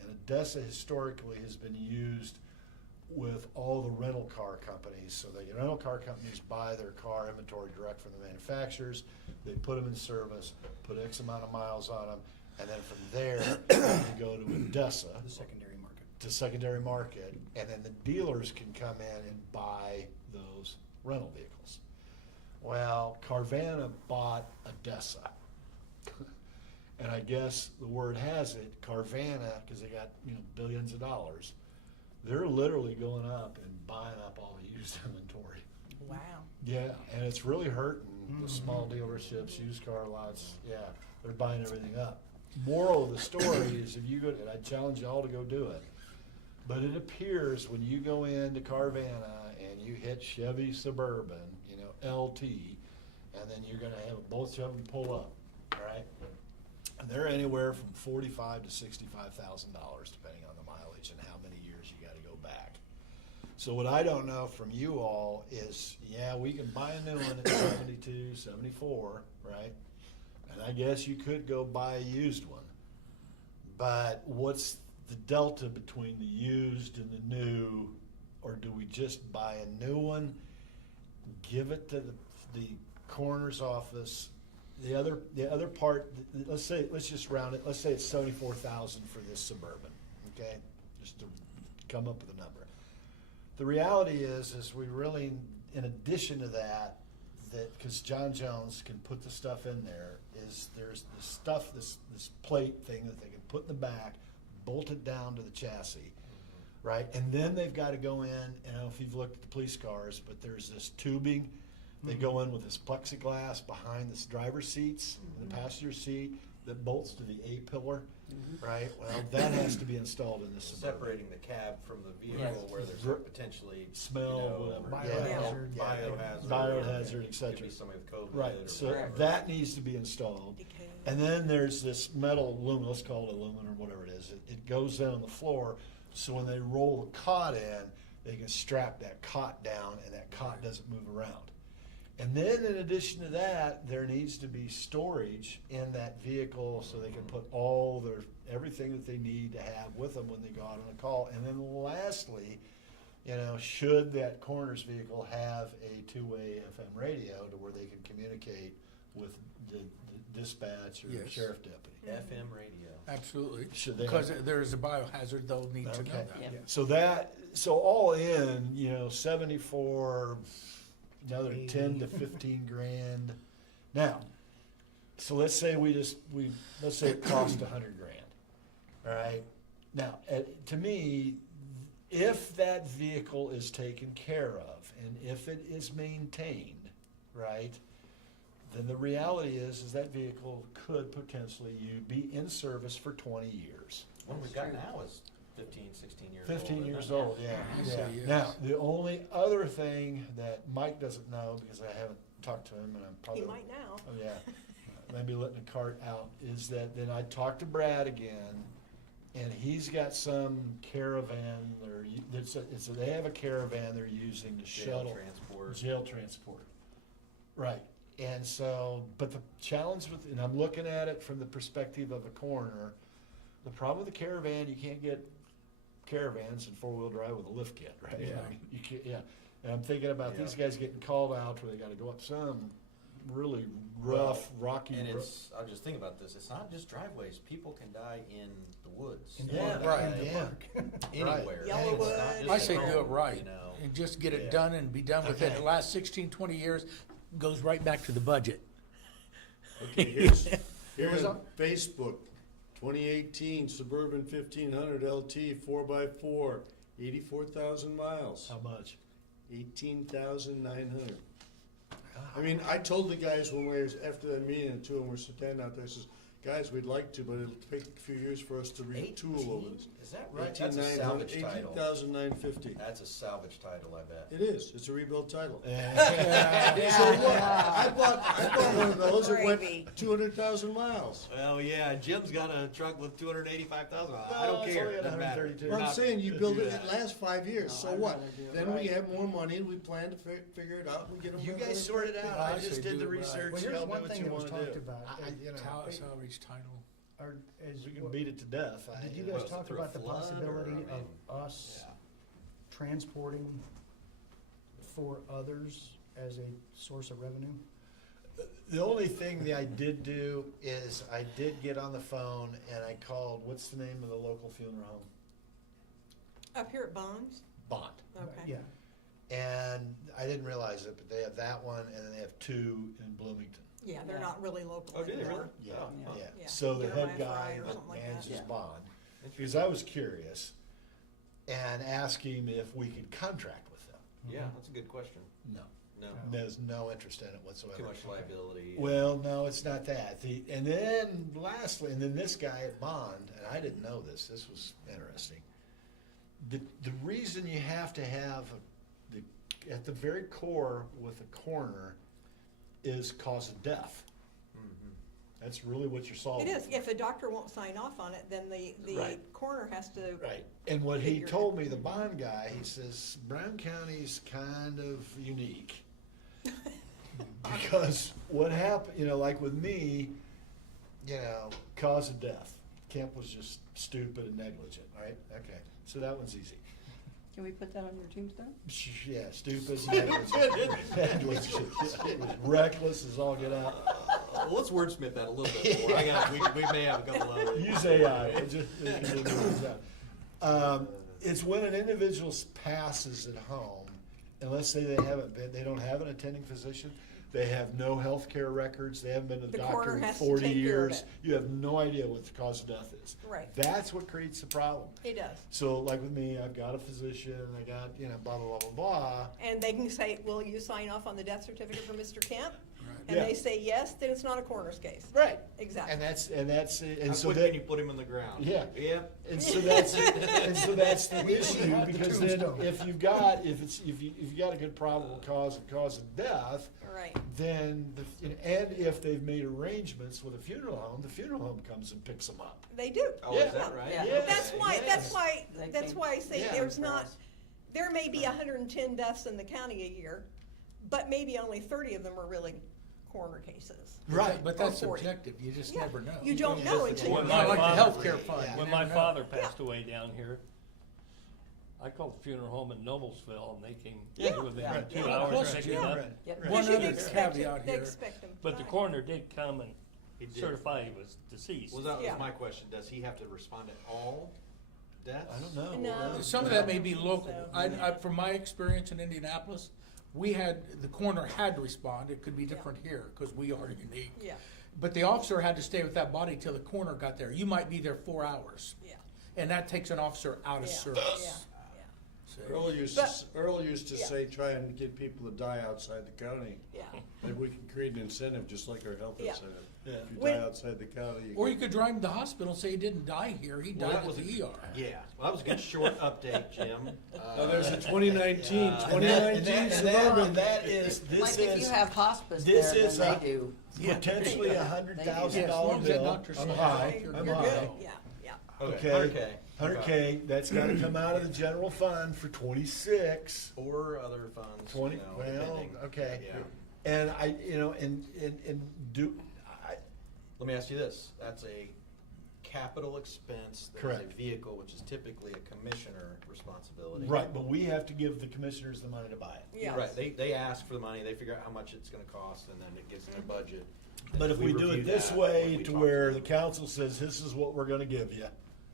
And Odessa historically has been used with all the rental car companies. So the rental car companies buy their car inventory direct from the manufacturers. They put them in service, put X amount of miles on them, and then from there, you go to Odessa, The secondary market. to secondary market, and then the dealers can come in and buy those rental vehicles. Well, Carvana bought Odessa. And I guess the word has it, Carvana, because they got, billions of dollars, they're literally going up and buying up all the used inventory. Wow. Yeah, and it's really hurting the small dealerships, used car lots, yeah, they're buying everything up. Moral of the story is, if you go, and I challenge y'all to go do it, but it appears when you go into Carvana and you hit Chevy Suburban, LT, and then you're gonna have both of them pull up, all right? And they're anywhere from $45,000 to $65,000, depending on the mileage and how many years you gotta go back. So what I don't know from you all is, yeah, we can buy a new one at 72, 74, right? And I guess you could go buy a used one. But what's the delta between the used and the new? Or do we just buy a new one, give it to the coroner's office? The other part, let's just round it, let's say it's 74,000 for this Suburban, okay? Just to come up with a number. The reality is we really, in addition to that, because John Jones can put the stuff in there, there's this stuff, this plate thing that they can put in the back, bolt it down to the chassis, right? And then they've got to go in, I don't know if you've looked at the police cars, but there's this tubing. They go in with this plexiglass behind the driver's seats, and the passenger seat, that bolts to the A-pillar, right? Well, that has to be installed in this Suburban. Separating the cab from the vehicle Yes. where there's potentially Smell, Biohazard. Biohazard, et Could cetera. be somebody with COVID Right, or so whatever. that needs to be installed. Decay. And then there's this metal aluminum, let's call it aluminum or whatever it is. It goes in on the floor, so when they roll the cot in, they can strap that cot down and that cot doesn't move around. And then in addition to that, there needs to be storage in that vehicle so they can put all everything that they need to have with them when they go out on a call. And then lastly, should that coroner's vehicle have a two-way FM radio to where they can communicate with the dispatch or Yes. sheriff deputy? FM radio. Absolutely. Should they Because have- there's a biohazard, they'll need to know Okay. that. Yeah. So all in, 74, another 10 to 15 grand. Now, so let's say let's say it cost 100 grand. All right. Now, to me, if that vehicle is taken care of and if it is maintained, right, then the reality is that vehicle could potentially be in service for 20 years. One we've got now is 15, 16 years old. 15 isn't years it? old, yeah. I yeah. say yes. Now, the only other thing that Mike doesn't know, because I haven't talked to him, and I'm probably. He might now. Oh, yeah. Maybe letting the cart out, is that then I talked to Brad again, and he's got some caravan, they have a caravan they're using to Jail shuttle. transport. Jail transport. Right. And so, but the challenge and I'm looking at it from the perspective of a coroner, the problem with the caravan, you can't get caravans in four-wheel drive with a lift kit, right? Yeah. I mean, you can't, yeah. And I'm thinking about these guys getting called out where they gotta go up some really rough, rocky And road. it's, I was just thinking about this, it's not just driveways, people can die in the woods. In They Yeah, can right, die yeah. Anywhere. Yellowwood. It's not just I say at do it home, right you know. and just get it Yeah. done and be done with it. Okay. The last 16, 20 years goes right back to the budget. Okay, here's Was on that- Facebook, 2018 Suburban 1500 LT 4x4, 84,000 miles, How much? 18,900. I mean, I told the guys when we was after that meeting, the two of them were standing out there, I says, guys, we'd like to, but it'll take a few years for us to retool over this. Is that right? That's a salvage title. 18,950. That's a salvage title, I bet. It is, it's a rebuilt title. Yeah. So what? I bought one of those, it went Gravy. 200,000 miles. Well, yeah, Jim's got a truck with 285,000. I No, don't it's care. only got Doesn't matter. 132. You're Well, I'm not- saying you do build it, that. it lasts 5 years, so I'd what? rather do it Then we right. have more money and we plan to figure it out and we get them. You guys sort it out. I I just say did do the it right. research. Well, Y'all here's do one what thing you that was wanna talked do. about, you know, Salvage title. as We can beat it to death. Did you Was guys it talk through a about the flood, or, possibility I mean, of us Yeah. transporting for others as a source of revenue? The only thing that I did do is I did get on the phone and I called, what's the name of the local funeral home? Up here at Bonds? Bond. Okay. Yeah, And I didn't realize it, but they have that one and then they have two in Bloomington. Yeah, they're Yeah. not really local Oh, do they anymore. really? Yeah, Oh, yeah. Yeah. So the Jeremiah head guy Fry or that something like that. manages Yeah. Bond, because I was curious and asked him if we could contract with them. Yeah, that's a good question. No. No, There's no interest in it whatsoever. too much liability. Well, no, it's not that. And then lastly, and then this guy at Bond, and I didn't know this, this was interesting. The reason you have to have at the very core with a coroner is cause of death. Mhm. That's really what you're solving. It is, if a doctor won't sign off on it, then the Right. coroner has to. Right. And what he Figure it told out. me, the Bond guy, he says, Brown County's kind of unique. Because what happened, like with me, cause of death. Kemp was just stupid and negligent, right? Okay, so that one's easy. Can we put that on your tombstone? Yeah, stupid, negligent, reckless as all get out. Let's wordsmith that a little bit more. We may have a couple of those. Use AI. It's when an individual passes at home, and let's say they don't have an attending physician, they have no health care records, they haven't been to the The doctor coroner in has to 40 take care of years, it. you have no idea what the cause of death is. Right. That's what creates the problem. It does. So like with me, I've got a physician, I got, blah, blah, blah, blah, blah. And they can say, will you sign off on the death certificate for Mr. Kemp? And Yeah. they say yes, then it's not a coroner's case. Right. Exactly. And How so quick that, can you put him in the ground? Yeah. Yep. and so that's the issue, have the because then tombstone. if you've got a good probable cause of death, Right. then and if they've made arrangements with a funeral home, the funeral home comes and picks them up. They do. Oh, is that right? Yeah. Yeah. That's why, Yes. that's why I say Yeah. there's not, there may be 110 deaths in the county a year, but maybe only 30 of them are really coroner cases. Right. But that's Or 40. subjective, you just Yeah. never know. You don't know until you When Not my like the father- healthcare fund. Yeah. you When my never know. father passed away down here, I called the funeral home in Noblesville and they came Yeah. within Yeah. 2 Yeah. hours. Close and to picked you. it up. Right. Yep. Right. One Usually other they expect caveat they here. expect them to But the die. coroner did come and He did. certify he was deceased. Well, that was Yeah. my question. Does he have to respond to all deaths? I don't know. No. Some of that may be local. So- From my experience in Indianapolis, the coroner had to respond. It could be different here because we are unique. Yeah, But the officer had to stay with that body till the coroner got there. You might be there 4 hours, yeah, and that takes an officer out of yeah, service. yeah, So- Earl used to Yeah. say, try and get people to die outside the county. yeah. Maybe we can create an incentive, just like our health Yeah. incentive. Yeah. If you When- die outside the county. Or you could drive him to the hospital and say he didn't die here, he Well, died that at was the ER. Yeah. Well, that was a good short update, Jim. Now, there's a 2019 And Suburban. that is, Like this if you is have hospice this there, is then a- they do. potentially $100,000 Yeah, as long as that bill. doctor I'm says high, you're I'm You're high. good, yeah, yeah. Okay. 100K. 100K, that's gotta come out of the general fund for 26. Or other funds. 20, you know, well, depending. okay. Yeah. And Let me ask you this. That's a capital expense. There's Correct. a vehicle, which is typically a commissioner responsibility. right, but we have to give the commissioners the money to buy it. Yes. Right. They ask for the money. They figure out how much it's going to cost, and then it gets in their budget. But if we do review it this that way when we to talk where them. the council says, this is what we're gonna give you,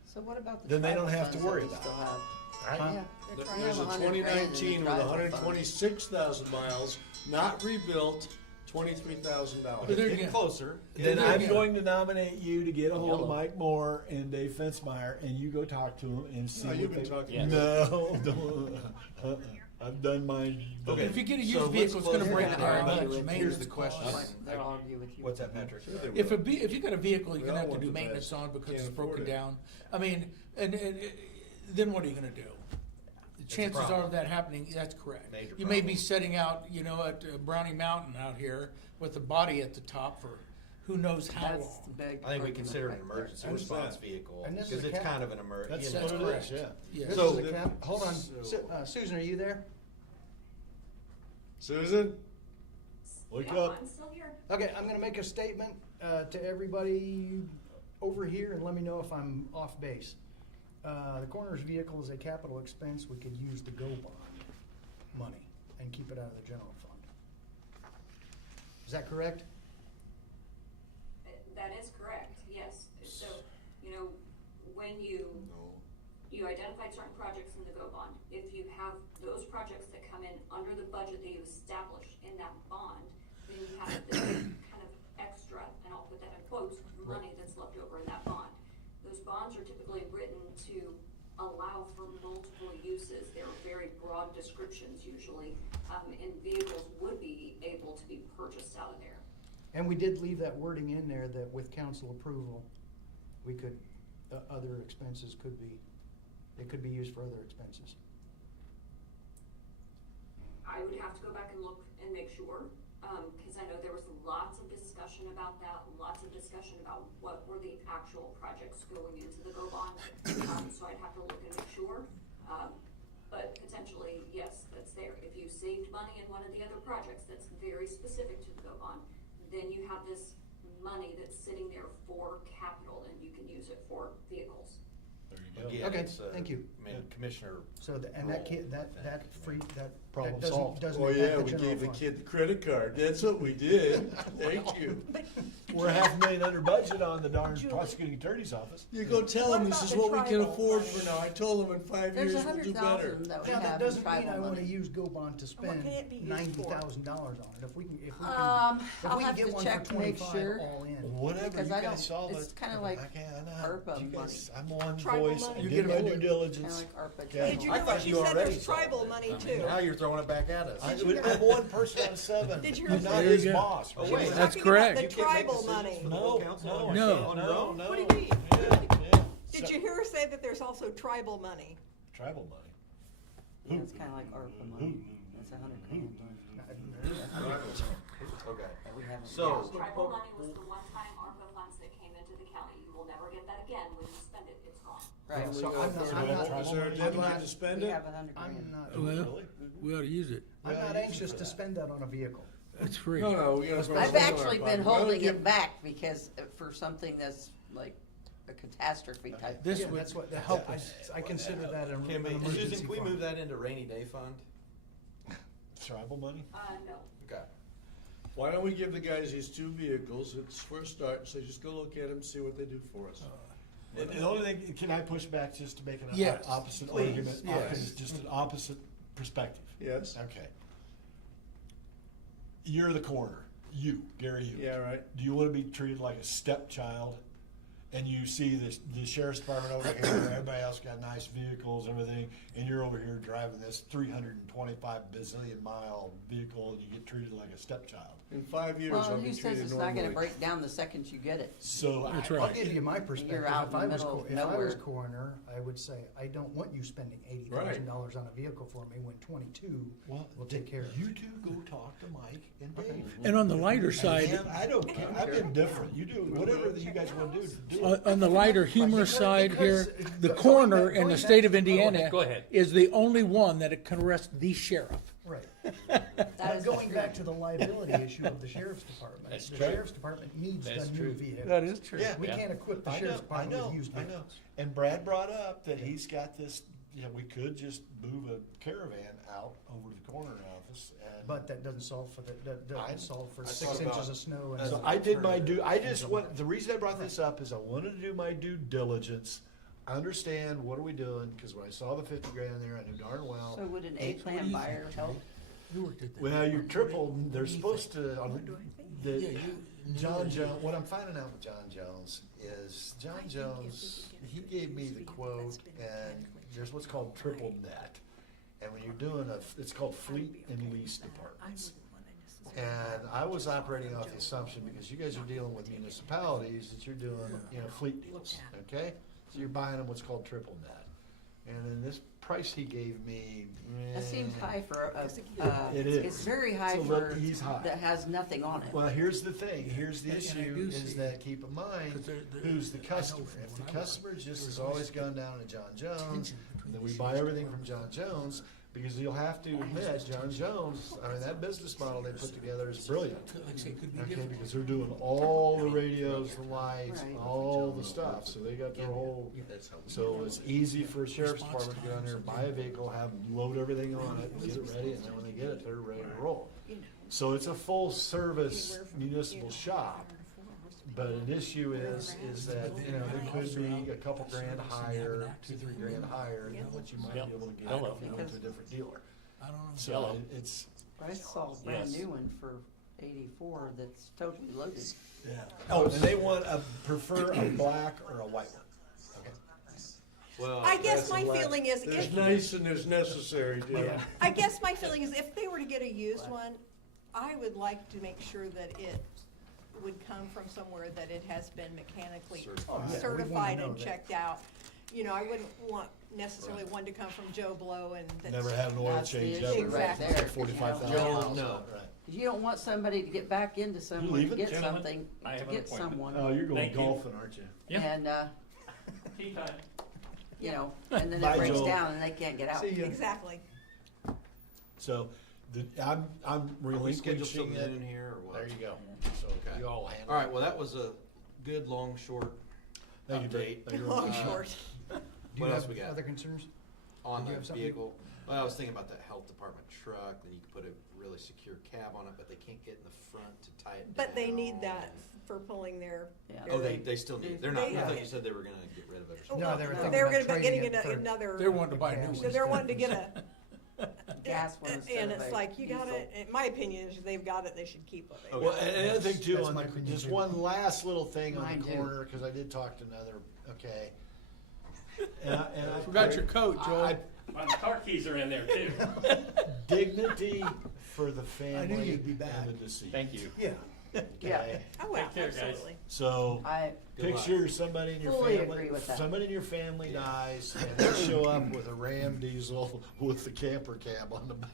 So what about the Then they don't tribal have to funds worry that we about still have? right? Yeah, they're trying to There's a have 100 grand in the 2019 with tribal fund. 126,000 miles, not rebuilt, $23,000. But there Getting again, closer. Then there I'm again. going to nominate you to get a hold of Yellow. Mike Moore and Dave Fencemeyer, and you go talk to them and see No, what you've been they- talking. Yeah. No, don't. I've done mine. Okay. If you get a So used let's vehicle, it's gonna close break that down. down. Here's Here's maintenance the question. costs. They'll argue with you. What's that, Patrick? If you got a vehicle, you're We gonna all have to want do the maintenance best. on because Can't it's afford broken it. down. I mean, and then what are you gonna do? The a chances problem. are of that happening, that's correct. Major You may be problem. setting out, you know, at Browning Mountain out here with the body at the top for who knows how That's the long. big I think we argument consider it right an there. emergency Understand. response vehicle, And this is because a it's cap- kind of an emergency. That's what it is, yeah. Yeah. This So- is a cap, hold on, So- Susan, are you there? Susan? Wake Yeah, up. I'm still here. Okay, I'm gonna make a statement, to everybody over here and let me know if I'm off base. The coroner's vehicle is a capital expense, we could use the GO bond money and keep it out of the general fund. Is that correct? That is correct, yes. So, you know, when you identify certain projects in the GO bond, if you have those projects that come in under the budget that you establish in that bond, then you have this kind of extra, and I'll put that in quotes, money that's left over in that bond. Those bonds are typically written to allow for multiple uses. They're very broad descriptions usually, and vehicles would be able to be purchased out of there. And we did leave that wording in there that with council approval, we could, other expenses could be, it could be used for other expenses. I would have to go back and look and make sure, cause I know there was lots of discussion about that, lots of discussion about what were the actual projects going into the GO bond. So I'd have to look and make sure, but potentially, yes, that's there. If you saved money in one of the other projects that's very specific to the GO bond, then you have this money that's sitting there for capital and you can use it for vehicles. Again, Okay, it's, thank you. I mean, Commissioner. So, and that kid, role, I that think. free, that Problem doesn't, solved. doesn't Oh, impact yeah, the we general gave the fund. kid the credit card. That's what we did. Thank you. We're $500,000 under budget on the darn prosecuting attorney's office. You go tell What them this about is the what we can tribal afford money? for now. I told them in 5 There's years we'll do better. 100,000 that we Now, have that in doesn't mean tribal I wanna money. use GO bond to spend can it be used for? $90,000 on it, if we can, if we can, if I'll we can have get to one for check to make 25 sure. all in. Whatever, Because you I don't- guys solve it. it's kinda like I can't, ARPA you guys, I'm money. one Tribal voice, money. I You did get my a due vote. diligence. Kinda like ARPA. Okay. Did you I know thought what she you said, already there's solved tribal it. money I mean, too? now you're throwing it back at us. I'm one person out of 7. Did you I'm hear not that? his There you go. boss. Oh, She wait. was That's talking correct. about You the can't make tribal decisions money. for the whole council on No. your- on your own? What do you mean? Yeah. Did you hear her say that there's also tribal money? Tribal money. Yeah, it's kinda like ARPA money. That's $100,000 Okay. that we haven't. So- used. Tribal money was the one-time ARPA funds that came into the county. You will never get that again. When you spend it, it's gone. Right. So I'm not, Is there a deadline to spend We it? have $100,000. I'm not, Well, we ought to use it. I'm not anxious to spend that on a vehicle. It's free. No, we gotta. throw I've something in our actually pocket. been Why don't holding give- it back because for something that's like a catastrophe type. This Yeah, would that's what, help us. I consider that an Can we, emergency Susan, can we fund. move that into rainy day fund? Tribal money? No. Okay. Why don't we give the guys these 2 vehicles? It's for a start, so just go look at them, see what they do for us. And the only thing, can I push back just to make an Yes, opposite please, argument? yes. Just an opposite perspective. Yes? Okay. You're the coroner, Gary Hewitt. Yeah, right. Do you want to be treated like a stepchild? And you see the sheriff's department over here, everybody else got nice vehicles, everything, and you're over here driving this 325 bazillion mile vehicle, and you get treated like a stepchild. In 5 years, Well, I'll be who says treated it's not gonna normally. break down the second you get it? So That's I'll right. give you my perspective. out If in I the was, middle of if I was nowhere. coroner, I would say, I don't want you spending $80,000 on a vehicle for me when 22 Well, will take care of you it. two go talk to Mike and Dave. And on the lighter side, Man, I don't care. I've been different. You do whatever that you guys want to do. on the lighter humorous side here, the Going coroner back- in going the back state to- of Indiana Go ahead. is the only one that can arrest the sheriff. Right. That But is going true. back to the liability issue of the sheriff's department, That's the true. sheriff's department needs That's the new true. vehicles. That is true. Yeah. We Yeah. can't equip the I sheriff's know, department with used I know. vehicles. And Brad brought up that he's got this, we could just move a caravan out over to the coroner office and. But that doesn't solve for that I- doesn't solve for I 6 thought inches about- of snow and. as So an I did my alternative. the reason I brought this up is I wanted to do my due diligence, understand what are we doing, because when I saw the 50 grand there, I knew darn well. So would an What do A-plan you buyer think, help? Jay? You worked at that. Well, you triple, they're supposed to, Yeah, the, you- John Jones, what I'm finding out with John Jones is, John Jones, he gave me the quote, and there's what's called triple net. And when you're doing it's called fleet and lease departments. And I was operating off the assumption, because you guys are dealing with municipalities, that you're doing, fleet deals, okay? So you're buying them what's called triple net. And then this price he gave me. That seems high for It is. it's very high It's a for, little- he's high. that has nothing on it. Well, here's the thing, here's the And I issue, do is see- that, keep in mind, 'Cause they're- who's the I know customer? from If when the I worked, customer just there has was always always gone down to John Jones, tension between and then the we buy issues. everything from John Jones, because you'll have to admit, John Jones, I mean, that business model they put together is brilliant. Like I say, it could be Okay, different. because they're doing all the radios, the lights, Right. all the stuff, so they got their whole, so it's easy for a sheriff's department to go down there, buy a vehicle, have them load everything on it, get it ready, and then when they get it, they're ready to roll. So it's a full-service municipal shop, but an issue is that, there could be a couple grand higher, 2-3 grand higher than what you might be able to get Hello. if you went to a different dealer. I don't know. So Yellow. it's, I saw a brand Yes. new one for 84 that's totally loaded. oh, and they prefer a black or a white one. Well, I guess That's my a lot. feeling is, There's if, nice and there's necessary, Jim. I guess my feeling is if they were to get a used one, I would like to make sure that it would come from somewhere that it has been mechanically Oh, yeah, we certified wanna know and that. checked out. I wouldn't want necessarily one to come from Joe Blow and that's. Never had an oil That's the change issue ever. right there, 'cause you 45,000 don't- miles. No. Right. You don't want somebody to get back into somewhere to leaving? get Gentlemen, something, I to have an get appointment. someone. Oh, you're going Thank you. golfing, aren't you? Yeah. And, Tea time. and then Bye, it breaks Joel. down and they can't get out. See ya. Exactly. So, I'm Are we scheduled till relinquishing it. noon here, or what? There you go. So Okay. you all handle it. All right, well, that was a good, long, short Thank you, update. Thank you. Long Uh, short. Do you What else have we got? other concerns? On Do you the have something? vehicle. Well, I was thinking about that health department truck, then you could put a really secure cab on it, but they can't get in the front to tie it down. But they need that for pulling their. Yeah. Oh, they still need, they're not, I They- thought you said they were gonna get rid of it or Oh, something. No, they were thinking They're about gonna be trading getting it for- another. They're wanting to buy new So ones. They're wanting to get a. Gas one instead And of it's a like, you got diesel. it, in my opinion is they've got it, they should keep what they got. Okay. Well, and another thing too, That's on my the, opinion, just too. one last little thing on Mine the too. corner, because I did talk to another, okay. And I Forgot your coat, Joel. I- My car keys are in there too. Dignity for the family you'd be and back. the deceased. Thank you. Yeah. Yeah. Okay? Oh, wow, Take care, guys. absolutely. So, I, Good luck. picture somebody in your Fully family, agree with that. somebody in your family dies, and they show up with a Ram diesel with the camper cab on the back.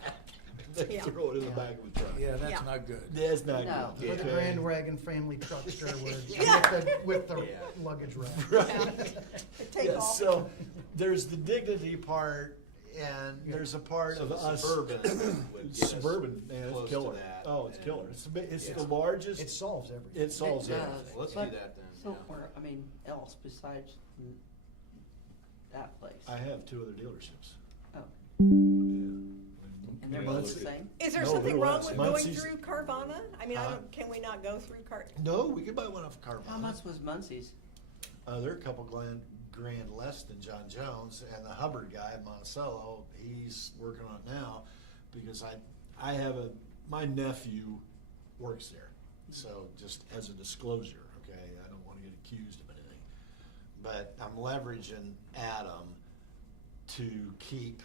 They Yeah. throw it in the back of the truck. Yeah, that's Yeah. not good. That's not No. good. With a okay? Grand Wagon family truckster Yeah. with the Yeah. luggage rack. Right. Take Yeah, off. so there's the dignity part, and there's a part So of the us. Suburban would get us Suburban, man, it's close to killer. that, Oh, it's and- killer. It's Yeah. the largest. It solves everything. It solves It everything. does. Well, let's do But that then. yeah. somewhere, else besides that place. I have 2 other dealerships. Oh, Yeah. and they're both the same? Is there No, something they're wrong less. with going Muncie's- through Carvana? I mean, Huh? can we not go through No, we could buy one off of Carvana. How much was Muncie's? They're a couple grand less than John Jones, and the Hubbard guy at Monticello, he's working on it now, because I have my nephew works there. So just as a disclosure, okay, I don't wanna get accused of anything. But I'm leveraging Adam to keep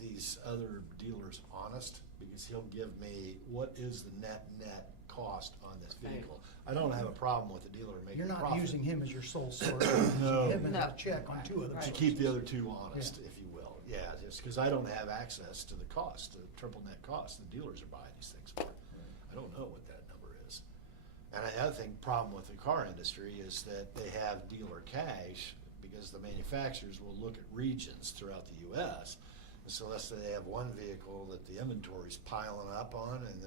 these other dealers honest, because he'll give me what is the net cost on this vehicle. I don't have a problem with the dealer making You're a not profit. using him as your sole source. No. Him and No. a check on 2 other Right. To sources. keep the other 2 honest, Yeah. if you will. Yeah, just because I don't have access to the cost, the triple net cost the dealers are buying these things for. I don't know what that number is. And the other thing, problem with the car industry is that they have dealer cash, because the manufacturers will look at regions throughout the US. And so let's say they have one vehicle that the inventory's piling up on, and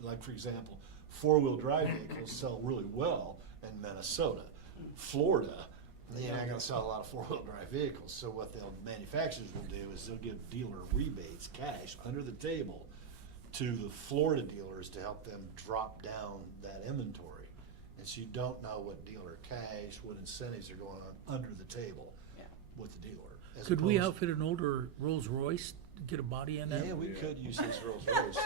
like for example, 4-wheel drive vehicles sell really well in Minnesota. Florida, they're not gonna sell a lot of 4-wheel drive vehicles, so what manufacturers will do is they'll give dealer rebates, cash, under the table to the Florida dealers to help them drop down that inventory. And so you don't know what dealer cash, what incentives are going on under the table Yeah. with the dealer. as Could we opposed- outfit an older Rolls Royce to get a body in that? Yeah, we could use this Rolls Royce.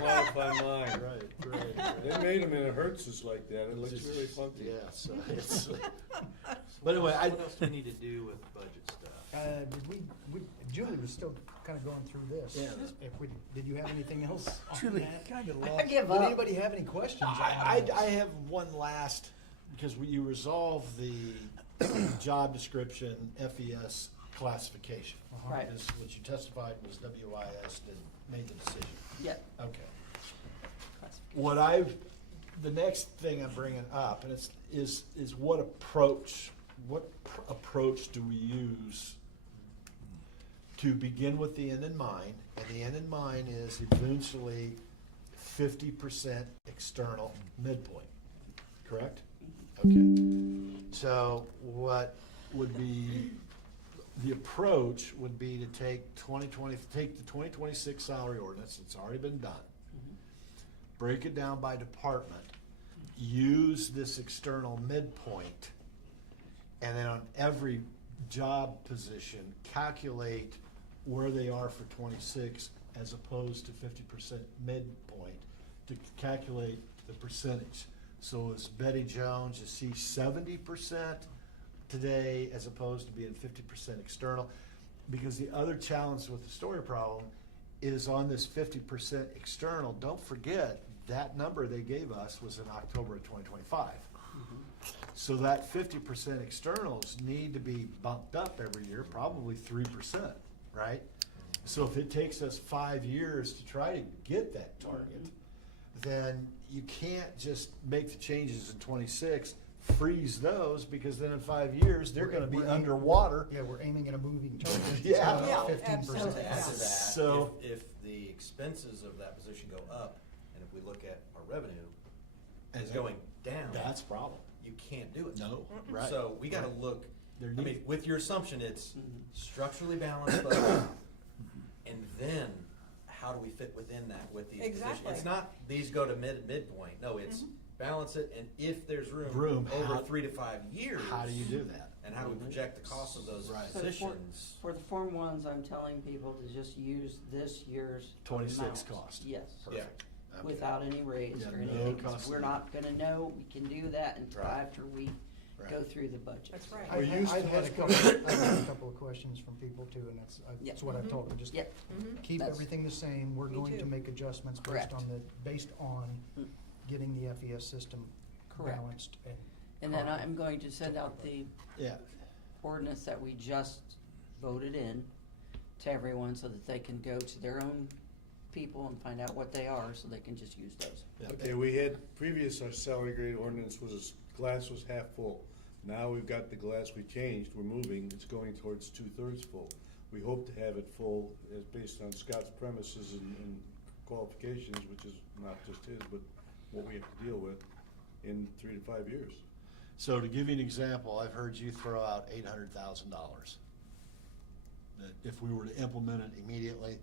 Modify mine. Right. They made them in a Hertz's like that. It looks really funky. Yeah, so it's, but anyway, What else do we need to do with budget stuff? Julie was still kind of going through this. Yeah. Did you have anything else on Julie, that? kind of I lost. give Did up. anybody have any questions on I this? have one last, because you resolve the job description, FES classification. Right. This, what you testified was WIS that made the decision. Yeah. Okay. The next thing I'm bringing up, and is what approach do we use to begin with the end in mind? And the end in mind is eventually 50% external midpoint, correct? Okay. So what would be, the approach would be to take take the 2026 salary ordinance, it's already been done, break it down by department, use this external midpoint, and then on every job position, calculate where they are for 26 as opposed to 50% midpoint to calculate the percentage. So is Betty Jones, is she 70% today as opposed to being 50% external? Because the other challenge with the story problem is on this 50% external, don't forget that number they gave us was in October of 2025. So that 50% externals need to be bumped up every year, probably 3%, right? So if it takes us 5 years to try to get that target, then you can't just make the changes in 26, freeze those, because then in 5 years, they're gonna be We're- underwater. Yeah, we're aiming at a moving target. Yeah. Yeah, 15%. absolutely. Add to that, So- if the expenses of that position go up, and if we look at our revenue is going down, That's a problem. you can't do it. No, right. So we gotta look, There I need- mean, with your assumption, it's structurally balanced budget, and then how do we fit within that with these positions? Exactly. It's not, these go to midpoint, no, it's balance it, and if there's room Room, over how- 3 to 5 years. How do you do that? And how do we project the cost of those Right. So positions? For the Form 1s, I'm telling people to just use this year's 26 amount. cost. Yes. Yeah. Okay. Without any raise Yeah, or no anything, 'cause cost we're of- not gonna know, we can do that until Right. after we go Right. through the budget. That's right. I've had a couple of questions from people too, and Yeah. that's what I've told them, just Yep. keep That's- everything the same, we're Me going to too. make adjustments Correct. based on Mm. getting the FES system Correct. balanced and. And then proper. I'm going to send out the Yeah, ordinance that we just voted in to everyone so that they can go to their own people and find out what they are, so they can just use those. yeah. Okay, we had previous, our salary grade ordinance glass was half full. Now we've got the glass, we changed, we're moving, it's going towards 2/3 full. We hope to have it full, based on Scott's premises and qualifications, which is not just his, but what we have to deal with in 3 to 5 years. So to give you an example, I've heard you throw out $800,000. That if we were to implement it immediately,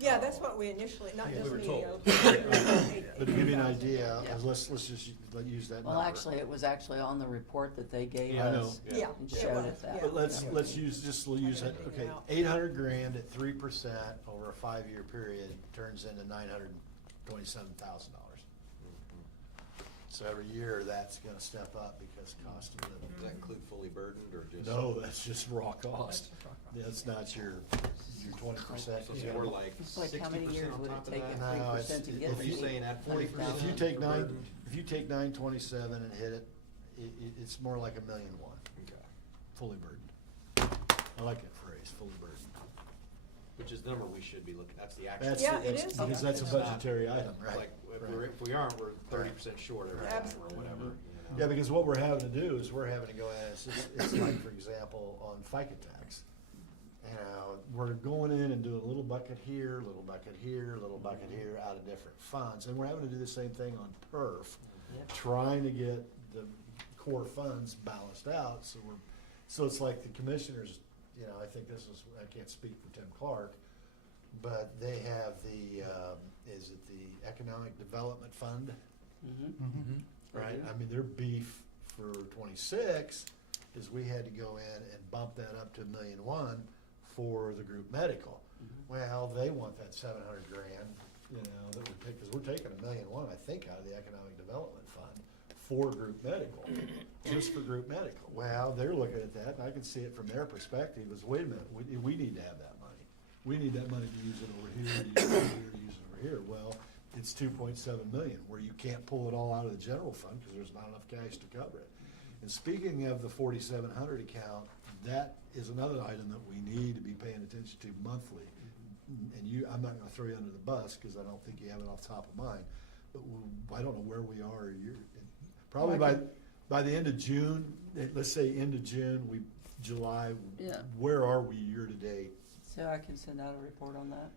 Yeah, that's what we initially, not Yeah, just we were me. told. but to give you an idea, Yeah. let's just use that number. Well, actually, it was actually on the report that they gave I know. us. Yeah. And it showed was, it that. yeah. But let's Yeah. use that, Everything okay, out. 800 grand at 3% over a 5-year period turns into $927,000. So every year, that's gonna step up because cost of living. Does that include fully burdened or just? No, that's just raw cost. That's not your 20%. So it's more like It's like how many 60% years on would it top of take that? if No, 3% to it's- get if the you saying add 40%? If you take for burden? if you take 927 and hit it, it's more like $1.1 million, Okay. fully burdened. I like that phrase, fully burdened. Which is the number we should be looking, that's the actual. That's, Yeah, it that's- is. because that's a It's not- budgetary item, right? Like, Right. if we aren't, we're 30% short every time or Absolutely. whatever. you know. Yeah, because what we're having to do is we're having to go in, it's like, for example, on FICA tax. You know, we're going in and doing a little bucket here, little bucket here, little bucket here out of different funds. And we're having to do the same thing on PERF, Yep. trying to get the core funds balanced out. So it's like the commissioners, you know, I think this is, I can't speak for Tim Clark, but they have the, is it the Economic Development Fund? Mhm. Right, I mean, their beef for 26 is we had to go in and bump that up to $1.1 million for the group medical. Well, they want that 700 grand, you know, that we take, because we're taking $1.1 million, I think, out of the economic development fund for group medical, just for group medical. Well, they're looking at that, and I can see it from their perspective, is wait a minute, we need to have that money. We need that money to use it over here, to use it over here, to use it over here. Well, it's 2.7 million, where you can't pull it all out of the general fund because there's not enough cash to cover it. And speaking of the 4,700 account, that is another item that we need to be paying attention to monthly. And I'm not gonna throw you under the bus, because I don't think you have it off the top of mind, but I don't know where we are. Probably by the end of June, let's say end of June, July, Yeah. where are we year to date? So I can send out a report on that.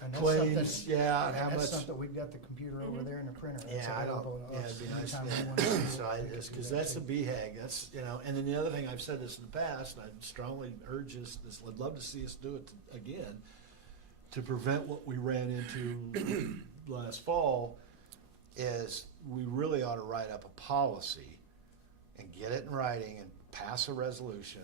And that's Claims, something- yeah, and how That's much? something, we've got the computer over there and the printer. That's Yeah, I don't, available to yeah, us it'd be nice, anytime we want to see so it, we can do because that that's a too. BHAG, that's, and then the other thing, I've said this in the past, and I'd strongly urge I'd love to see us do it again, to prevent what we ran into last fall, is we really ought to write up a policy and get it in writing and pass a resolution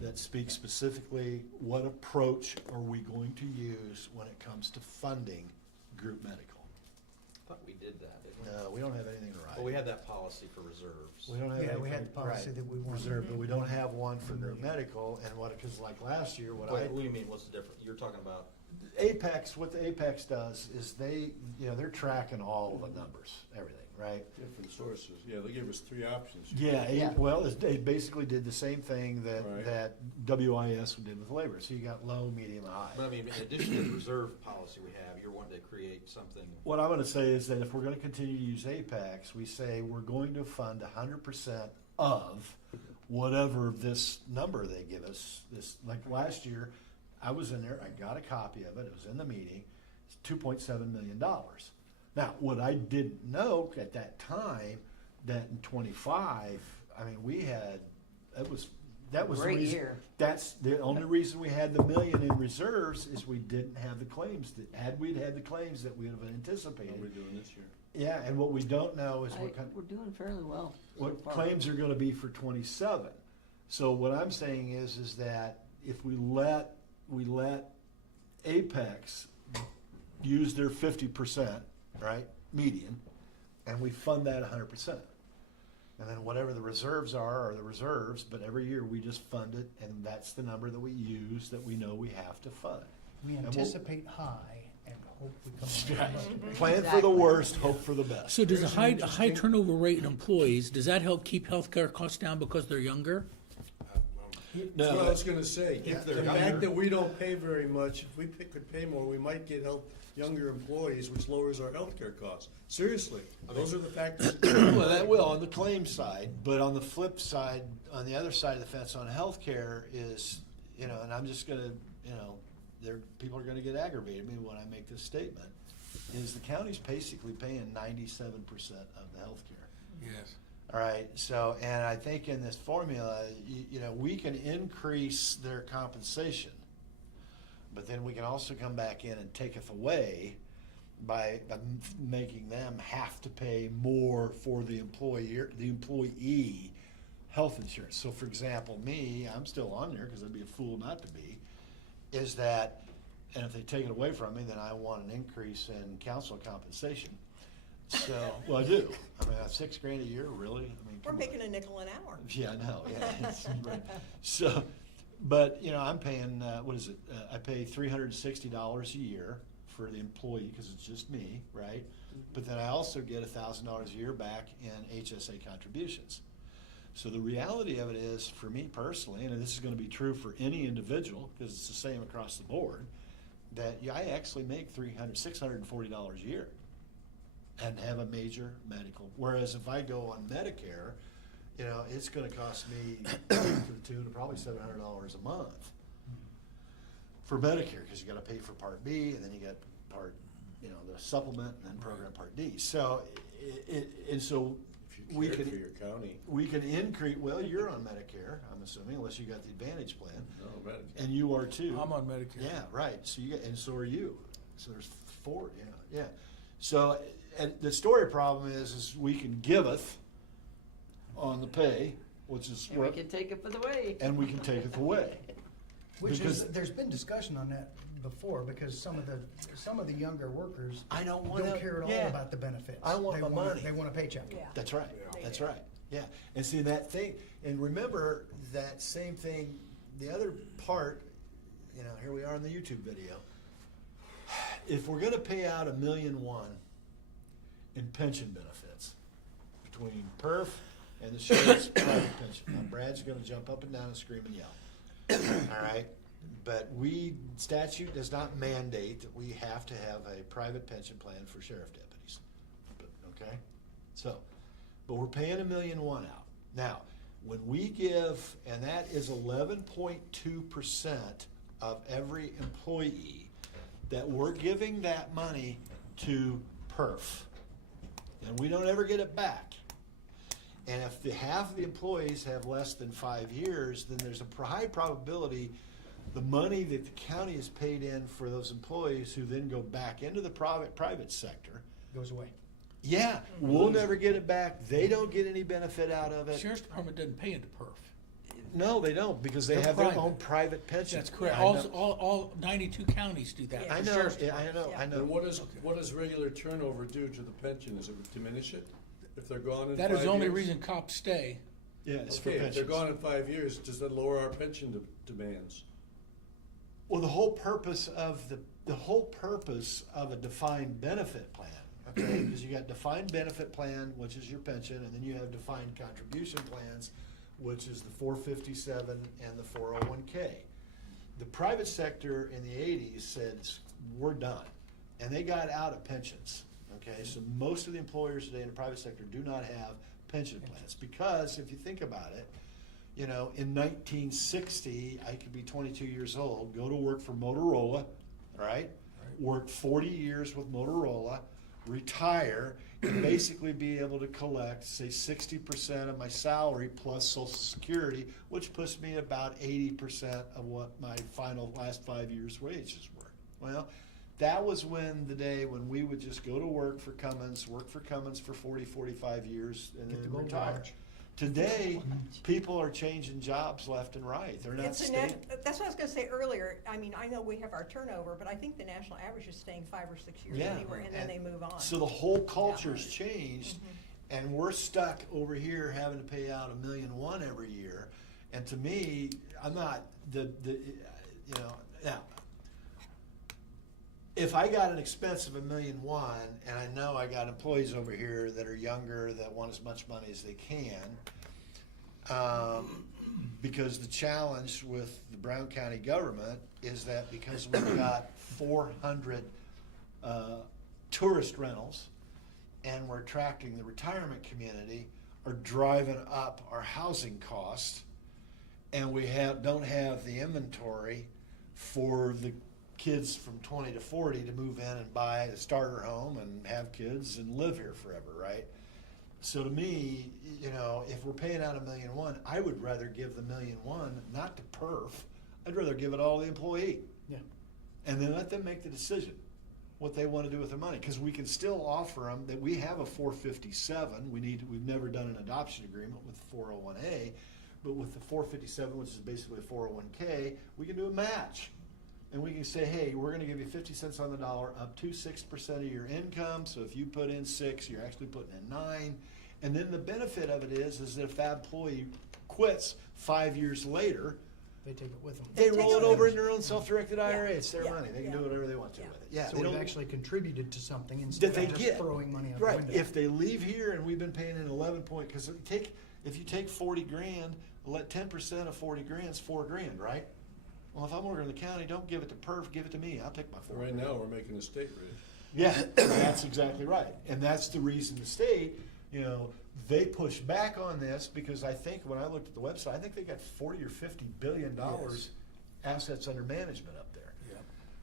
that speaks specifically what approach are we going to use when it comes to funding group medical. I thought we did that, didn't we? No, we don't have anything to write. Well, we had that policy for reserves. We don't have Yeah, we anything, had the policy right, that we wanted. reserved, but we don't have one for group medical, and because like last year, what What do you mean, what's the difference? You're talking about, Apex, what the Apex does is they're tracking all the numbers, everything, right? Different sources, yeah, they gave us 3 options. Yeah, Yeah. well, they basically did the same thing Right. that WIS did with labor, so you got low, medium, high. but I mean, in addition to the reserve policy we have, you're wanting to create something. What I'm gonna say is that if we're gonna continue to use Apex, we say we're going to fund 100% of whatever this number they give us. This, like last year, I was in there, I got a copy of it, it was in the meeting, it's $2.7 million. Now, what I didn't know at that time, that in 25, I mean, that was the Great reason. year. That's the only reason we had the million in reserves, is we didn't have the claims. Had we had the claims that we would have How are we anticipated. doing this year? Yeah, and what we don't know is We're doing fairly well. so what far. claims are gonna be for 27. So what I'm saying is that if we let Apex use their 50%, right, median, and we fund that 100%. And then whatever the reserves are the reserves, but every year we just fund it, and that's the number that we use, that we know we have to fund. We And we'll- anticipate high and hope we come out. Plan for the Exactly. worst, hope for the best. So does a high turnover rate in employees, does that help keep healthcare costs down because they're younger? That's what I was gonna say. If The they're fact younger- that we don't pay very much, if we could pay more, we might get younger employees, which lowers our healthcare costs. Seriously, those are the factors. Well, that will on the claim side, but on the flip side, on the other side of the fence on healthcare is, and I'm just gonna, people are gonna get aggravated at me when I make this statement, is the county's basically paying 97% of the healthcare. Yes. All right, so, and I think in this formula, we can increase their compensation, but then we can also come back in and take it away by making them have to pay more for the employee health insurance. So for example, I'm still on there because I'd be a fool not to be, is that, and if they take it away from me, then I want an increase in council compensation. So, well, I do. I mean, $6,000 a year, really? I mean, We're come on. making a nickel an hour. Yeah, I know, yeah. Right. So, but, I'm paying, I pay $360 a year for the employee, because it's just me, right? But then I also get $1,000 a year back in HSA contributions. So the reality of it is, for me personally, and this is gonna be true for any individual, because it's the same across the board, that I actually make $640 a year and have a major medical. Whereas if I go on Medicare, it's gonna cost me to the tune of probably $700 a month for Medicare, because you gotta pay for Part B, and then you got the supplement, and then Program Part D. So, and so If we you cared can, for your county. we can increase, well, you're on Medicare, I'm assuming, unless you got the Advantage plan, No, Medicare. and you are too. I'm on Medicare. Yeah, right, so and so are you. So there's 4, yeah. So, and the story problem is we can giveth on the pay, which is And we can take it for the way. and we can take it away. Which Because- is, there's been discussion on that before, because some of the younger workers I don't wanna- care at all yeah. about the benefits. I want They my money. They want a paycheck. Yeah. That's right, They that's do. right, yeah. And see, that thing, and remember that same thing, the other part, here we are in the YouTube video. If we're gonna pay out $1.1 million in pension benefits between PERF and the sheriff's private pension, now Brad's gonna jump up and down and scream and yell. All right, but statute does not mandate that we have to have a private pension plan for sheriff deputies. Okay, but we're paying $1.1 million out. Now, when we give, and that is 11.2% of every employee, that we're giving that money to PERF, and we don't ever get it back. And if half of the employees have less than 5 years, then there's a high probability the money that the county has paid in for those employees who then go back into the private sector, Goes away. yeah, we'll never get it back. They don't get any benefit out of it. Sheriff's Department doesn't pay into PERF. No, they don't, because they They're have their private. own private pension. That's correct. I All, know. all 92 counties do that. I The know, Sheriff's yeah, I Department. know, I And know. what does regular turnover do to the pension? Does it diminish it? If they're gone in 5 That years? is the only reason cops stay. Yeah, it's for Okay, if they're pensions. gone in 5 years, does that lower our pension demands? Well, the whole purpose of a defined benefit plan, okay, because you got defined benefit plan, which is your pension, and then you have defined contribution plans, which is the 457 and the 401k. The private sector in the 80s said, we're done, and they got out of pensions, okay? So most of the employers today in the private sector do not have pension plans, because if you think about it, in 1960, I could be 22 years old, go to work for Motorola, all right? Work 40 years with Motorola, retire, and basically be able to collect, say, 60% of my salary plus Social Security, which puts me about 80% of what my last 5 years' wages were. Well, that was the day when we would just go to work for Cummins for 40, 45 years, and Get the then gold retire. watch. Today, people are changing jobs left and right. They're not It's a staying. that's what I was gonna say earlier. I mean, I know we have our turnover, but I think the national average is staying 5 or 6 years Yeah. anywhere, and then they move on. So the whole culture's changed, and we're stuck over here having to pay out $1.1 million every year. And to me, I'm not now. If I got an expense of $1.1 million, and I know I got employees over here that are younger that want as much money as they can, because the challenge with the Brown County government is that because we've got 400 tourist rentals, and we're attracting the retirement community, are driving up our housing costs, and we don't have the inventory for the kids from 20 to 40 to move in and buy a starter home and have kids and live here forever, right? So to me, if we're paying out $1.1 million, I would rather give the $1.1 million not to PERF. I'd rather give it all to the employee. Yeah. And then let them make the decision what they want to do with their money, because we can still offer them that we have a 457. We've never done an adoption agreement with 401A, but with the 457, which is basically a 401k, we can do a match. And we can say, hey, we're going to give you 50 cents on the dollar up to 6% of your income. So if you put in 6, you're actually putting in 9. And then the benefit of it is that if that employee quits 5 years later, They take it with them. they take roll it it with over them. in their own self-directed IRA. It's their Yeah. money. They can Yeah. do whatever they want to Yeah. with it. Yeah, So they we've don't actually contributed to something that instead they of just get throwing money out the right. window. If they leave here and we've been paying in 11 point, because if you take 40 grand, let 10% of 40 grand is $4 grand, right? Well, if I'm working in the county, don't give it to PERF, give it to me. I'll take my 4 Right grand. now, we're making a state rate. Yeah, that's exactly right. And that's the reason the state, they push back on this, because I think when I looked at the website, I think they got $40 or $50 billion assets under management up there. Yeah.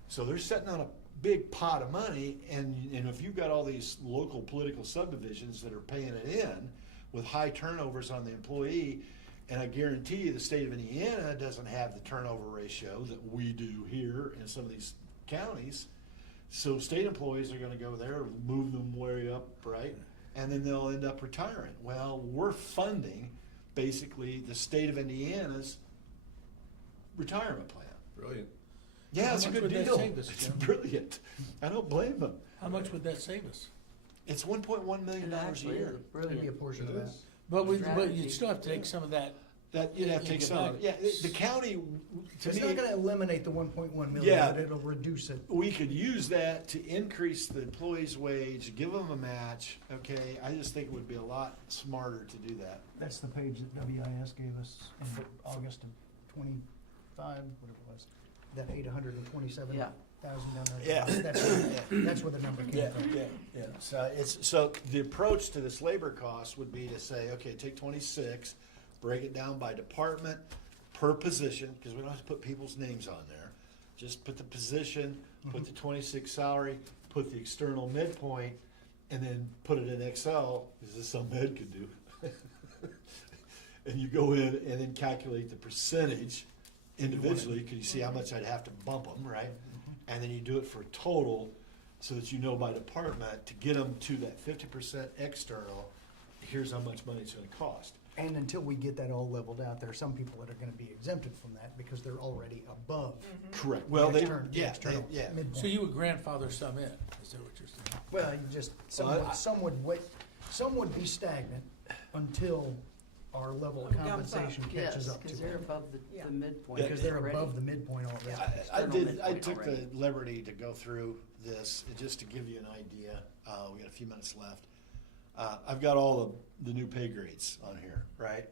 So they're sitting on a big pot of money, and if you've got all these local political subdivisions that are paying it in with high turnovers on the employee, and I guarantee you the state of Indiana doesn't have the turnover ratio that we do here in some of these counties. So state employees are gonna go there, move them way up, right? And then they'll end up retiring. Well, we're funding basically the state of Indiana's retirement plan. Brilliant. Yeah, How it's a much good would that deal. save us, It's Jim? brilliant. I don't blame them. How much would that save us? It's $1.1 million It a actually year. is It'd be a brilliant. portion of that. But Strategy. you'd still have to take some of that. That, you'd have to You take get some of it. back. Yeah, the county, to It's me, not gonna eliminate the 1.1 million, Yeah. but it'll reduce it. we could use that to increase the employee's wage, give them a match, okay? I just think it would be a lot smarter to do that. That's the page that WIS gave us in August of 25, whatever it was. That 827,000 down there. Yeah. That's where the number came from. Yeah. So the approach to this labor cost would be to say, okay, take 26, break it down by department, per position, because we don't have to put people's names on there. Just put the position, put the 26 salary, put the external midpoint, and then put it in Excel, because this is something Ed could do. And you go in and then calculate the percentage individually, because you see how much I'd have to bump them, right? And then you do it for total, so that you know by department, to get them to that 50% external, here's how much money it's gonna cost. And until we get that all leveled out, there are some people that are gonna be exempted from that because they're already above. Correct. Well, the they, external yeah. midpoint. So you would grandfather some in, is that what you're saying? Well, you just, some would wait, some would be stagnant until our level of Jumps up. compensation catches Yes, up to because they're them. above Yeah. the midpoint. Because they're already. above the midpoint already. Yeah. I External I midpoint took the already. liberty to go through this, just to give you an idea, we got a few minutes left. I've got all the new pay grades on here, right?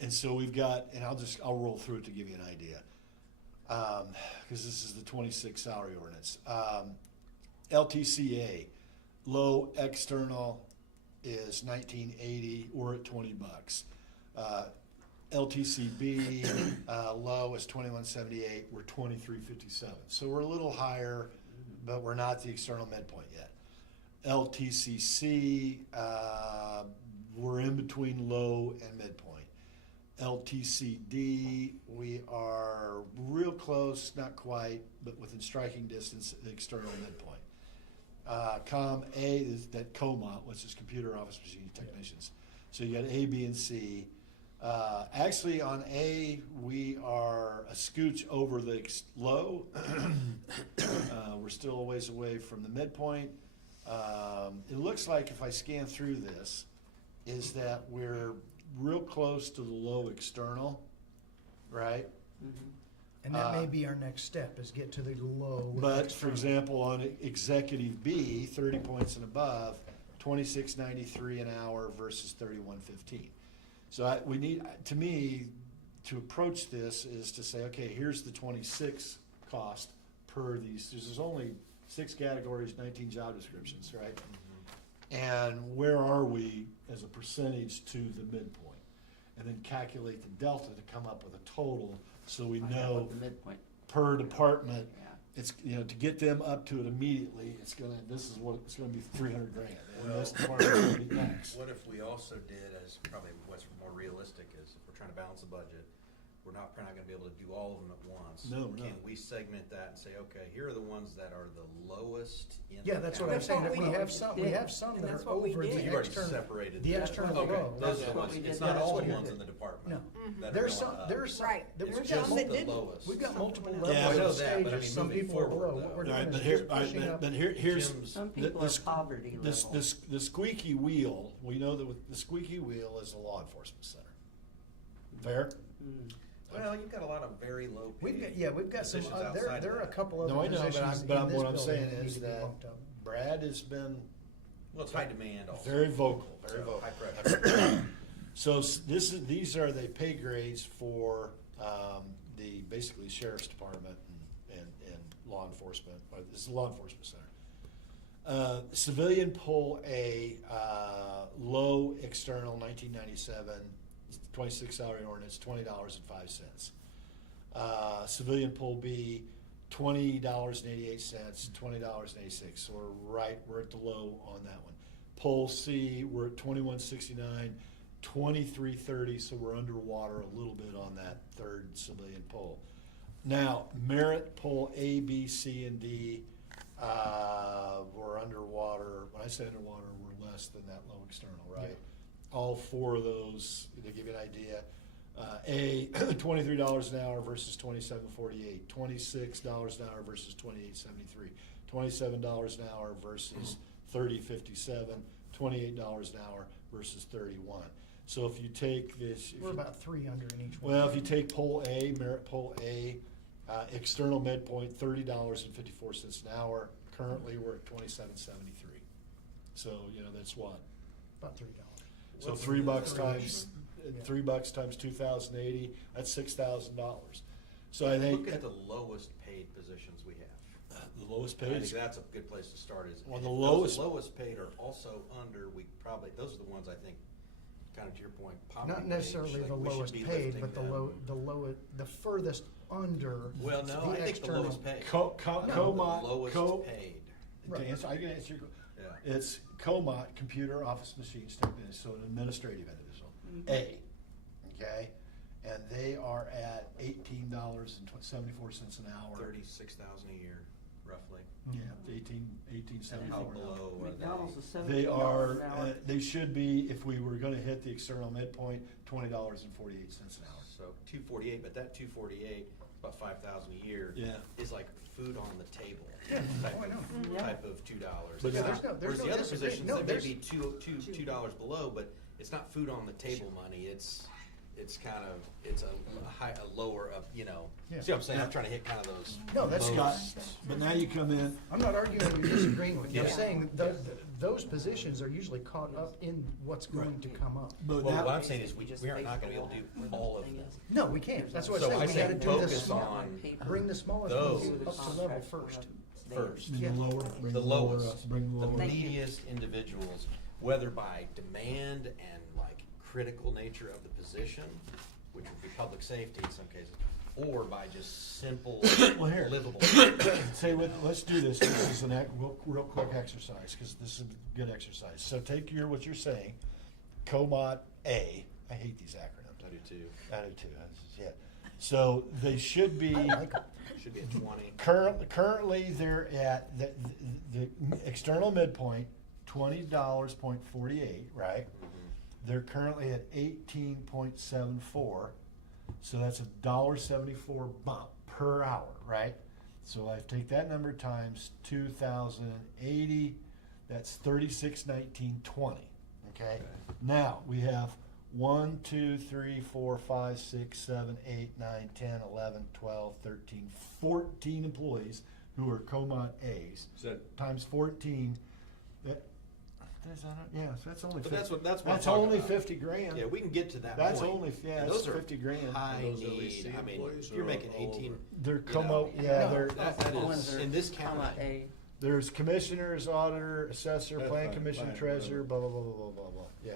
And so we've got, and I'll roll through it to give you an idea. Because this is the 26 salary ordinance. LTCA, low external is 1980, we're at $20. LTCB, low is 2178, we're 2357. So we're a little higher, but we're not the external midpoint yet. LTCC, we're in between low and midpoint. LTCD, we are real close, not quite, but within striking distance of the external midpoint. Com A is that COMA, which is Computer Office Machine Technicians. So you got A, B, and C. Actually, on A, we are a scooch over the low. We're still a ways away from the midpoint. It looks like if I scan through this, is that we're real close to the low external, right? And that may be our next step, is get to the low. But for example, on executive B, 30 points and above, 26.93 an hour versus 31.15. So we need, to me, to approach this is to say, okay, here's the 26 cost per these. There's only 6 categories, 19 job descriptions, right? And where are we as a percentage to the midpoint? And then calculate the delta to come up with a total, so we Find out know what the midpoint. per department, Yeah. it's, to get them up to it immediately, it's gonna be 300 grand. And this department's gonna be X. What if we also did, as probably what's more realistic is, if we're trying to balance the budget, we're not probably not gonna be able to do all of them at once. No, we're Can not. we segment that and say, okay, here are the ones that are the lowest in Yeah, that's what I'm That's saying, what that we we have did. some, we have some And that that's are what we over did. the You've already external. separated. The that. external Okay, low. those That's are the what ones, we it's did. not That's all what the we ones did. in the department. No. that are There's going some, up. there's some, Right. that It's we've just got the multiple, lowest. we've got multiple Yeah, levels I of know that, but I stages, mean, some moving people are forward, below. though. What we're All right, doing but is here, just all right, pushing up. but here's. Jim's- Some the- people are this- poverty This, level. the squeaky wheel, we know that the squeaky wheel is the law enforcement center. Fair? Mm. Well, you've got a lot of very low We've got, paid we've got some, positions there outside are a that. couple other No, I know, positions but in this what I'm building saying that need is to be that bumped up. Brad has been Well, it's high demand also. very vocal, very So, vocal. high pressure. So these are the pay grades for, the basically sheriff's department and law enforcement, or this is the law enforcement center. Civilian poll A, low external, 1997, 26 salary ordinance, $20.05. Civilian poll B, $20.88, $20.86. So we're at the low on that one. Poll C, we're at $21.69, $23.30. So we're underwater a little bit on that third civilian poll. Now, merit poll A, B, C, and D, we're underwater. When I say underwater, we're less than that low external, right? All 4 of those, to give you an idea, A, $23 an hour versus $27.48, $26 an hour versus $28.73, $27 an hour versus $30.57, $28 an hour versus $31. So if you take this, if We're you- about 3 under in each one. well, if you take poll A, merit poll A, external midpoint, $30.54 an hour. Currently, we're at $27.73. So, that's what? About $3. So $3 times, Yeah. $3 times 2,080, that's $6,000. So I think Look at the lowest paid positions we have. the lowest I paid think that's a good place to start is. Well, if the those lowest- Lowest paid are also under, those are the ones I think, kind of to your point, poverty Not wage, necessarily like, the we should lowest be paid, lifting but them. the furthest under. Well, no, I think the external. lowest paid. Co- I co- think Comot- the lowest co- paid. To answer, I can answer your, Yeah. it's COMOT, Computer Office Machines Technician, so an administrative individual, A, okay? And they are at $18.74 an hour. 36,000 a year, roughly. Yeah, eighteen And how seventy-four an hour. below are McDonald's is They $17 are, an hour. they should be, if we were gonna hit the external midpoint, $20.48 an hour. So 248, but that 248, about 5,000 a year. Yeah. Is like food on the table. Yeah, type oh, I of- know. Yeah. Type of $2. But Yeah, there's there's Whereas no the other disagreement. positions, No, that may there's- be $2 below, but it's not food on the table money, it's kind of, it's a lower up, Yeah. See what I'm saying? I'm trying to hit kind of those. No, that's Scott, lowest. but now you come in, I'm not arguing or disagreeing with you. I'm Yeah. saying those positions are usually caught up in what's going to come up. but Well, now. what I'm saying is we are not gonna be able to do all of them. No, we can't. That's what So I I said. We say gotta do the focus small, on bring the smallest those. ones up to level first. First. Bring the lower, bring The lower lowest, up, bring the the lower. Thank you. neediest individuals, whether by demand and like critical nature of the position, which would be public safety in some cases, or by just simple Well, here. livable. Say, let's do this, this is real quick exercise, because this is a good exercise. So take what you're saying, COMOT A, I hate these acronyms. I do too. I do too, yeah. So they should be, I like 'em. Should be at 20. currently they're at, the external midpoint, $20.48, right? They're currently at 18.74, so that's $1.74 bump per hour, right? So I take that number times 2,080, that's 3619.20. Okay. Now we have 1, 2, 3, 4, 5, 6, 7, 8, 9, 10, 11, 12, 13, 14 employees who are COMOT A's Is that times 14. Yeah, so that's only. But 50 that's what I'm That's talking only about. 50 grand. Yeah, we can get to that That's point. only, yeah, And it's those are 50 grand. High Are those need. LEC I mean, employees if you're or making all 18. over? They're you COMO, know, yeah, No, they're. That The ones is that are in this comma county. A. There's commissioners, auditor, assessor, That's plan fine, commission, fine, treasurer, whatever. blah, blah, blah, blah, blah, blah, yeah.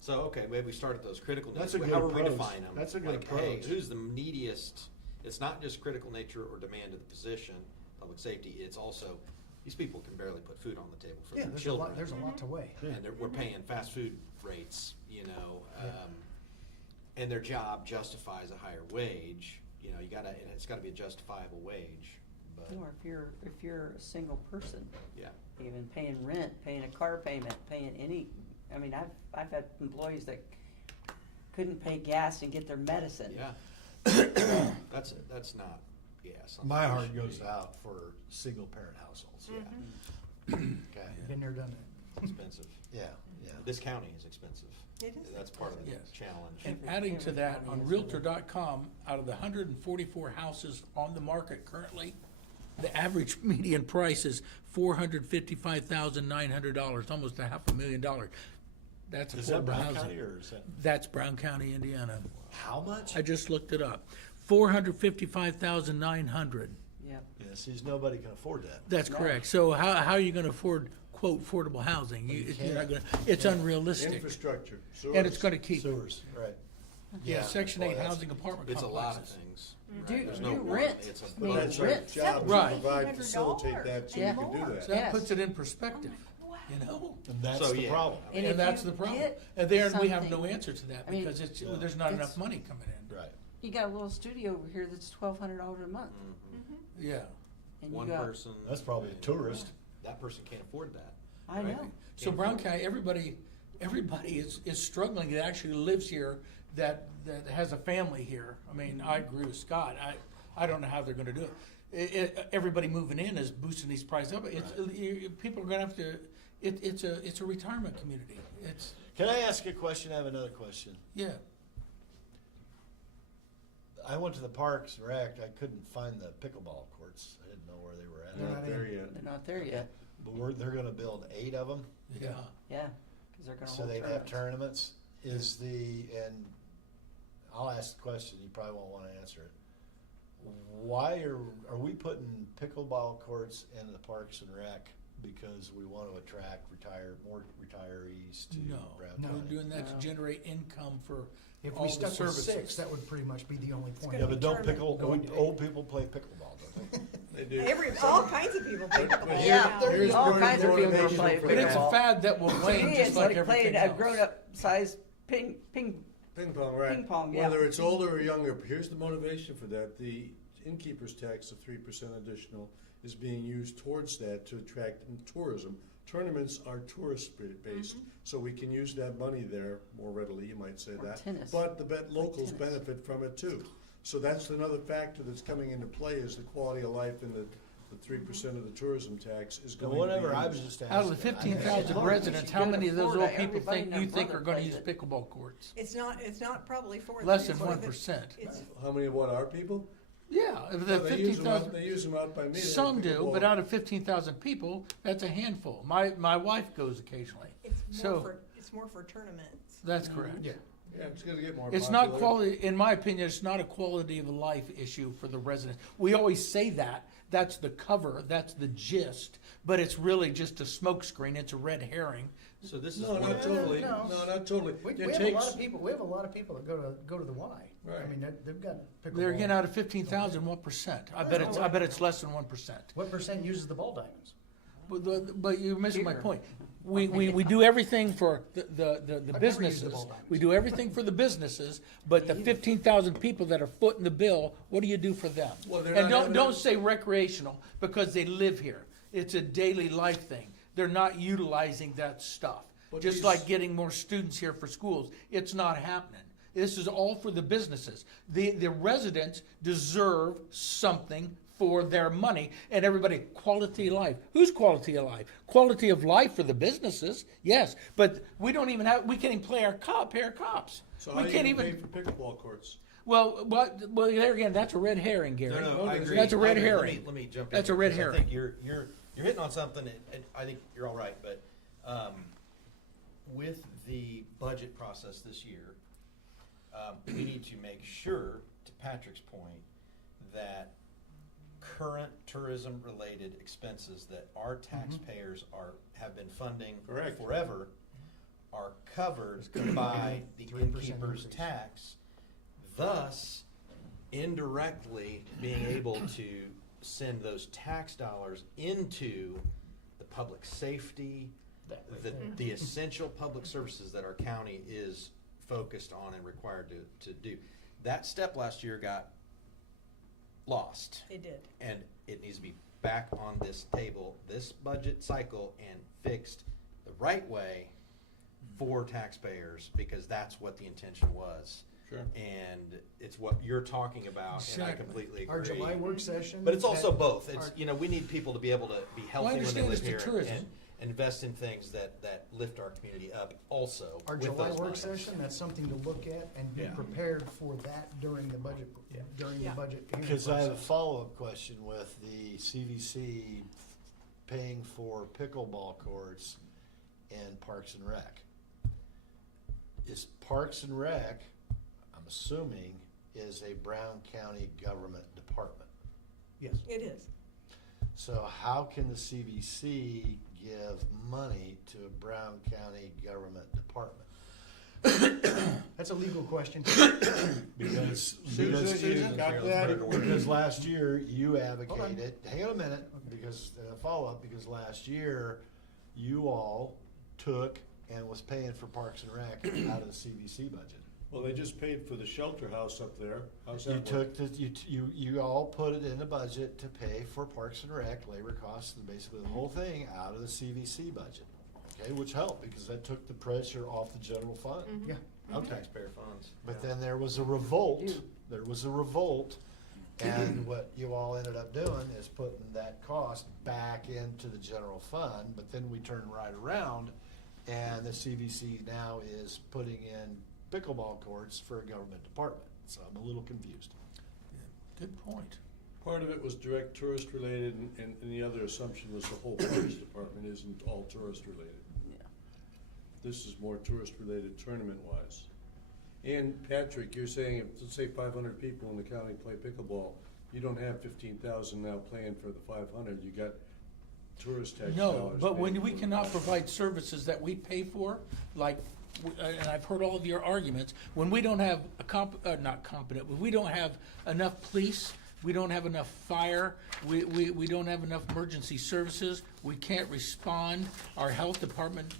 So, okay, maybe we start at those critical needs. That's a good How are we approach. define them? That's a good Like, hey, approach. who's the neediest? It's not just critical nature or demand of the position, public safety, it's also, these people can barely put food on the table for Yeah, their there's a lot, children. there's a lot to weigh. And we're paying fast food rates, and their job justifies a higher wage, it's gotta be a justifiable wage, but, Or if you're a single person, yeah. even paying rent, paying a car payment, paying I've had employees that couldn't pay gas and get their medicine. Yeah. That's not, something My we heart should goes be- out for single parent households. Yeah, Okay, Been there, done it's expensive. yeah, yeah. This county is expensive. It is That's part of the Yes. challenge. And adding to that, on Realtor.com, out of the 144 houses on the market currently, the average median price is $455,900, almost $500,000. That's Is that affordable Brown housing. County or is that, That's Brown County, Indiana. how much? I just looked it up. $455,900. Yep. Yeah, see, nobody can afford that. That's correct. So how are you gonna afford, quote, affordable housing? You're not gonna, it's unrealistic. Infrastructure, And it's sewers. gonna keep, Sewers, right. yeah, Section 8 Boy, that's- housing apartment It's a lot of complexes. things. Do- right? There's do no one. rent. It's a I mean, But bunch. that's our rent, job to Right. provide, facilitate that, so you Yeah. can do So that. that Yes. puts it in perspective, you know? And that's So, the yeah. problem. And And if that's you the problem. get And there, we have no something- answer to that I mean, because it's, Yeah. there's not It's- enough money coming in. Right. You got a little studio over here that's $1,200 a month. Yeah. And you One got, person. That's probably a tourist. That person can't afford that. I right? know. So Brown County, everybody everybody is struggling that actually lives here, that has a family here. I mean, I agree with Scott. I don't know how they're gonna do it. Everybody moving in is boosting these prices up. People are gonna have to, it's a retirement community. Can I ask a question? I have another question. Yeah. I went to the Parks and Rec. I couldn't find the pickleball courts. I didn't know where they were at. They're not there yet. They're not there yet. But they're gonna build 8 of them, Yeah. Yeah, because they're gonna so hold they'd have tournaments. tournaments. And I'll ask the question, you probably won't wanna answer it. Why are we putting pickleball courts into the Parks and Rec because we want to attract more retirees to No, Brown No. we're County? doing that to No. generate income for If all we the stuck with services. 6, that would pretty much be the only point. Yeah, but don't Tournament. old people play pickleball, don't they? They do. All kinds of people play But pickleball. here- Yeah, here's all part of kinds the of people motivation play for But it's a pickleball. fad that will To wane me, just it's like like everything playing a else. grown-up size ping. Ping pong, right? Ping pong, yeah. Whether it's older or younger, here's the motivation for that. The innkeeper's tax of 3% additional is being used towards that to attract tourism. Tournaments are tourist based, so we can use that money there more readily, you might say Or that. tennis. But the locals tennis. benefit from it too. So that's another factor that's coming into play is the quality of life and the 3% of the tourism tax is going to be Whatever, I was used. just asking. Out of the 15,000 Look, residents, you how should many of those afford old it. people Everybody think and you their think are brother gonna plays use it. pickleball courts? It's not probably for. Less than for the- 1%. It's, How many of what are people? Yeah, if the Well, they use them out, 15,000, they use them out by me. They have some do, pickleball. but out of 15,000 people, that's a handful. My wife goes occasionally. So, it's more for tournaments. that's correct. Yeah. Yeah, it's gonna get more It's popular. not quality, in my opinion, it's not a quality of life issue for the residents. We always say that, that's the cover, that's the gist, but it's really just a smokescreen, it's a red herring. So this is No, one not of the- totally, No. no, not totally. We It have a lot takes, of people, that go to the Y. I Right. mean, they've got pickleball. There again, out of 15,000, what percent? I bet it's less than 1%. What percent uses the ball diamonds? But you're missing my Here. point. We do everything for the never used the businesses. ball diamonds. We do everything for the businesses, but the 15,000 people that are footing the bill, what do you do for them? Well, they're And not don't having don't a- say recreational, because they live here. It's a daily life thing. They're not utilizing that stuff. But Just these- like getting more students here for schools, it's not happening. This is all for the businesses. The residents deserve something for their money, and everybody, quality of life. Whose quality of life? Quality of life for the businesses, yes, but we don't even have, we can't even pay our pay our cops. so We how are you can't gonna pay even, for pickleball courts? well, there again, that's a red herring, Gary. No, I agree. That's a red I agree. herring. Let me jump in. That's a here, red 'cause herring. I think you're hitting on something, and I think you're all right, but, with the budget process this year, we need to make sure, to Patrick's point, that current tourism-related expenses that our taxpayers have been funding Correct. forever are covered by the 3% innkeeper's increase. tax, thus indirectly being able to send those tax dollars into the public safety, the essential public services that our county is focused on and required to do. That step last year got lost, It did. and it needs to be back on this table, this budget cycle, and fixed the right way for taxpayers, because that's what the intention was. Sure. And it's what you're talking about, and I Exactly. completely agree. Our July work session. But it's also that- both. It's, our- we need people to be able to be healthy when they understand live it's the here tourism. and invest in things that lift our community up also Our with July those work monies. session, that's something to look at and be Yeah. prepared for that during the budget, during the Yeah. budget hearing Because I have a process. follow-up question with the CVC paying for pickleball courts and Parks and Rec. Is Parks and Rec, I'm assuming, is a Brown County government department? Yes. It is. So how can the CVC give money to a Brown County government department? That's a legal question. Because Susan, got that? Because last year you advocated, hang on a minute, because, follow-up, because last year you all took and was paying for Parks and Rec out of the CVC budget. Well, they just paid for the shelter house up there. How's You that work? took, you all put it in the budget to pay for Parks and Rec, labor costs, and basically the whole thing out of the CVC budget. okay, which helped, because that took the pressure off the general fund. Yeah. Okay. Taxpayer funds. But then there was a revolt, and what you all ended up doing is putting that cost back into the general fund, but then we turned right around, and the CVC now is putting in pickleball courts for a government department, so I'm a little confused. Good point. Part of it was direct tourist related, and the other assumption was the whole police department isn't all tourist related. Yeah. This is more tourist related tournament wise. And Patrick, you're saying if, let's say 500 people in the county play pickleball, you don't have 15,000 now playing for the 500, you got tourist tax No, dollars. but when paying we for it. cannot provide services that we pay for, like, and I've heard all of your arguments, when we don't have not competent, when we don't have enough police, we don't have enough fire, we don't have enough emergency services, we can't respond, our health department,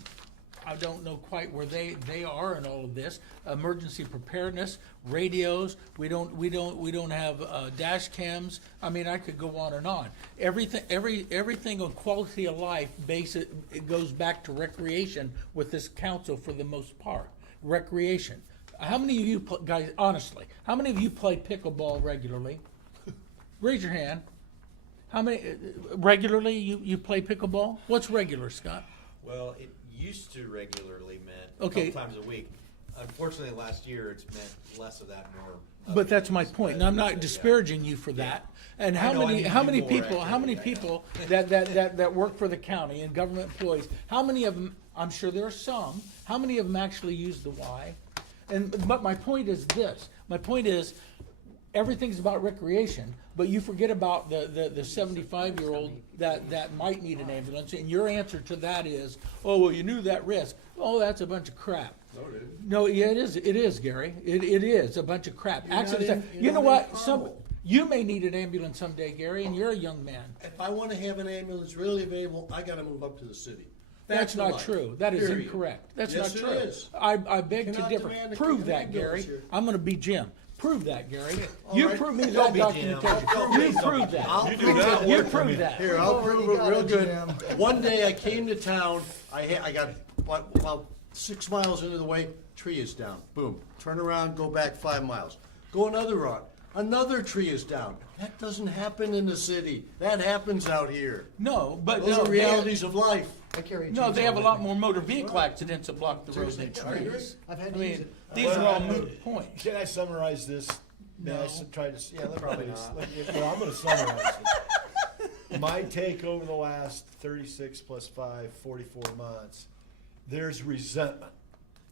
I don't know quite where they are in all of this, emergency preparedness, radios, we don't have dash cams, I mean, I could go on and on. Everything on quality of life it goes back to recreation with this council for the most part, recreation. How many of you guys, honestly, how many of you play pickleball regularly? Raise your hand. How many, regularly you play pickleball? What's regular, Scott? Well, it used to regularly meant Okay. a couple times a week. Unfortunately, last year, it's meant less of that, more. But that's my things, point, and but- I'm not yeah. disparaging you for that. And I how know, I many, need to how do many more people, how many activity, I know. people that work for the county and government employees, how many of them, I'm sure there are some, how many of them actually use the Y? But my point is this, everything's about recreation, but you forget about the 75-year-old that might need an ambulance, and your answer to that is, oh, well, you knew that risk. Oh, that's a bunch of crap. No, it isn't. No, yeah, it is, Gary. It is a bunch of crap. You're not Accidents. in- You know you're not what? in Some, Carmel. you may need an ambulance someday, Gary, and you're a young man. If I wanna have an ambulance really available, I gotta move up to the city. That's Facts of not life. true. That is Period. incorrect. That's Yes, not it true. is. I beg to Cannot differ. demand to Prove keep an that, ambulance Gary. here. I'm gonna be Jim. Prove that, Gary. All You right. prove me Don't that be Jim. documentation. Don't You be prove that. I'll You do prove not it. You work for me. prove that. Here, I'll prove it real good. Jim. One day I came to town, I got about 6 miles into the way, tree is down. Boom. Turn around, go back 5 miles. Go another route. Another tree is down. That doesn't happen in the city. That happens out here. No, but Those no, are realities of life. I carry a No, they chainsaw have a with lot me. more motor vehicle accidents that block the road than Seriously, trees. I've I had to use mean, it. these are all moot points. Can I summarize this? May I No. try to, yeah, let me, Probably please. not. Well, I'm gonna summarize it. My take over the last 36 plus 5, 44 months, there's resentment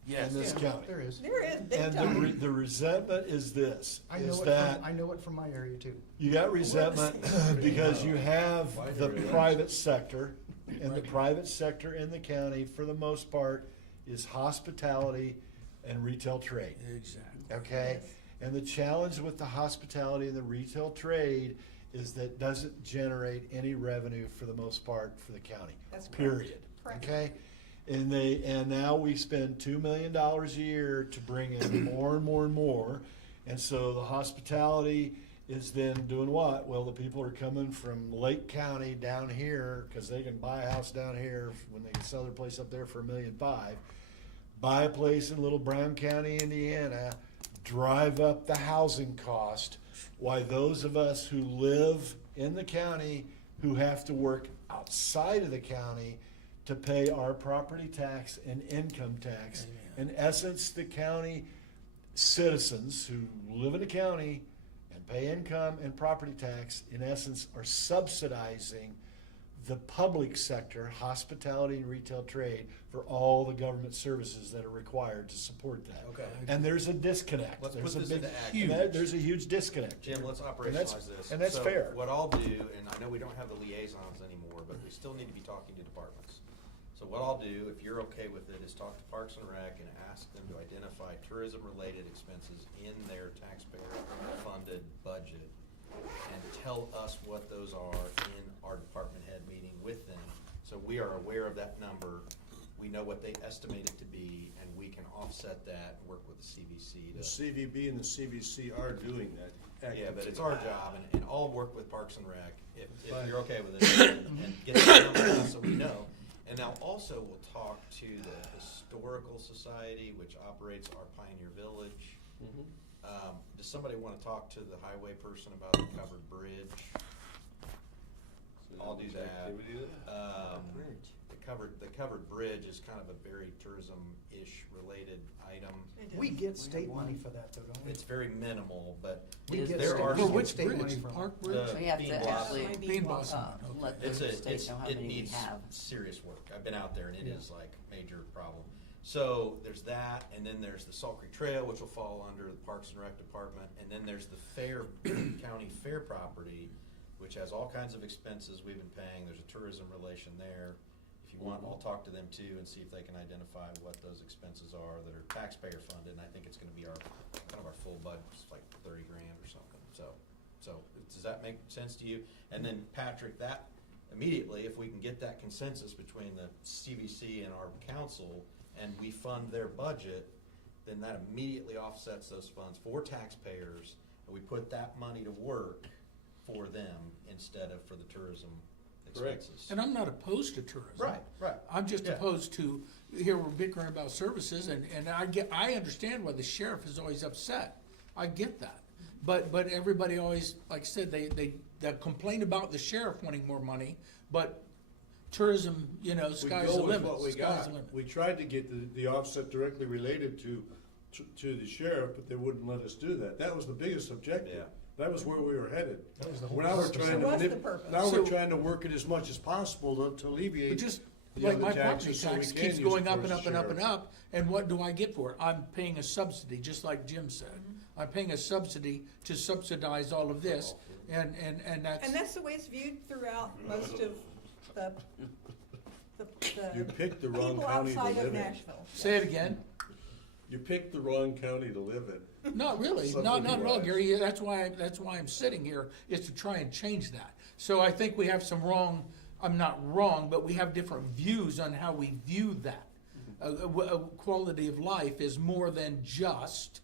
in this county. There is. There is big And time. the resentment is this, I know is it that from, I know it from my area too. you got resentment because you have the private sector, and the private sector in the county, for the most part, is hospitality and retail trade. Exactly. Okay? And the challenge with the hospitality and the retail trade is that doesn't generate any revenue for the most part for the county. That's correct. Period. Correct. Okay? And now we spend $2 million a year to bring in more and more and more. And so the hospitality is then doing what? Well, the people are coming from Lake County down here, because they can buy a house down here when they can sell their place up there for $1.5 million. Buy a place in Little Brown County, Indiana, drive up the housing cost, why those of us who live in the county, who have to work outside of the county to pay our property tax and income tax. In essence, the county citizens who live in the county and pay income and property tax, in essence, are subsidizing the public sector, hospitality and retail trade, for all the government services that are required to support that. Okay. And there's a disconnect. Let's There's put a this big, into action. there's a huge disconnect. Jim, let's that's- operationalize this. and that's So fair. What I'll do, and I know we don't have the liaisons anymore, but we still need to be talking to departments. So what I'll do, if you're okay with it, is talk to Parks and Rec and ask them to identify tourism-related expenses in their taxpayer-funded budget and tell us what those are in our department head meeting with them. So we are aware of that number, we know what they estimate it to be, and we can offset that and work with the CVC The to. CVB and the CVC are doing that. Yeah, but actively. it's our job, and I'll work with Parks and Rec, if you're okay with it, and get that number down so we know. And now also we'll talk to the Historical Society, which operates our Pioneer Village. Does somebody want to talk to the highway person about the covered bridge? I'll do that. The covered bridge is kind of a very tourism-ish related item. We get state money for that though, don't we? It's very minimal, but We Is get there state- are we For some- get which state money bridge? from it. Park Bridge? The We have Bean to Blossom. actually, Bean Blossom, okay. let the It's state know how it many we needs have. serious work. I've been out there and it is like major problem. So there's that, and then there's the Salt Creek Trail, which will fall under the Parks and Rec Department, and then there's the fair, county fair property, which has all kinds of expenses we've been paying. There's a tourism relation there. If you want, I'll talk to them too and see if they can identify what those expenses are that are taxpayer funded, and I think it's gonna be kind of our full budget, it's like 30 grand or something, so, does that make sense to you? And then Patrick, that immediately, if we can get that consensus between the CVC and our council, and we fund their budget, then that immediately offsets those funds for taxpayers, and we put that money to work for them instead of for the tourism expenses. And I'm not opposed to tourism. Right. I'm just Yeah. opposed to, here we're bickering about services, and I understand why the sheriff is always upset. I get that. But everybody always, like I said, they complain about the sheriff wanting more money, but tourism, We sky's go the with limit. what we Sky's got. the limit. We tried to get the offset directly related to the sheriff, but they wouldn't let us do that. That was the biggest objective. Yeah. That was where we were headed. That was the whole Now we're purpose. trying to What's the manip- purpose? Now So- we're trying to work it as much as possible to alleviate. But just the like other my property taxes so we tax can keeps use it going up towards and up the and up and sheriff. up, and what do I get for it? I'm paying a subsidy, just like Jim said. I'm paying a subsidy to subsidize all of this, and that's. And that's the way it's viewed throughout most of the You picked the wrong people county to outside live of in. Nashville. Say it again. You picked the wrong county to live in. Not really, Something not at all, wise. Gary. That's why I'm sitting here, is to try and change that. So I think we have some wrong, I'm not wrong, but we have different views on how we view that. A quality of life is more than just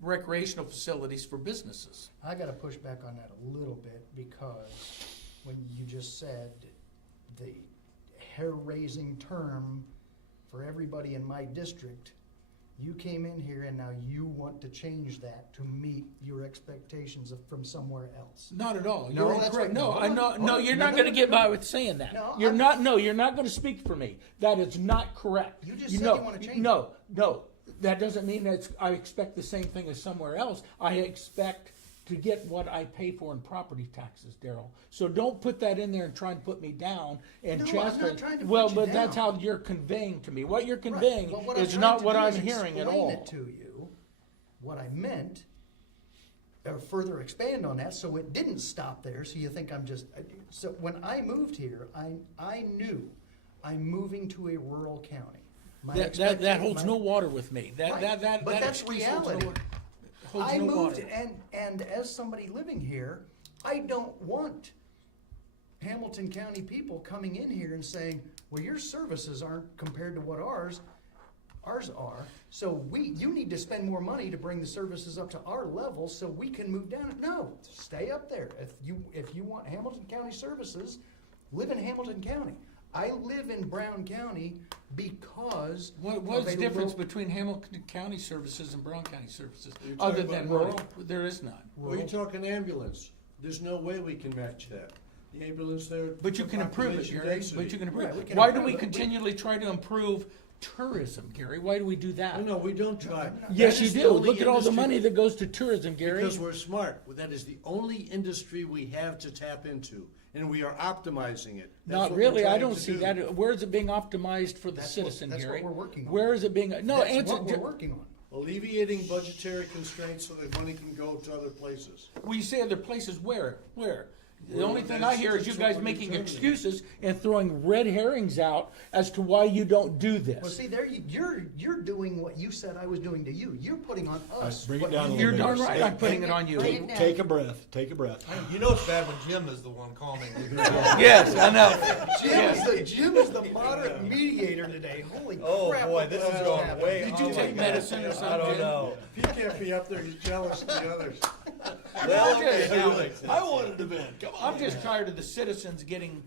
recreational facilities for businesses. I gotta push back on that a little bit, because when you just said the hair-raising term for everybody in my district, you came in here and now you want to change that to meet your expectations from somewhere else. Not at all. No, You're that's incorrect. right. No, No, I no, know, no, no, you're no, not no, gonna no, get no. by with saying that. No, You're I'm- not, you're not gonna speak for me. That is not correct. You just said know- you wanna change No, that doesn't mean that I expect the same thing as somewhere else. I expect to get what I pay for in property taxes, Daryl. So don't put that in there and try and put me down and No, I'm not chastise. trying to Well, put you but that's down. how you're conveying to me. What you're Right. conveying But what I'm is trying not to what do I'm is hearing at explain all. it to you, what I meant, or further expand on that, so it didn't stop there, so you think I'm just, so when I moved here, I knew I'm moving to a rural county. My That holds my- no water with me. Right. That But that's excuse holds no reality. wa- holds I no moved, water. and as somebody living here, I don't want Hamilton County people coming in here and saying, well, your services aren't compared to what ours are. So you need to spend more money to bring the services up to our level so we can move down. No, stay up there. If you want Hamilton County services, live in Hamilton County. I live in Brown County because. What's the of a difference rural- between Hamilton County services and Brown County services, You're other talking than about rural? rural? There is none. Well, you're talking ambulance. There's no way we can match that. The ambulance there. But you can improve it, population Gary, density. but you can improve Right, we it. can Why do improve we it. continually try to improve tourism, Gary? Why do we do that? No, we don't try. Yes, That you is the do. only Look at all the industry- money that goes to tourism, Gary. Because we're smart. That is the only industry we have to tap into, and we are optimizing it. That's Not what we're really, I trying don't to see do. that. Where is it being optimized for the That's citizen, what Gary? we're working on. Where is it being, no, That's answer. what we're working on. Alleviating budgetary constraints so that money can go to other places. We say other places, where? The Well, only thing that's- I hear is you that's guys what we're making determining. excuses and throwing red herrings out as to why you don't do Well, this. see, there you're doing what you said I was doing to you. You're putting on us. bring it what down you a You're little darn bit. right I'm putting it on you. Bring it down. Take a breath, take a breath. You know it's bad when Jim is the one calming. Yes, I know. Jim is the moderate mediator today. Holy Oh, crap! boy, what this just is going happened. way Did you Oh, take my medicine or God. something? I don't Jim? know. He can't be up there, he's jealous of the others. Well, okay, just- now it makes sense. wanted to vent, come I'm just tired of the citizens getting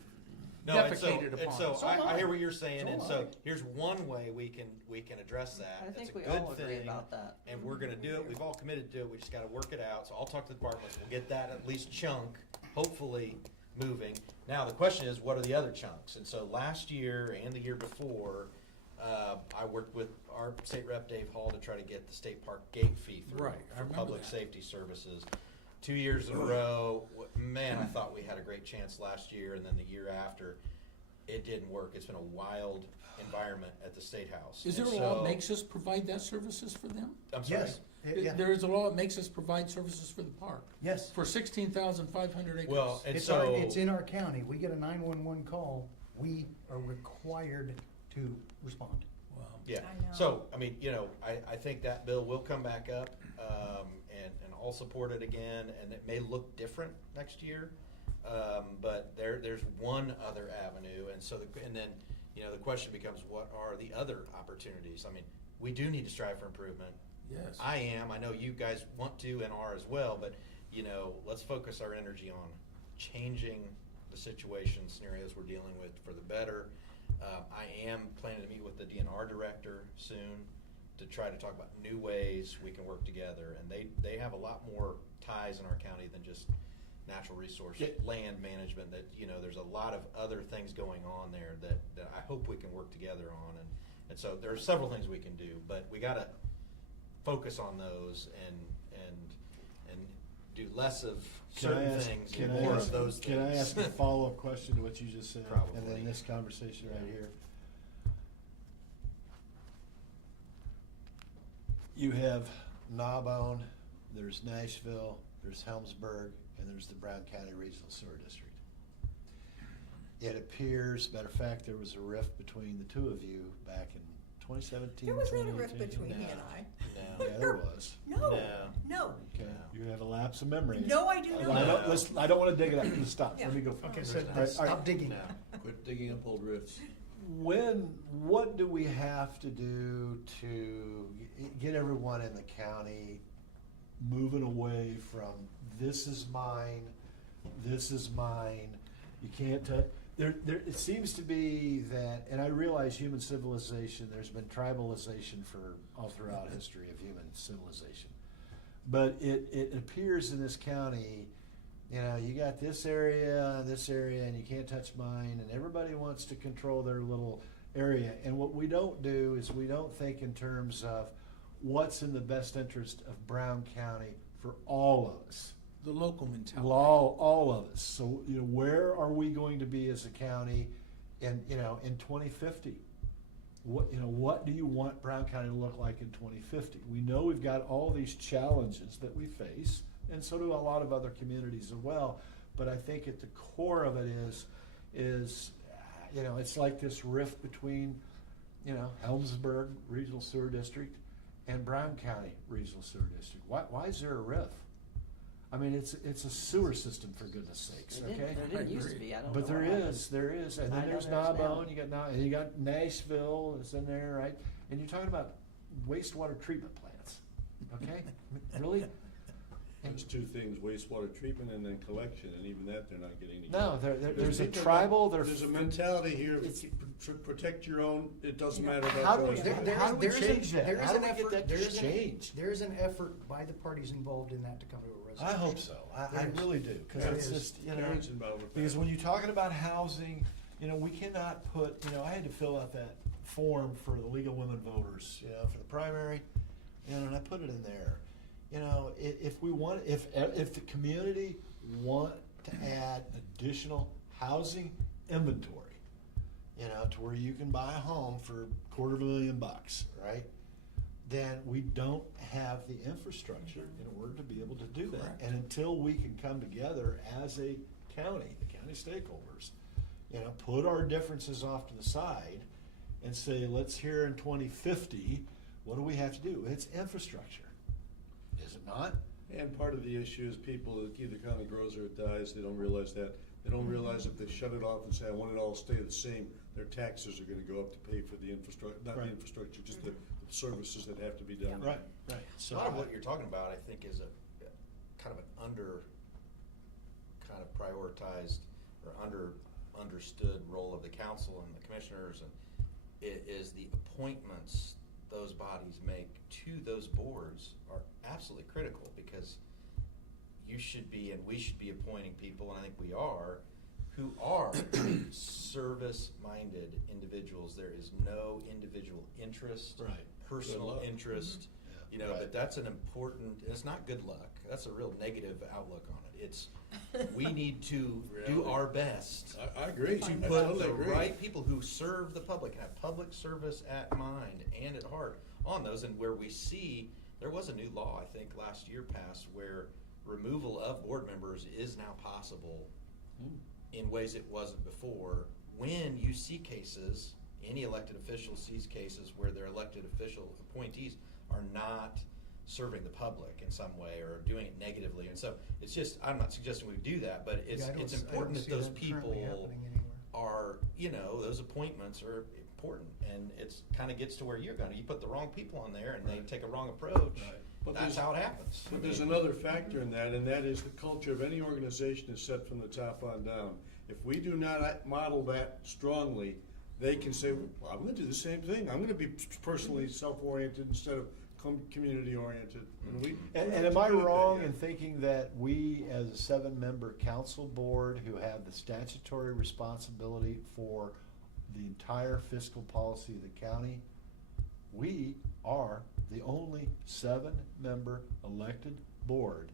No, and so, defecated and upon. so So am I I. hear what you're saying, So and am so I. here's one way we can address that. I It's think a we good all agree thing, about that. and we're gonna do it. We've all committed to it. We just gotta work it out. So I'll talk to the departments. We'll get that at least chunk, hopefully moving. Now the question is, what are the other chunks? And so last year and the year before, I worked with our state rep Dave Hall to try to get the state park gate fee through Right, I for remember public that. safety services. 2 years in a row, man, I thought we had a great chance last year, and then the year after, it didn't work. It's been a wild environment at the State House. Is there And a law so- that makes us provide that services for them? I'm sorry. Yes, yeah, There is a law that makes us provide services for the park, yes. for 16,500 acres. Well, and It's so it's in our county. We get a 911 call, we are required to respond. Wow. yeah. I know. So I mean, I think that bill will come back up, and I'll support it again, and it may look different next year, but there's one other avenue, and so and then the question becomes, what are the other opportunities? I mean, we do need to strive for improvement. Yes. I know you guys want to and are as well, but, let's focus our energy on changing the situation, scenarios we're dealing with for the better. I am planning to meet with the DNR director soon to try to talk about new ways we can work together, and they have a lot more ties in our county than just natural resource, land management, that, there's a lot of other things going on there that I hope we can work together on, and so there are several things we can do, but we gotta focus on those and do less of certain things and more of those things. Can I ask a follow-up question to what you just said? And Probably. then this conversation right here. You have Gnawbone, there's Nashville, there's Helmsburg, and there's the Brown County Regional Sewer District. It appears, matter of fact, there was a rift between the two of you back in 2017, There was not a 2018. rift between he No. and I. No. Yeah, there was. No, No. no, Okay, you have a lapse of memory. no, I do I not. don't, listen, I don't wanna dig it up, just stop, let me go. Okay, so All right, all right. stop digging. No. Quit digging up old rifts. What do we have to do to get everyone in the county moving away from this is mine, you can't touch? It seems to be that, and I realize human civilization, there's been tribalization for all throughout history of human civilization. But it appears in this county, you got this area, and you can't touch mine, and everybody wants to control their little area. And what we don't do is we don't think in terms of what's in the best interest of Brown County for all of us. The local mentality. All of us. So, where are we going to be as a county in 2050? What do you want Brown County to look like in 2050? We know we've got all these challenges that we face, and so do a lot of other communities as well. But I think at the core of it is it's like this rift between, Helmsburg Regional Sewer District and Brown County Regional Sewer District. Why is there a rift? I mean, it's a sewer system, for goodness sakes, There okay? didn't used to be, I don't know. But there what happened. is, and I then know there's there's now. Gnawbone, and you got Nashville is in there, right? And you're talking about wastewater treatment plants, okay? Really? There's two things, wastewater treatment and then collection, and even that, they're not getting any. No, there's a people tribal, There's a mentality here, It's- protect your own, it doesn't matter How about do we- yours. how do we There is change that? there is How an do we get effort- that there is an- changed? There is an effort by the parties involved in that to come to a resolution. I hope so. I There is. really do, because There it's is. just, Karen's involved with that. because when you're talking about housing, we cannot put, I had to fill out that form for the League of Women Voters, for the primary, and I put it in there. If we want, if the community want to add additional housing inventory, to where you can buy a home for $250,000, right? Then we don't have the infrastructure in order to be able to do that. Correct. And until we can come together as a county, the county stakeholders, put our differences off to the side and say, let's hear in 2050, what do we have to do? It's infrastructure. Is it not? And part of the issue is people, either county grows or it dies, they don't realize that. They don't realize if they shut it off and say, I want it all to stay the same, their taxes are gonna go up to pay for the infrastructure, not the Right. infrastructure, just the services that have to be done. Right. A So lot of what you're talking about, I think, is a kind of an under kind of prioritized or under understood role of the council and the commissioners, and it is the appointments those bodies make to those boards are absolutely critical, because you should be, and we should be appointing people, and I think we are, who are service-minded individuals. There is no individual interest, Right. personal Good luck. interest, you know, Right. but that's an important, it's not good luck. That's a real negative outlook on it. It's, we need to do Reality. our best I agree. to I put totally the agree. right people who serve the public, and have public service at mind and at heart on those. And where we see, there was a new law, I think, last year passed, where removal of board members is now possible in ways it wasn't before. When you see cases, any elected official sees cases where their elected official appointees are not serving the public in some way or doing it negatively. And so it's just, I'm not suggesting we do that, but it's Yeah, I don't it's s- I don't important that see those that people currently happening anywhere. are, you know, those appointments are important. And it's kind of gets to where you're going. You put the wrong people on there and they take a wrong approach. Right. But That's there's- how it happens. But there's another factor in that, and that is the culture of any organization is set from the top on down. If we do not model that strongly, they can say, well, I'm gonna do the same thing. I'm gonna be personally self-oriented instead of community-oriented. And am I wrong in thinking that we, as a 7-member council board who have the statutory responsibility for the entire fiscal policy of the county, we are the only 7-member elected board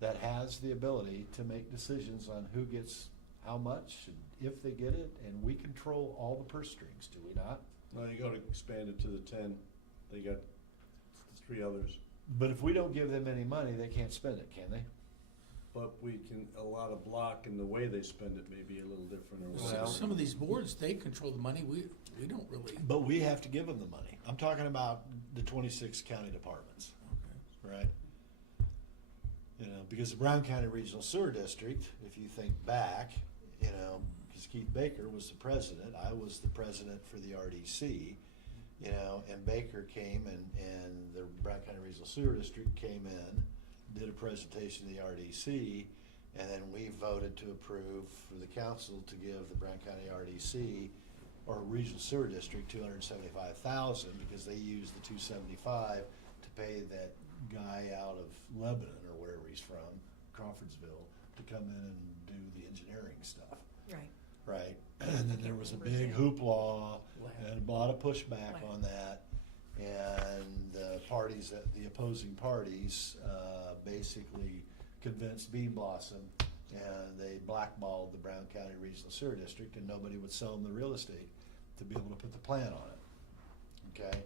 that has the ability to make decisions on who gets how much, and if they get it, and we control all the purse strings, do we not? No, you gotta expand it to the 10. They got the 3 others. But if we don't give them any money, they can't spend it, can they? But we can allow a block, and the way they spend it may be a little different or Well- whatever. Some of these boards, they control the money, we don't really. But we have to give them the money. I'm talking about the 26 county departments, right? You know, because the Brown County Regional Sewer District, if you think back, you know, because Keith Baker was the president, I was the president for the RDC, you know, and Baker came and the Brown County Regional Sewer District came in, did a presentation to the RDC, and then we voted to approve for the council to give the Brown County RDC or Regional Sewer District $275,000 because they used the $275 to pay that guy out of Lebanon or wherever he's from, Crawfordsville, to come in and do the engineering stuff, Right. right? And then there was a big hoopla and a lot of pushback on that. And the parties, the opposing parties, basically convinced Bean Blossom, and they blackballed the Brown County Regional Sewer District, and nobody would sell them the real estate to be able to put the plan on it, okay?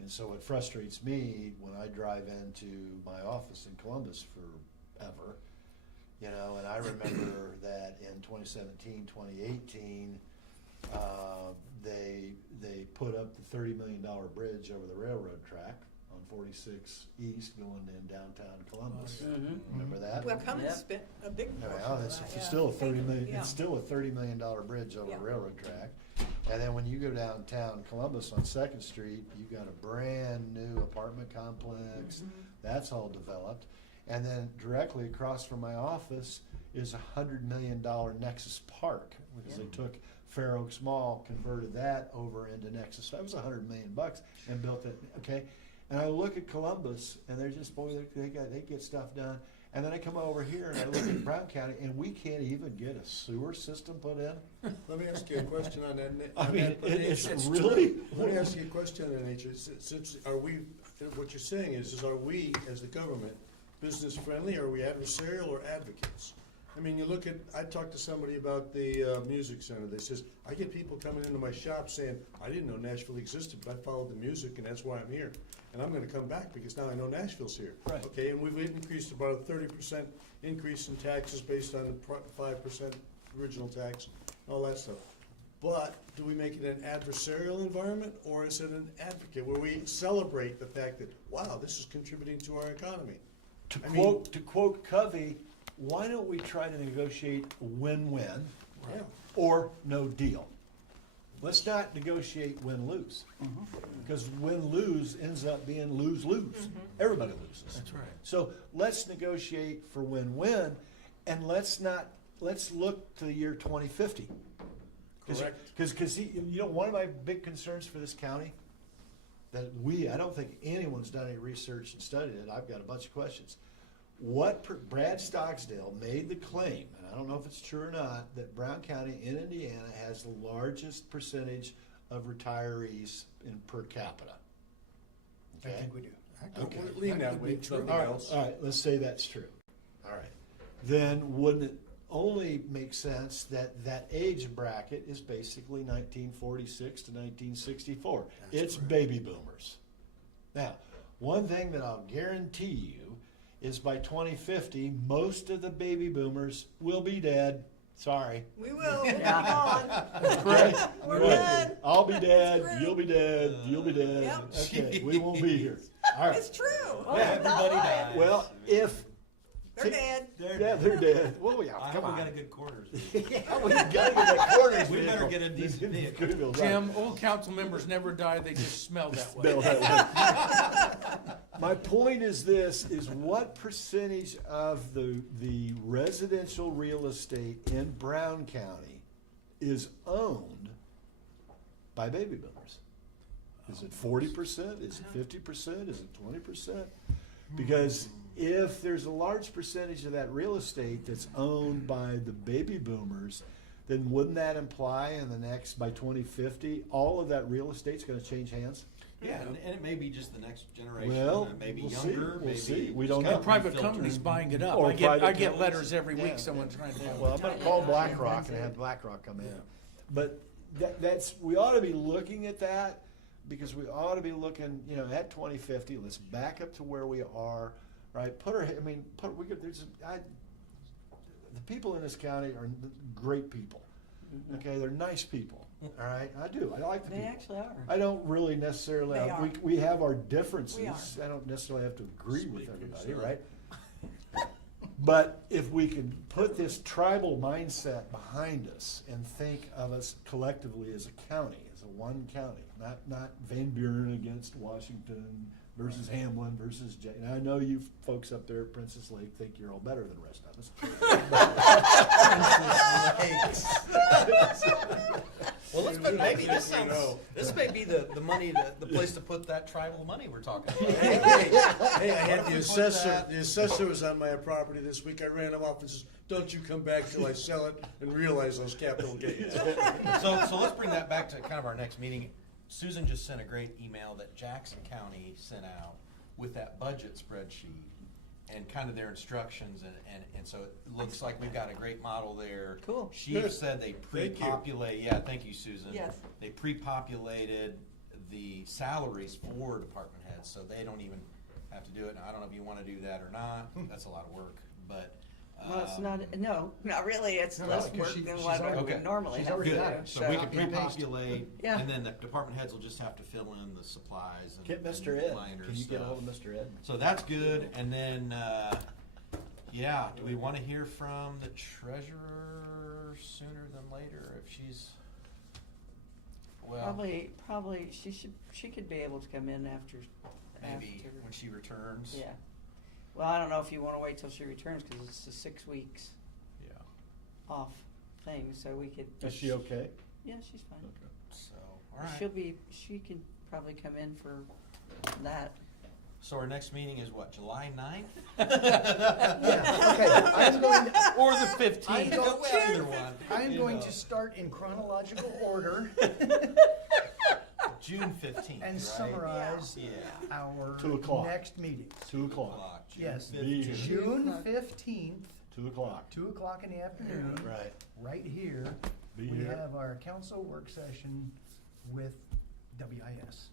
And so it frustrates me when I drive into my office in Columbus forever, you know, and I remember that in 2017, 2018, they put up the $30 million bridge over the railroad track on 46 East going in downtown Columbus. Remember that? Well, Cummins Yeah. spent a big portion Well, of it's that, yeah. still a 30 million, Yeah. it's still a $30 million bridge over Yeah. the railroad track. And then when you go downtown Columbus on Second Street, you got a brand new apartment complex. That's all developed. And then directly across from my office is a $100 million Nexus Park, because they took Fair Oaks Mall, converted that over into Nexus. That was $100 million and built it, okay? And I look at Columbus, and they're just, boy, they get stuff done. And then I come over here and I look at Brown County, and we can't even get a sewer system put in. Let me ask you a question on that. I mean, it's nature. really. Let me ask you a question on that nature. Since, are we, what you're saying is are we, as the government, business friendly, are we adversarial or advocates? I mean, you look at, I talked to somebody about the music center. They says, I get people coming into my shop saying, I didn't know Nashville existed, but I followed the music and that's why I'm here. And I'm gonna come back because now I know Nashville's here. Right. Okay, and we've increased about a 30% increase in taxes based on the 5% original tax, all that stuff. But do we make it an adversarial environment, or is it an advocate where we celebrate the fact that, wow, this is contributing to our economy? To I mean- quote Covey, why don't we try to negotiate win-win Yeah. or no deal? Let's not negotiate win-lose, because win-lose ends up being lose-lose. Everybody loses. That's right. So let's negotiate for win-win, and let's not let's look to the year 2050. Correct. Because, you know, one of my big concerns for this county, that I don't think anyone's done any research and studied it, I've got a bunch of questions. Brad Stocksdale made the claim, and I don't know if it's true or not, that Brown County in Indiana has the largest percentage of retirees in per capita. I think we do. Okay. Lean that way, something All right, else. all right, let's say that's true. All right. Then wouldn't it only make sense that that age bracket is basically 1946 to 1964? It's baby boomers. Now, one thing that I'll guarantee you is by 2050, most of the baby boomers will be dead. Sorry. We will, Yeah. come on. We're dead. I'll be dead, It's you'll be dead, you'll be dead. Yep. Okay, we won't be here. All right. It's true. Yeah, It's not lying. Well, if. They're dead. Yeah, they're dead. Well, yeah, I come hope we on. got a good quarters. Yeah, we gotta get that corners. We better vehicle. get a decent vehicle. Good vehicle, right. Tim, old council members never die, they just smell that way. Smell that way. My point is this, is what percentage of the residential real estate in Brown County is owned by baby boomers? Is it 40%? Is it 50%? Is it 20%? Because if there's a large percentage of that real estate that's owned by the baby boomers, then wouldn't that imply by 2050, all of that real estate's gonna change hands? Yeah, and it may be just the next generation, Well, and maybe we'll see, younger, we'll maybe. see. We just don't kinda know. Private refiltering. companies buying it up. Or I get private letters companies. every Yeah. week, someone trying to. Well, I'm gonna call BlackRock and have BlackRock come in. But we ought to be looking at that, because we ought to be looking, at 2050, let's back up to where we are, right? The people in this county are great people, okay? They're nice people, all right? I like the They people. actually are. I don't really necessarily, They are. we have our differences. We are. I don't necessarily have to agree with Speak for everybody, yourself. right? But if we can put this tribal mindset behind us and think of us collectively as a county, as a one county, not Van Buren against Washington versus Hamlin versus and I know you folks up there at Princess Lake think you're all better than the rest of us. Well, let's put, maybe this You know. sounds, this may be the money, the place to put that tribal money we're talking about. Hey, I had What if the we put assessor, that- the assessor was on my property this week. I ran him off and says, don't you come back till I sell it and realize those capital gains. So let's bring that back to kind of our next meeting. Susan just sent a great email that Jackson County sent out with that budget spreadsheet and kind of their instructions, and so it looks like we've got a great model there. Cool. She Good. said they Thank you. pre-populate, yeah, thank you, Susan. Yes. They pre-populated the salaries for department heads, so they don't even have to do it. Now, I don't know if you wanna do that or not, that's a lot of work, but. Well, it's not, no, not really, it's No, less because work she- than she's what already- we would normally she's have to already do. got it. So we can Copy and paste. pre-populate, Yeah. and then the department heads will just have to fill in the supplies and. Get Mr. and Ed. minor Can you get stuff. hold of Mr. Ed? So that's good, and then, yeah, do we wanna hear from the treasurer sooner than later if she's, well, Probably, she could be able to come in after. maybe when she returns? Yeah. Well, I don't know if you wanna wait till she returns, cause it's a 6 weeks Yeah, off thing, so we could. Is she okay? Yeah, she's fine. so, She can probably come in for that. So our next meeting is what, July 9th? Yeah, okay, I'm going to, Or the I'm 15th? going- Well, either one. I'm you going know. to start in chronological order June 15th, and right? summarize Yeah. our 2 o'clock. next meetings. 2 o'clock. June Yes, 15th. June 15th, 2 o'clock. 2 o'clock in the afternoon, Right. right here. Be We here. have our council work session with WIS.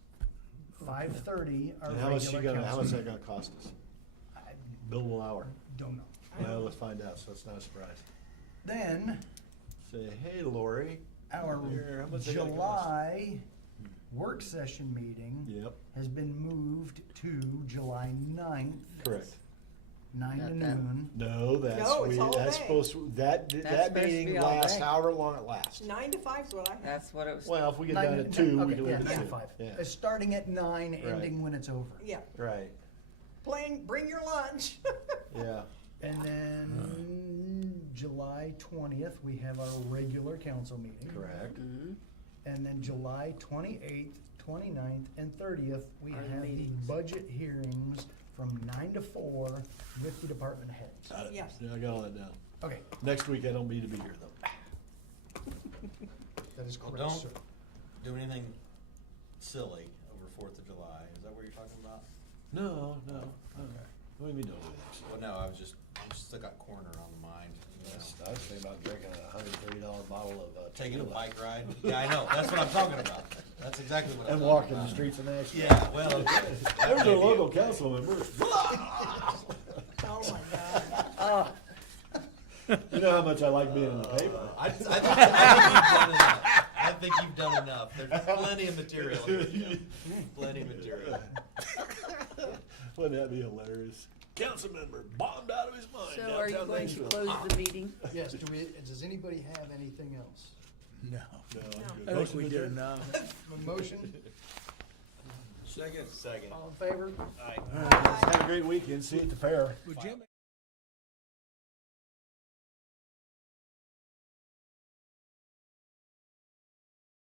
5:30, our And how much regular how council much that meeting. gonna cost us? I Billable hour. don't know. Well, let's find out, so it's not a surprise. Then, Say, hey, Lori. our Here, how much they gonna cost? July work session meeting Yep, has been moved to July 9th, correct. 9 to Got that. noon. No, No, it's all that's day. supposed to, that supposed to meeting be all lasts day. however long it lasts. 9 to 5 is what I have. That's what it was. Well, if we get 9 done to- at 2, we okay, can yeah, leave 9 at to 2. 5. Yeah, Starting at 9, ending when it's over. Yeah, right, bring your lunch. yeah. And then July July 20th, we have our regular council meeting. Correct. And then July 28th, 29th, and 30th, we Are the have the meetings. budget hearings from 9 to 4 with the department heads. Got it. Yes. Yeah, I got all that down. Okay, Next week, I don't need to be here, though. that is Well, correct, don't sir. do anything silly over 4th of July. Is that what you're talking about? No, no. Okay. What do you mean, don't do that? Well, no, I'm still got corner on the mind. You know. I was thinking about drinking a $130 bottle of Taking a tequila. bike ride. Yeah, I know. That's what I'm talking about. That's exactly what I'm And talking walking the about. streets of Nashville. Yeah, well, okay. That There's may a be local council member. Oh, my God. Oh, You know how much I like being in the paper. I think you've done enough. There's plenty of material here. Joe. Plenty of material. Wouldn't that be hilarious? Council member bombed out of his mind so are you downtown going to Nashville. close the meeting? Yes, does anybody have anything else? No. No, I'm good. I think Motion we to did adjourn? enough. A motion, Second. all in favor? All right, guys, have a great weekend. See you at the fair. Would Jim?